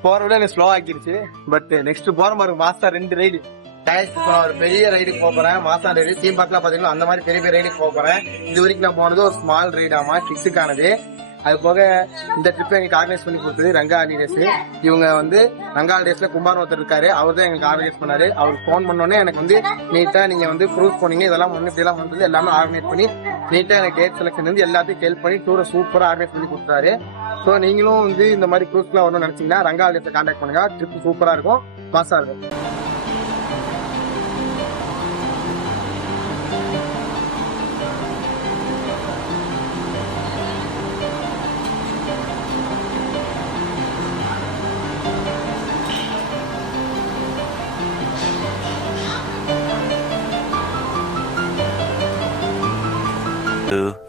போற விட எனக்கு ஸ்லோ ஆக்கிருச்சு. பட் நெக்ஸ்ட் போற மாதிரி மாசா 2 ரைடு. ஒரு பெரிய ரைடுக்கு போறேன். மாசா ரைடு தீம் பார்க்லாம் பாத்தீங்கன்னா அந்த மாதிரி பெரிய ரைடுக்கு போறேன். இது வரைக்கும் நான் போனது ஒரு ஸ்மால் ரைடு ஆமா, கிட்ஸுக்கானது. அது போக இந்த ட்ரிப் எங்களுக்கு ஆர்கனைஸ் பண்ணி கொடுத்தது ரங்கா ஹாலிடேஸ். இவங்க வந்து ரங்கா ஹாலிடேஸ்ல குமார் ஒருத்தர் இருக்காரு, அவர் தான் எங்களுக்கு ஆர்கனைஸ் பண்ணாரு. அவருக்கு ஃபோன் பண்ணோன்னே எனக்கு வந்து நீட்டா நீங்க வந்து ப்ரூஃப் போனீங்க, இதெல்லாம் இப்படிலாம் பண்றது எல்லாமே ஆர்கனைஸ் பண்ணி நீட்டா எனக்கு டேட் செலக்ஷன் வந்து எல்லாத்தையும் ஹெல்ப் பண்ணி டூரை சூப்பரா ஆர்கனைஸ் பண்ணி கொடுத்தாரு. ஸோ நீங்களும் வந்து இந்த மாதிரி க்ரூஸ்லாம் வரணும்னு நினைச்சீங்கன்னா ரங்கா ஹாலிடேஸை கான்டாக்ட் பண்ணுங்க. ட்ரிப் சூப்பரா இருக்கும், மாசா இருக்கும்.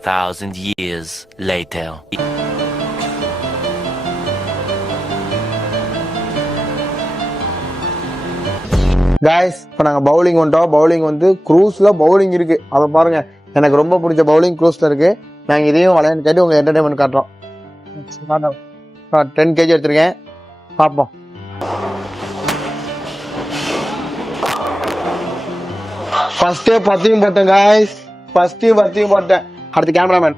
Thousand years later. காய்ஸ் இப்போ நாங்கள் பவுலிங் வந்துட்டோம். பவுலிங் வந்து க்ரூஸில் பவுலிங் இருக்குது. அதை பாருங்க, எனக்கு ரொம்ப பிடிச்ச பவுலிங் க்ரூஸில் இருக்குது. நாங்கள் இதையும் விளையாண்டு கேட்டு உங்கள் என்டர்டைன்மெண்ட் காட்டுறோம். 10 kg எடுத்துருக்கேன், பார்ப்போம். ஃபர்ஸ்டே 10 போட்டேன் காய்ஸ், ஃபர்ஸ்ட் 10 போட்டேன். அடுத்து கேமராமேன்.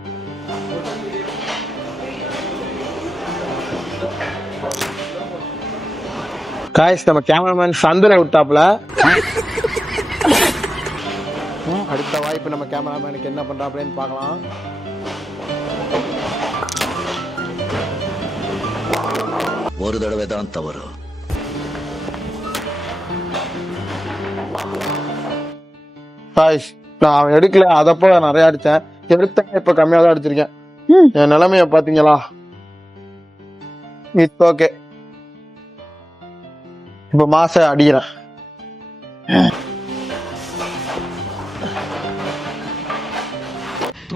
காய்ஸ் நம்ம கேமராமேன் சந்திர விட்டாப்ல. அடுத்த வாய்ப்பு நம்ம கேமராமேனுக்கு என்ன பண்றாப்லன்னு பார்க்கலாம். ஒரு தடவை தான் தவறு. காய்ஸ் நான் எடுக்கல, அதப்போ நிறைய அடிச்சேன். எடுத்தேன், இப்ப கம்மியா தான் அடிச்சிருக்கேன். என் நிலைமைய பாத்தீங்களா? It's okay. இப்ப மாச அடிக்கிறேன்.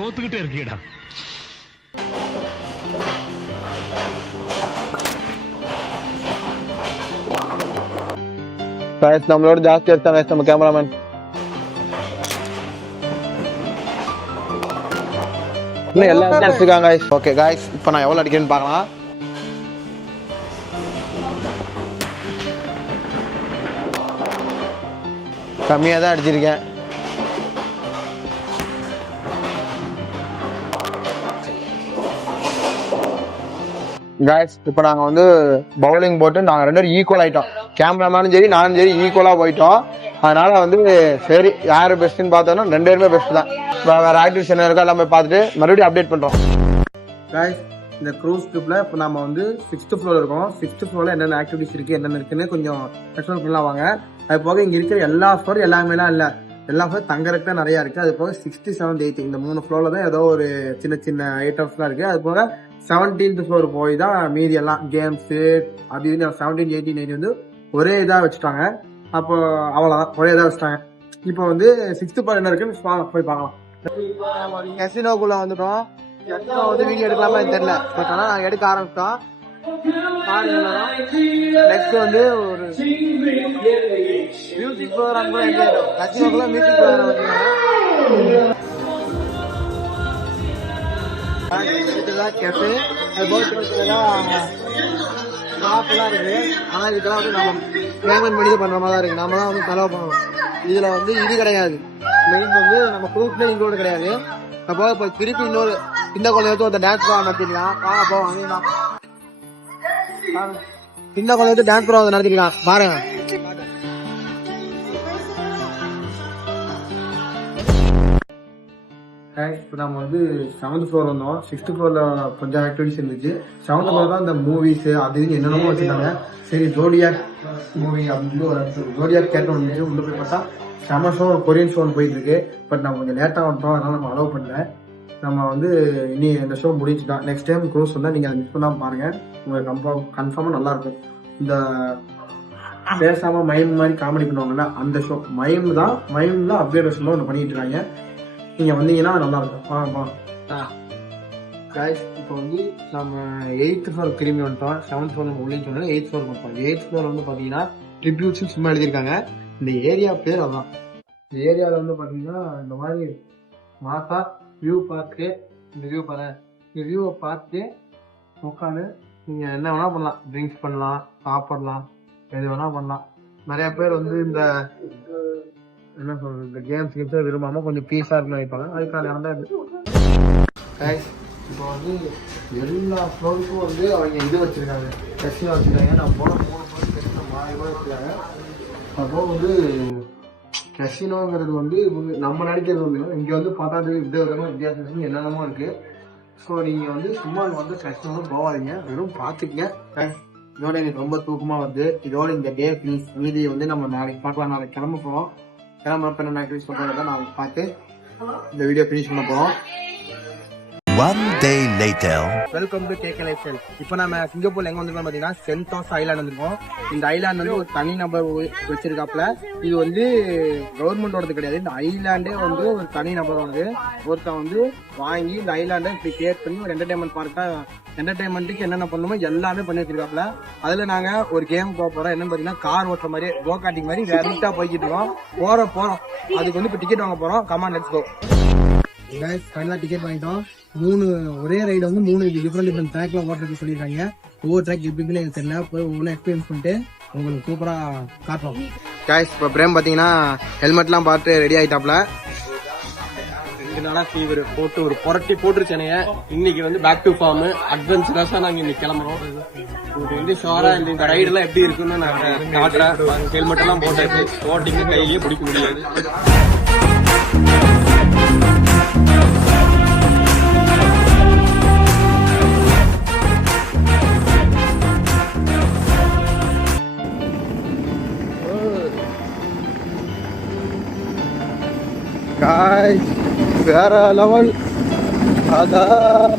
தோத்துக்கிட்டே இருக்கீடா. गाइस நம்மளோட ஜாஸ்தி எடுத்தாங்க गाइस நம்ம கேமராமேன். இன்னும் எல்லாம் அடிச்சிருக்காங்க गाइस. ஓகே गाइस இப்போ நான் எவ்வளவு அடிக்கிறேன்னு பார்க்கலாம். கம்மியா தான் அடிச்சிருக்கேன். गाइस இப்போ நாங்க வந்து பவுலிங் போட்டு நாங்க ரெண்டு பேரும் ஈக்குவல் ஆயிட்டோம். கேமராமேனும் சரி நானும் சரி ஈக்குவலா போயிட்டோம். அதனால வந்து சரி யாரு பெஸ்ட்னு பார்த்தோம்னா ரெண்டு பேருமே பெஸ்ட் தான். வேற ஆக்டிவிட்டிஸ் என்ன இருக்கோ எல்லாமே பார்த்துட்டு மறுபடியும் அப்டேட் பண்றோம். गाइस இந்த க்ரூஸ் ட்ரிப்ல இப்போ நம்ம வந்து 6th ஃப்ளோர் இருக்கோம். 6th ஃப்ளோர்ல என்னென்ன ஆக்டிவிட்டிஸ் இருக்கு என்னென்ன இருக்குன்னு கொஞ்சம் எக்ஸ்பிளைன் பண்ணலாம் வாங்க. அது போக இங்க இருக்கிற எல்லா ஃப்ளோர் எல்லாமேலாம் இல்ல, எல்லா ஃப்ளோர் தங்கறதுக்கு நிறைய இருக்கு. அது போக 6th 7th 8th இந்த 3 ஃப்ளோர்ல தான் ஏதோ ஒரு சின்ன சின்ன ஐட்டம்ஸ்லாம் இருக்கு. அது போக 17th ஃப்ளோர் போய் தான் மீதி எல்லாம் கேம்ஸ் அது இது 17, 18, 19 வந்து ஒரே இதா வச்சுட்டாங்க. அப்போ அவ்வளவுதான் ஒரே இதா வச்சுட்டாங்க. இப்போ வந்து 6th ஃப்ளோர் என்ன இருக்குன்னு போய் பார்க்கலாம். கசினோக்குள்ள வந்துட்டோம். கசினோ வந்து வீடியோ எடுக்கலாமா தெரியல, பட் ஆனா நாங்க எடுக்க ஆரம்பிச்சோம். நெக்ஸ்ட் வந்து ஒரு மியூசிக் ப்ரோக்ராம் கூட என்ஜாய் ஆயிடும். கசினோக்குள்ள மியூசிக் ப்ரோக்ராம் வச்சுருக்காங்க. இதுதான் கேஃபே. அது போட்டுலாம் ஷாப்லாம் இருக்கு. ஆனா இதுக்கெல்லாம் வந்து நம்ம பேமெண்ட் பண்ணி பண்ற மாதிரி தான் இருக்கு. நம்ம தான் வந்து செலவு பண்ணணும். இதுல வந்து இது கிடையாது, மெயின் வந்து நம்ம ப்ரூஃப்ல இன்க்ளூட் கிடையாது. அப்போ இப்போ திருப்பி இன்னொரு இந்த குழந்தை ஒரு டான்ஸ் ப்ரோக்ராம் நடத்திக்கலாம். அப்போ இந்த குழந்தை டான்ஸ் ப்ரோக்ராம் நடத்திக்கலாம் பாருங்க. இப்போ நம்ம வந்து 7th ஃப்ளோர் வந்தோம். 6th ஃப்ளோர்ல கொஞ்சம் ஆக்டிவிட்டிஸ் இருந்துச்சு. 7th ஃப்ளோர் தான் இந்த மூவிஸ் அது இது என்னென்னமோ வச்சிருந்தாங்க. சரி ஜோடியாக் மூவி அப்படின்னு ஒரு ஜோடியாக் கேட்ட ஒன்று உள்ள போய் பார்த்தா செம ஷோ கொரியன் ஷோ போயிட்டு இருக்கு. பட் நம்ம கொஞ்சம் லேட்டாக வந்துட்டோம், அதனால நம்ம அலோவ் பண்ணல. நம்ம வந்து இனி இந்த ஷோ முடிச்சுட்டோம். நெக்ஸ்ட் டைம் க்ரூஸ் வந்தால் நீங்கள் அதை மிஸ் பண்ணாமல் பாருங்க, உங்களுக்கு கன்ஃபார்மாக நல்லா இருக்கும். இந்த பேசாம மைம் மாதிரி காமெடி பண்ணுவாங்கல்ல அந்த ஷோ மைம் தான் அப்டேட் ஒன்று பண்ணிட்டு இருக்காங்க. நீங்க வந்தீங்கன்னா நல்லா இருக்கும். இப்போ வந்து நம்ம 8th ஃப்ளோர் திரும்பி வந்துட்டோம். 7th ஃப்ளோர் நம்ம உள்ளே சொன்னா 8th ஃப்ளோர் வந்துட்டோம். 8th ஃப்ளோர் வந்து பாத்தீங்கன்னா ட்ரிபியூட்ஸ் சும்மா எழுதியிருக்காங்க. இந்த ஏரியா பேர் அதான். இந்த ஏரியாவில் வந்து பாத்தீங்கன்னா இந்த மாதிரி மாசா வியூ பார்த்து இந்த வியூ பாரு, இந்த வியூவை பார்த்து உட்காந்து நீங்க என்ன வேணா பண்ணலாம், ட்ரிங்க்ஸ் பண்ணலாம், சாப்பிடலாம், எது வேணா பண்ணலாம். நிறைய பேர் வந்து இந்த என்ன சொல்றது இந்த கேம்ஸ் விரும்பாம கொஞ்சம் பீஸா இருக்குன்னு நினைப்பாங்க. அதுக்கான இடம் தான் இது. இப்போ வந்து எல்லா ஃப்ளோருக்கும் வந்து அவங்க இது வச்சிருக்காங்க, கசினோ வச்சிருக்காங்க. நான் போன 3 ஃப்ளோர் கசினோ மாறி கூட வச்சிருக்காங்க. அப்போ வந்து கசினோங்கிறது வந்து நம்ம நினைக்கிறது வந்து இங்க வந்து பார்த்தா வித்தியாசம் என்னென்னமோ இருக்கு. ஸோ நீங்க வந்து சும்மா வந்து கசினோன்னு போகாதீங்க, வெறும் பார்த்துக்கங்க. இதோட எனக்கு ரொம்ப தூக்கமா வந்து இதோட இந்த டே ப்ளீஸ் மீதி வந்து நம்ம நாளைக்கு பார்க்கலாம். நாளைக்கு கிளம்ப போறோம். கிளம்புறப்ப என்ன ஆக்டிவிட்டிஸ் பண்ணுறத நாளைக்கு பார்த்து இந்த வீடியோ ஃபினிஷ் பண்ண போறோம். One day later. Welcome to KK lifestyle. இப்போ நம்ம சிங்கப்பூர்ல எங்க வந்திருக்கோம் பாத்தீங்கன்னா சென்டோஸ் ஐலாண்ட் வந்திருக்கோம். இந்த ஐலாண்ட் வந்து ஒரு தனி நபர் வச்சிருக்காப்ல. இது வந்து கவர்மெண்டோடது கிடையாது, இந்த ஐலாண்டே வந்து ஒரு தனி நபரோடது. ஒருத்தன் வந்து வாங்கி இந்த ஐலாண்டை இப்படி கிரியேட் பண்ணி ஒரு என்டர்டைன்மெண்ட் பார்க்கா என்டர்டைன்மெண்ட்டுக்கு என்னென்ன பண்ணணுமோ எல்லாமே பண்ணி வச்சிருக்காப்ல. அதுல நாங்க ஒரு கேம் போக போறோம். என்னன்னு பாத்தீங்கன்னா கார் ஓட்டுற மாதிரி கோ கார்ட்டிங் மாதிரி ரேண்டா போய்கிட்டு இருக்கோம். போறோம் அதுக்கு வந்து இப்போ டிக்கெட் வாங்க போறோம். Come on let's go. ஃபைனலா டிக்கெட் வாங்கிட்டோம். 3 ஒரே ரைடு வந்து 3 டிஃப்ரெண்ட் ட்ராக்ல ஓட்டுறதுக்கு சொல்லியிருக்காங்க. ஒவ்வொரு ட்ராக் எப்படின்னு எனக்கு தெரியல, போய் ஒவ்வொரு எக்ஸ்பீரியன்ஸ் பண்ணிட்டு உங்களுக்கு சூப்பரா காட்டுறோம். காய்ஸ் இப்போ பிரேம் பாத்தீங்கன்னா ஹெல்மெட்லாம் பார்த்து ரெடி ஆயிட்டாப்ல. 2 நாளா ஃபீவர் போட்டு ஒரு புரட்டி போட்டுருச்சனைய. இன்னைக்கு வந்து பேக் டு ஃபார்ம் அட்வென்ச்சரஸா நாங்க இன்னைக்கு கிளம்புறோம். உங்களுக்கு வந்து ஷோரா இந்த ரைடு எல்லாம் எப்படி இருக்குன்னு நான் காட்டுறேன். ஹெல்மெட் எல்லாம் போட்டாச்சு, ஓட்டிங்க கையிலேயே பிடிக்க முடியாது. गाइस வேற லெவல். அதான்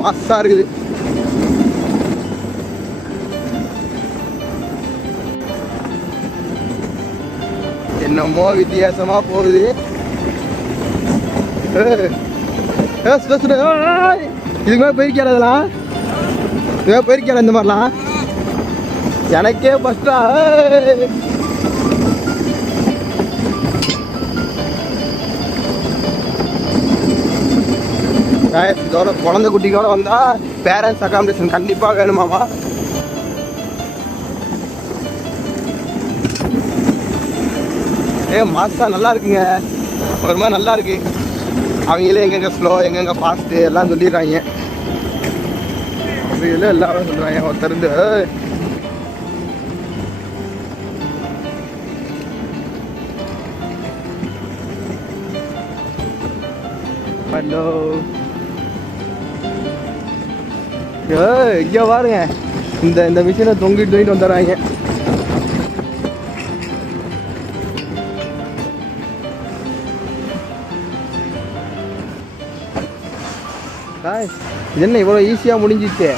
மஸ்தா இருக்குது. என்னமோ வித்தியாசமா போகுது. இதுக்கு மேலே போயிருக்காரு அதெல்லாம், இதுவே போயிருக்காரு இந்த மாதிரிலாம். எனக்கே ஃபஸ்ட்டா இதோட குழந்தை குட்டியோட வந்தா பேரண்ட்ஸ் அகாமடேஷன் கண்டிப்பா வேணுமாமா. மாசா நல்லா இருக்குங்க, ஒரு மாதிரி நல்லா இருக்கு. அவங்களே எங்கெங்க ஸ்லோ எங்கெங்க ஃபாஸ்ட்டு எல்லாம் சொல்லிடுறாங்க. அப்படியில எல்லாரும் சொல்றாங்க. ஒருத்தர் இருந்து ஹலோ இங்க பாருங்க, இந்த மிஷினை தொங்கிட்டு வந்துடுறாங்க. இது என்ன இவ்வளோ ஈஸியாக முடிஞ்சிச்சு?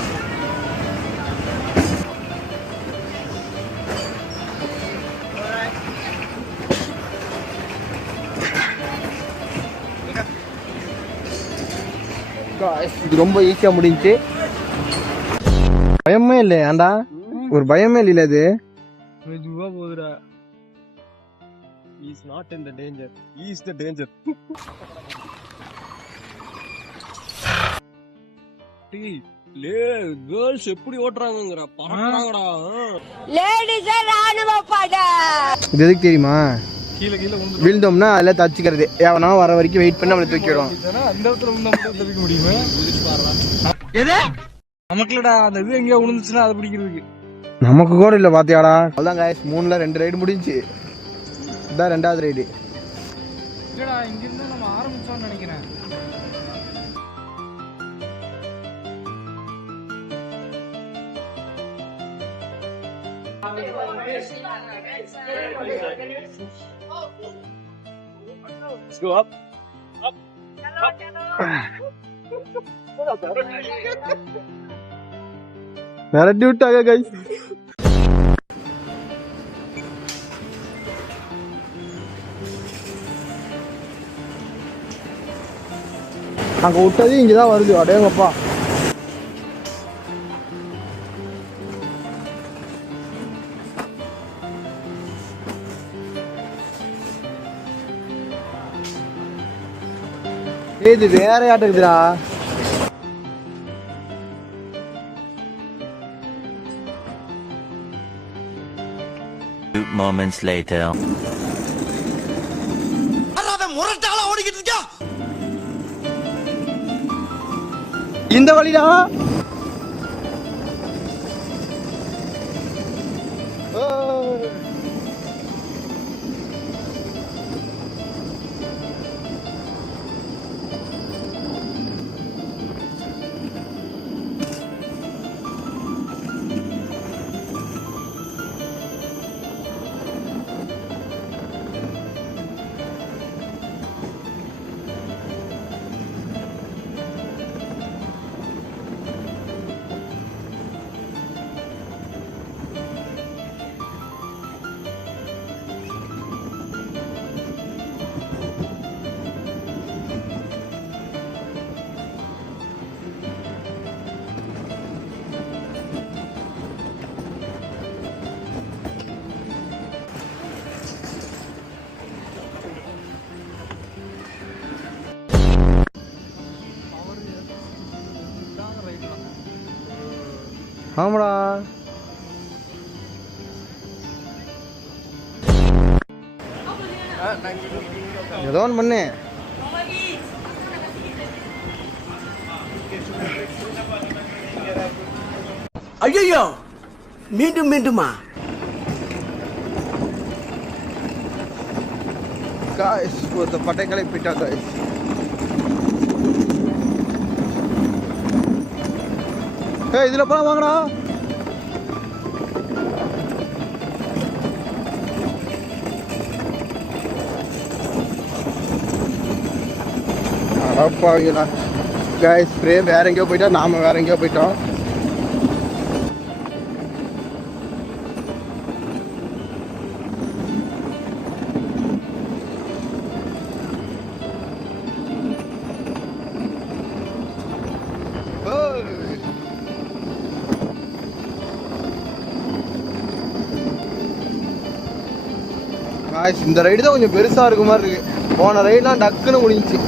இது ரொம்ப ஈஸியாக முடிஞ்சிச்சு. பயமே இல்லை ஏண்டா, ஒரு பயமே இல்லை. இது மெதுவா போகுதுடா. Is not in the danger, is the danger. Girls எப்படி ஓட்டுறாங்கங்கற பறக்குறாங்கடா. லேடிஸ் ராணுவ படை. இது எதுக்கு தெரியுமா? கீழ கீழ விழுந்தோம்னா அதில் தச்சுக்கிறது. எவனா வர வரைக்கும் வெயிட் பண்ணி நம்மளை தூக்கி விடுவான். அந்த இடத்துல விழுந்தா மட்டும் தப்பிக்க முடியுமா? எது நமக்குலடா அந்த இது எங்கேயா விழுந்துச்சுன்னா அதை பிடிக்கிறதுக்கு நமக்கு கூட இல்லை பாத்தியாடா. அதான் காய்ஸ் 3ல 2 ரைடு முடிஞ்சு, இதான் 2வது ரைடு. இல்லடா இங்கிருந்து நம்ம ஆரம்பிச்சோம்னு நினைக்கிறேன். Let's go up. Up. விரட்டி விட்டாங்க கைஸ். அங்க விட்டது இங்கதான் வருது. அடேங்கப்பா. இது வேற யாட்ட இருக்குதுடா. Moments later. முரட்டாளா ஓடிக்கிட்டு இருக்கா. இந்த வழிடா. ஆமாடா. ஏதோ ஒன்று பண்ணு. ஐயோ மீண்டும் மீண்டுமா? காய்ஸ் ஒருத்த பட்டைகளை போயிட்டா காய்ஸ். இதுல போல வாங்கடா. அடப்பாங்களா காய்ஸ், ஸ்ப்ரே வேற எங்கேயோ போயிட்டா, நாம வேற எங்கேயோ போயிட்டோம். இந்த ரைடு தான் கொஞ்சம் பெருசா இருக்க மாதிரி இருக்கு. போன ரைடுலாம் டக்குன்னு முடிஞ்சிச்சு.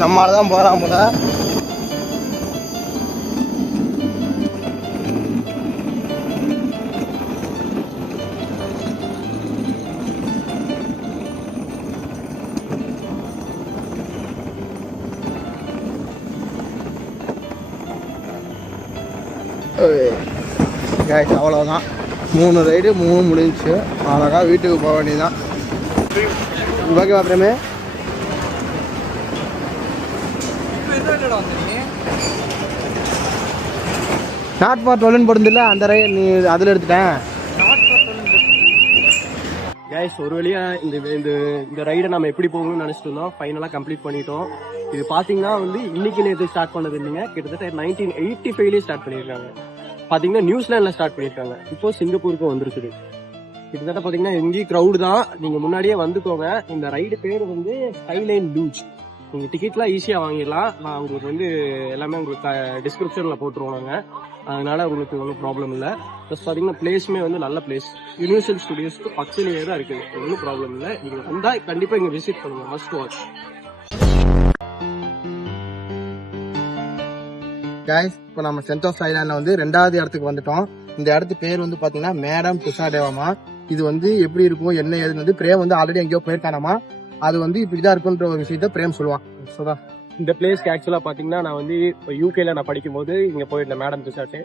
நம்மளால தான் போறான் போல. அவ்வளோதான், 3 ரைடு 3 முடிஞ்சிச்சு. அழகா வீட்டுக்கு போக வேண்டியதுதான். ஓகேவா பிரேமே? நாட் ஃபார் 12 போடுதில்ல, அந்த ரைடு நீ அதில் எடுத்துட்டேன். கைஸ், ஒரு வழியா இந்த ரைடை நம்ம எப்படி போகணும்னு நினைச்சிட்டு இருந்தோம், ஃபைனலாக கம்ப்ளீட் பண்ணிட்டோம். இது பார்த்தீங்கன்னா இன்னைக்கு நேற்று ஸ்டார்ட் பண்ணது இல்லைங்க, கிட்டத்தட்ட 1985 ஸ்டார்ட் பண்ணியிருக்காங்க. பார்த்தீங்கன்னா நியூசிலாண்டில் ஸ்டார்ட் பண்ணியிருக்காங்க, இப்போ சிங்கப்பூருக்கும் வந்துருக்குது. கிட்டத்தட்ட பார்த்தீங்கன்னா எங்கேயும் க்ரௌடு தான். நீங்கள் முன்னாடியே வந்துக்கோங்க. இந்த ரைடு பேர் ஸ்கைலைன் லூஜ். நீங்கள் டிக்கெட்லாம் ஈஸியாக வாங்கிடலாம். நான் உங்களுக்கு எல்லாமே உங்களுக்கு டிஸ்கிரிப்ஷனில் போட்டுருவோம் நாங்கள். அதனால உங்களுக்கு ஒன்றும் ப்ராப்ளம் இல்லை. ப்ளஸ் பார்த்தீங்கன்னா பிளேஸுமே நல்ல பிளேஸ். யூனிவர்சல் ஸ்டுடியோஸ்க்கு பக்கத்துலேயே தான் இருக்குது, ஒன்றும் ப்ராப்ளம் இல்லை. நீங்கள் வந்தால் கண்டிப்பாக இங்கே விசிட் பண்ணுங்கள், மஸ்ட் வாட்ச். கைஸ், இப்போ நம்ம சென்டோஸ் ஐலாண்டில் 2வது இடத்துக்கு வந்துட்டோம். இந்த இடத்து பேர் பார்த்தீங்கன்னா மேடம் துஷாடேவாமா. இது எப்படி இருக்கும் என்ன ஏதுன்னு பிரேம் ஆல்ரெடி எங்கேயோ போயிருக்கானாமா. அது இப்படிதான் இருக்குன்ற ஒரு விஷயத்த பிரேம் சொல்லுவான். சொல்றா. இந்த பிளேஸ்க்கு ஆக்சுவலாக பார்த்தீங்கன்னா நான் இப்போ யூகேல நான் படிக்கும்போது இங்கே போயிருந்தேன் மேடம் துஷாட்டே.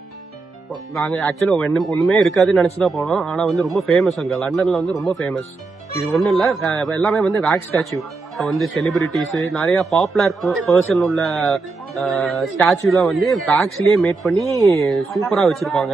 நாங்கள் ஆக்சுவலாக ஒன்றுமே இருக்காதுன்னு நினச்சி தான் போனோம். ஆனால் ரொம்ப ஃபேமஸ் அங்கே லண்டனில் ரொம்ப ஃபேமஸ். இது ஒன்றும் இல்லை, எல்லாமே வேக்ஸ் ஸ்டாச்சு. இப்போ செலிபிரிட்டிஸு நிறைய பாப்புலர் பர்சன் உள்ள ஸ்டாச்சுலாம் வேக்ஸ்லேயே மேட் பண்ணி சூப்பராக வச்சுருப்பாங்க.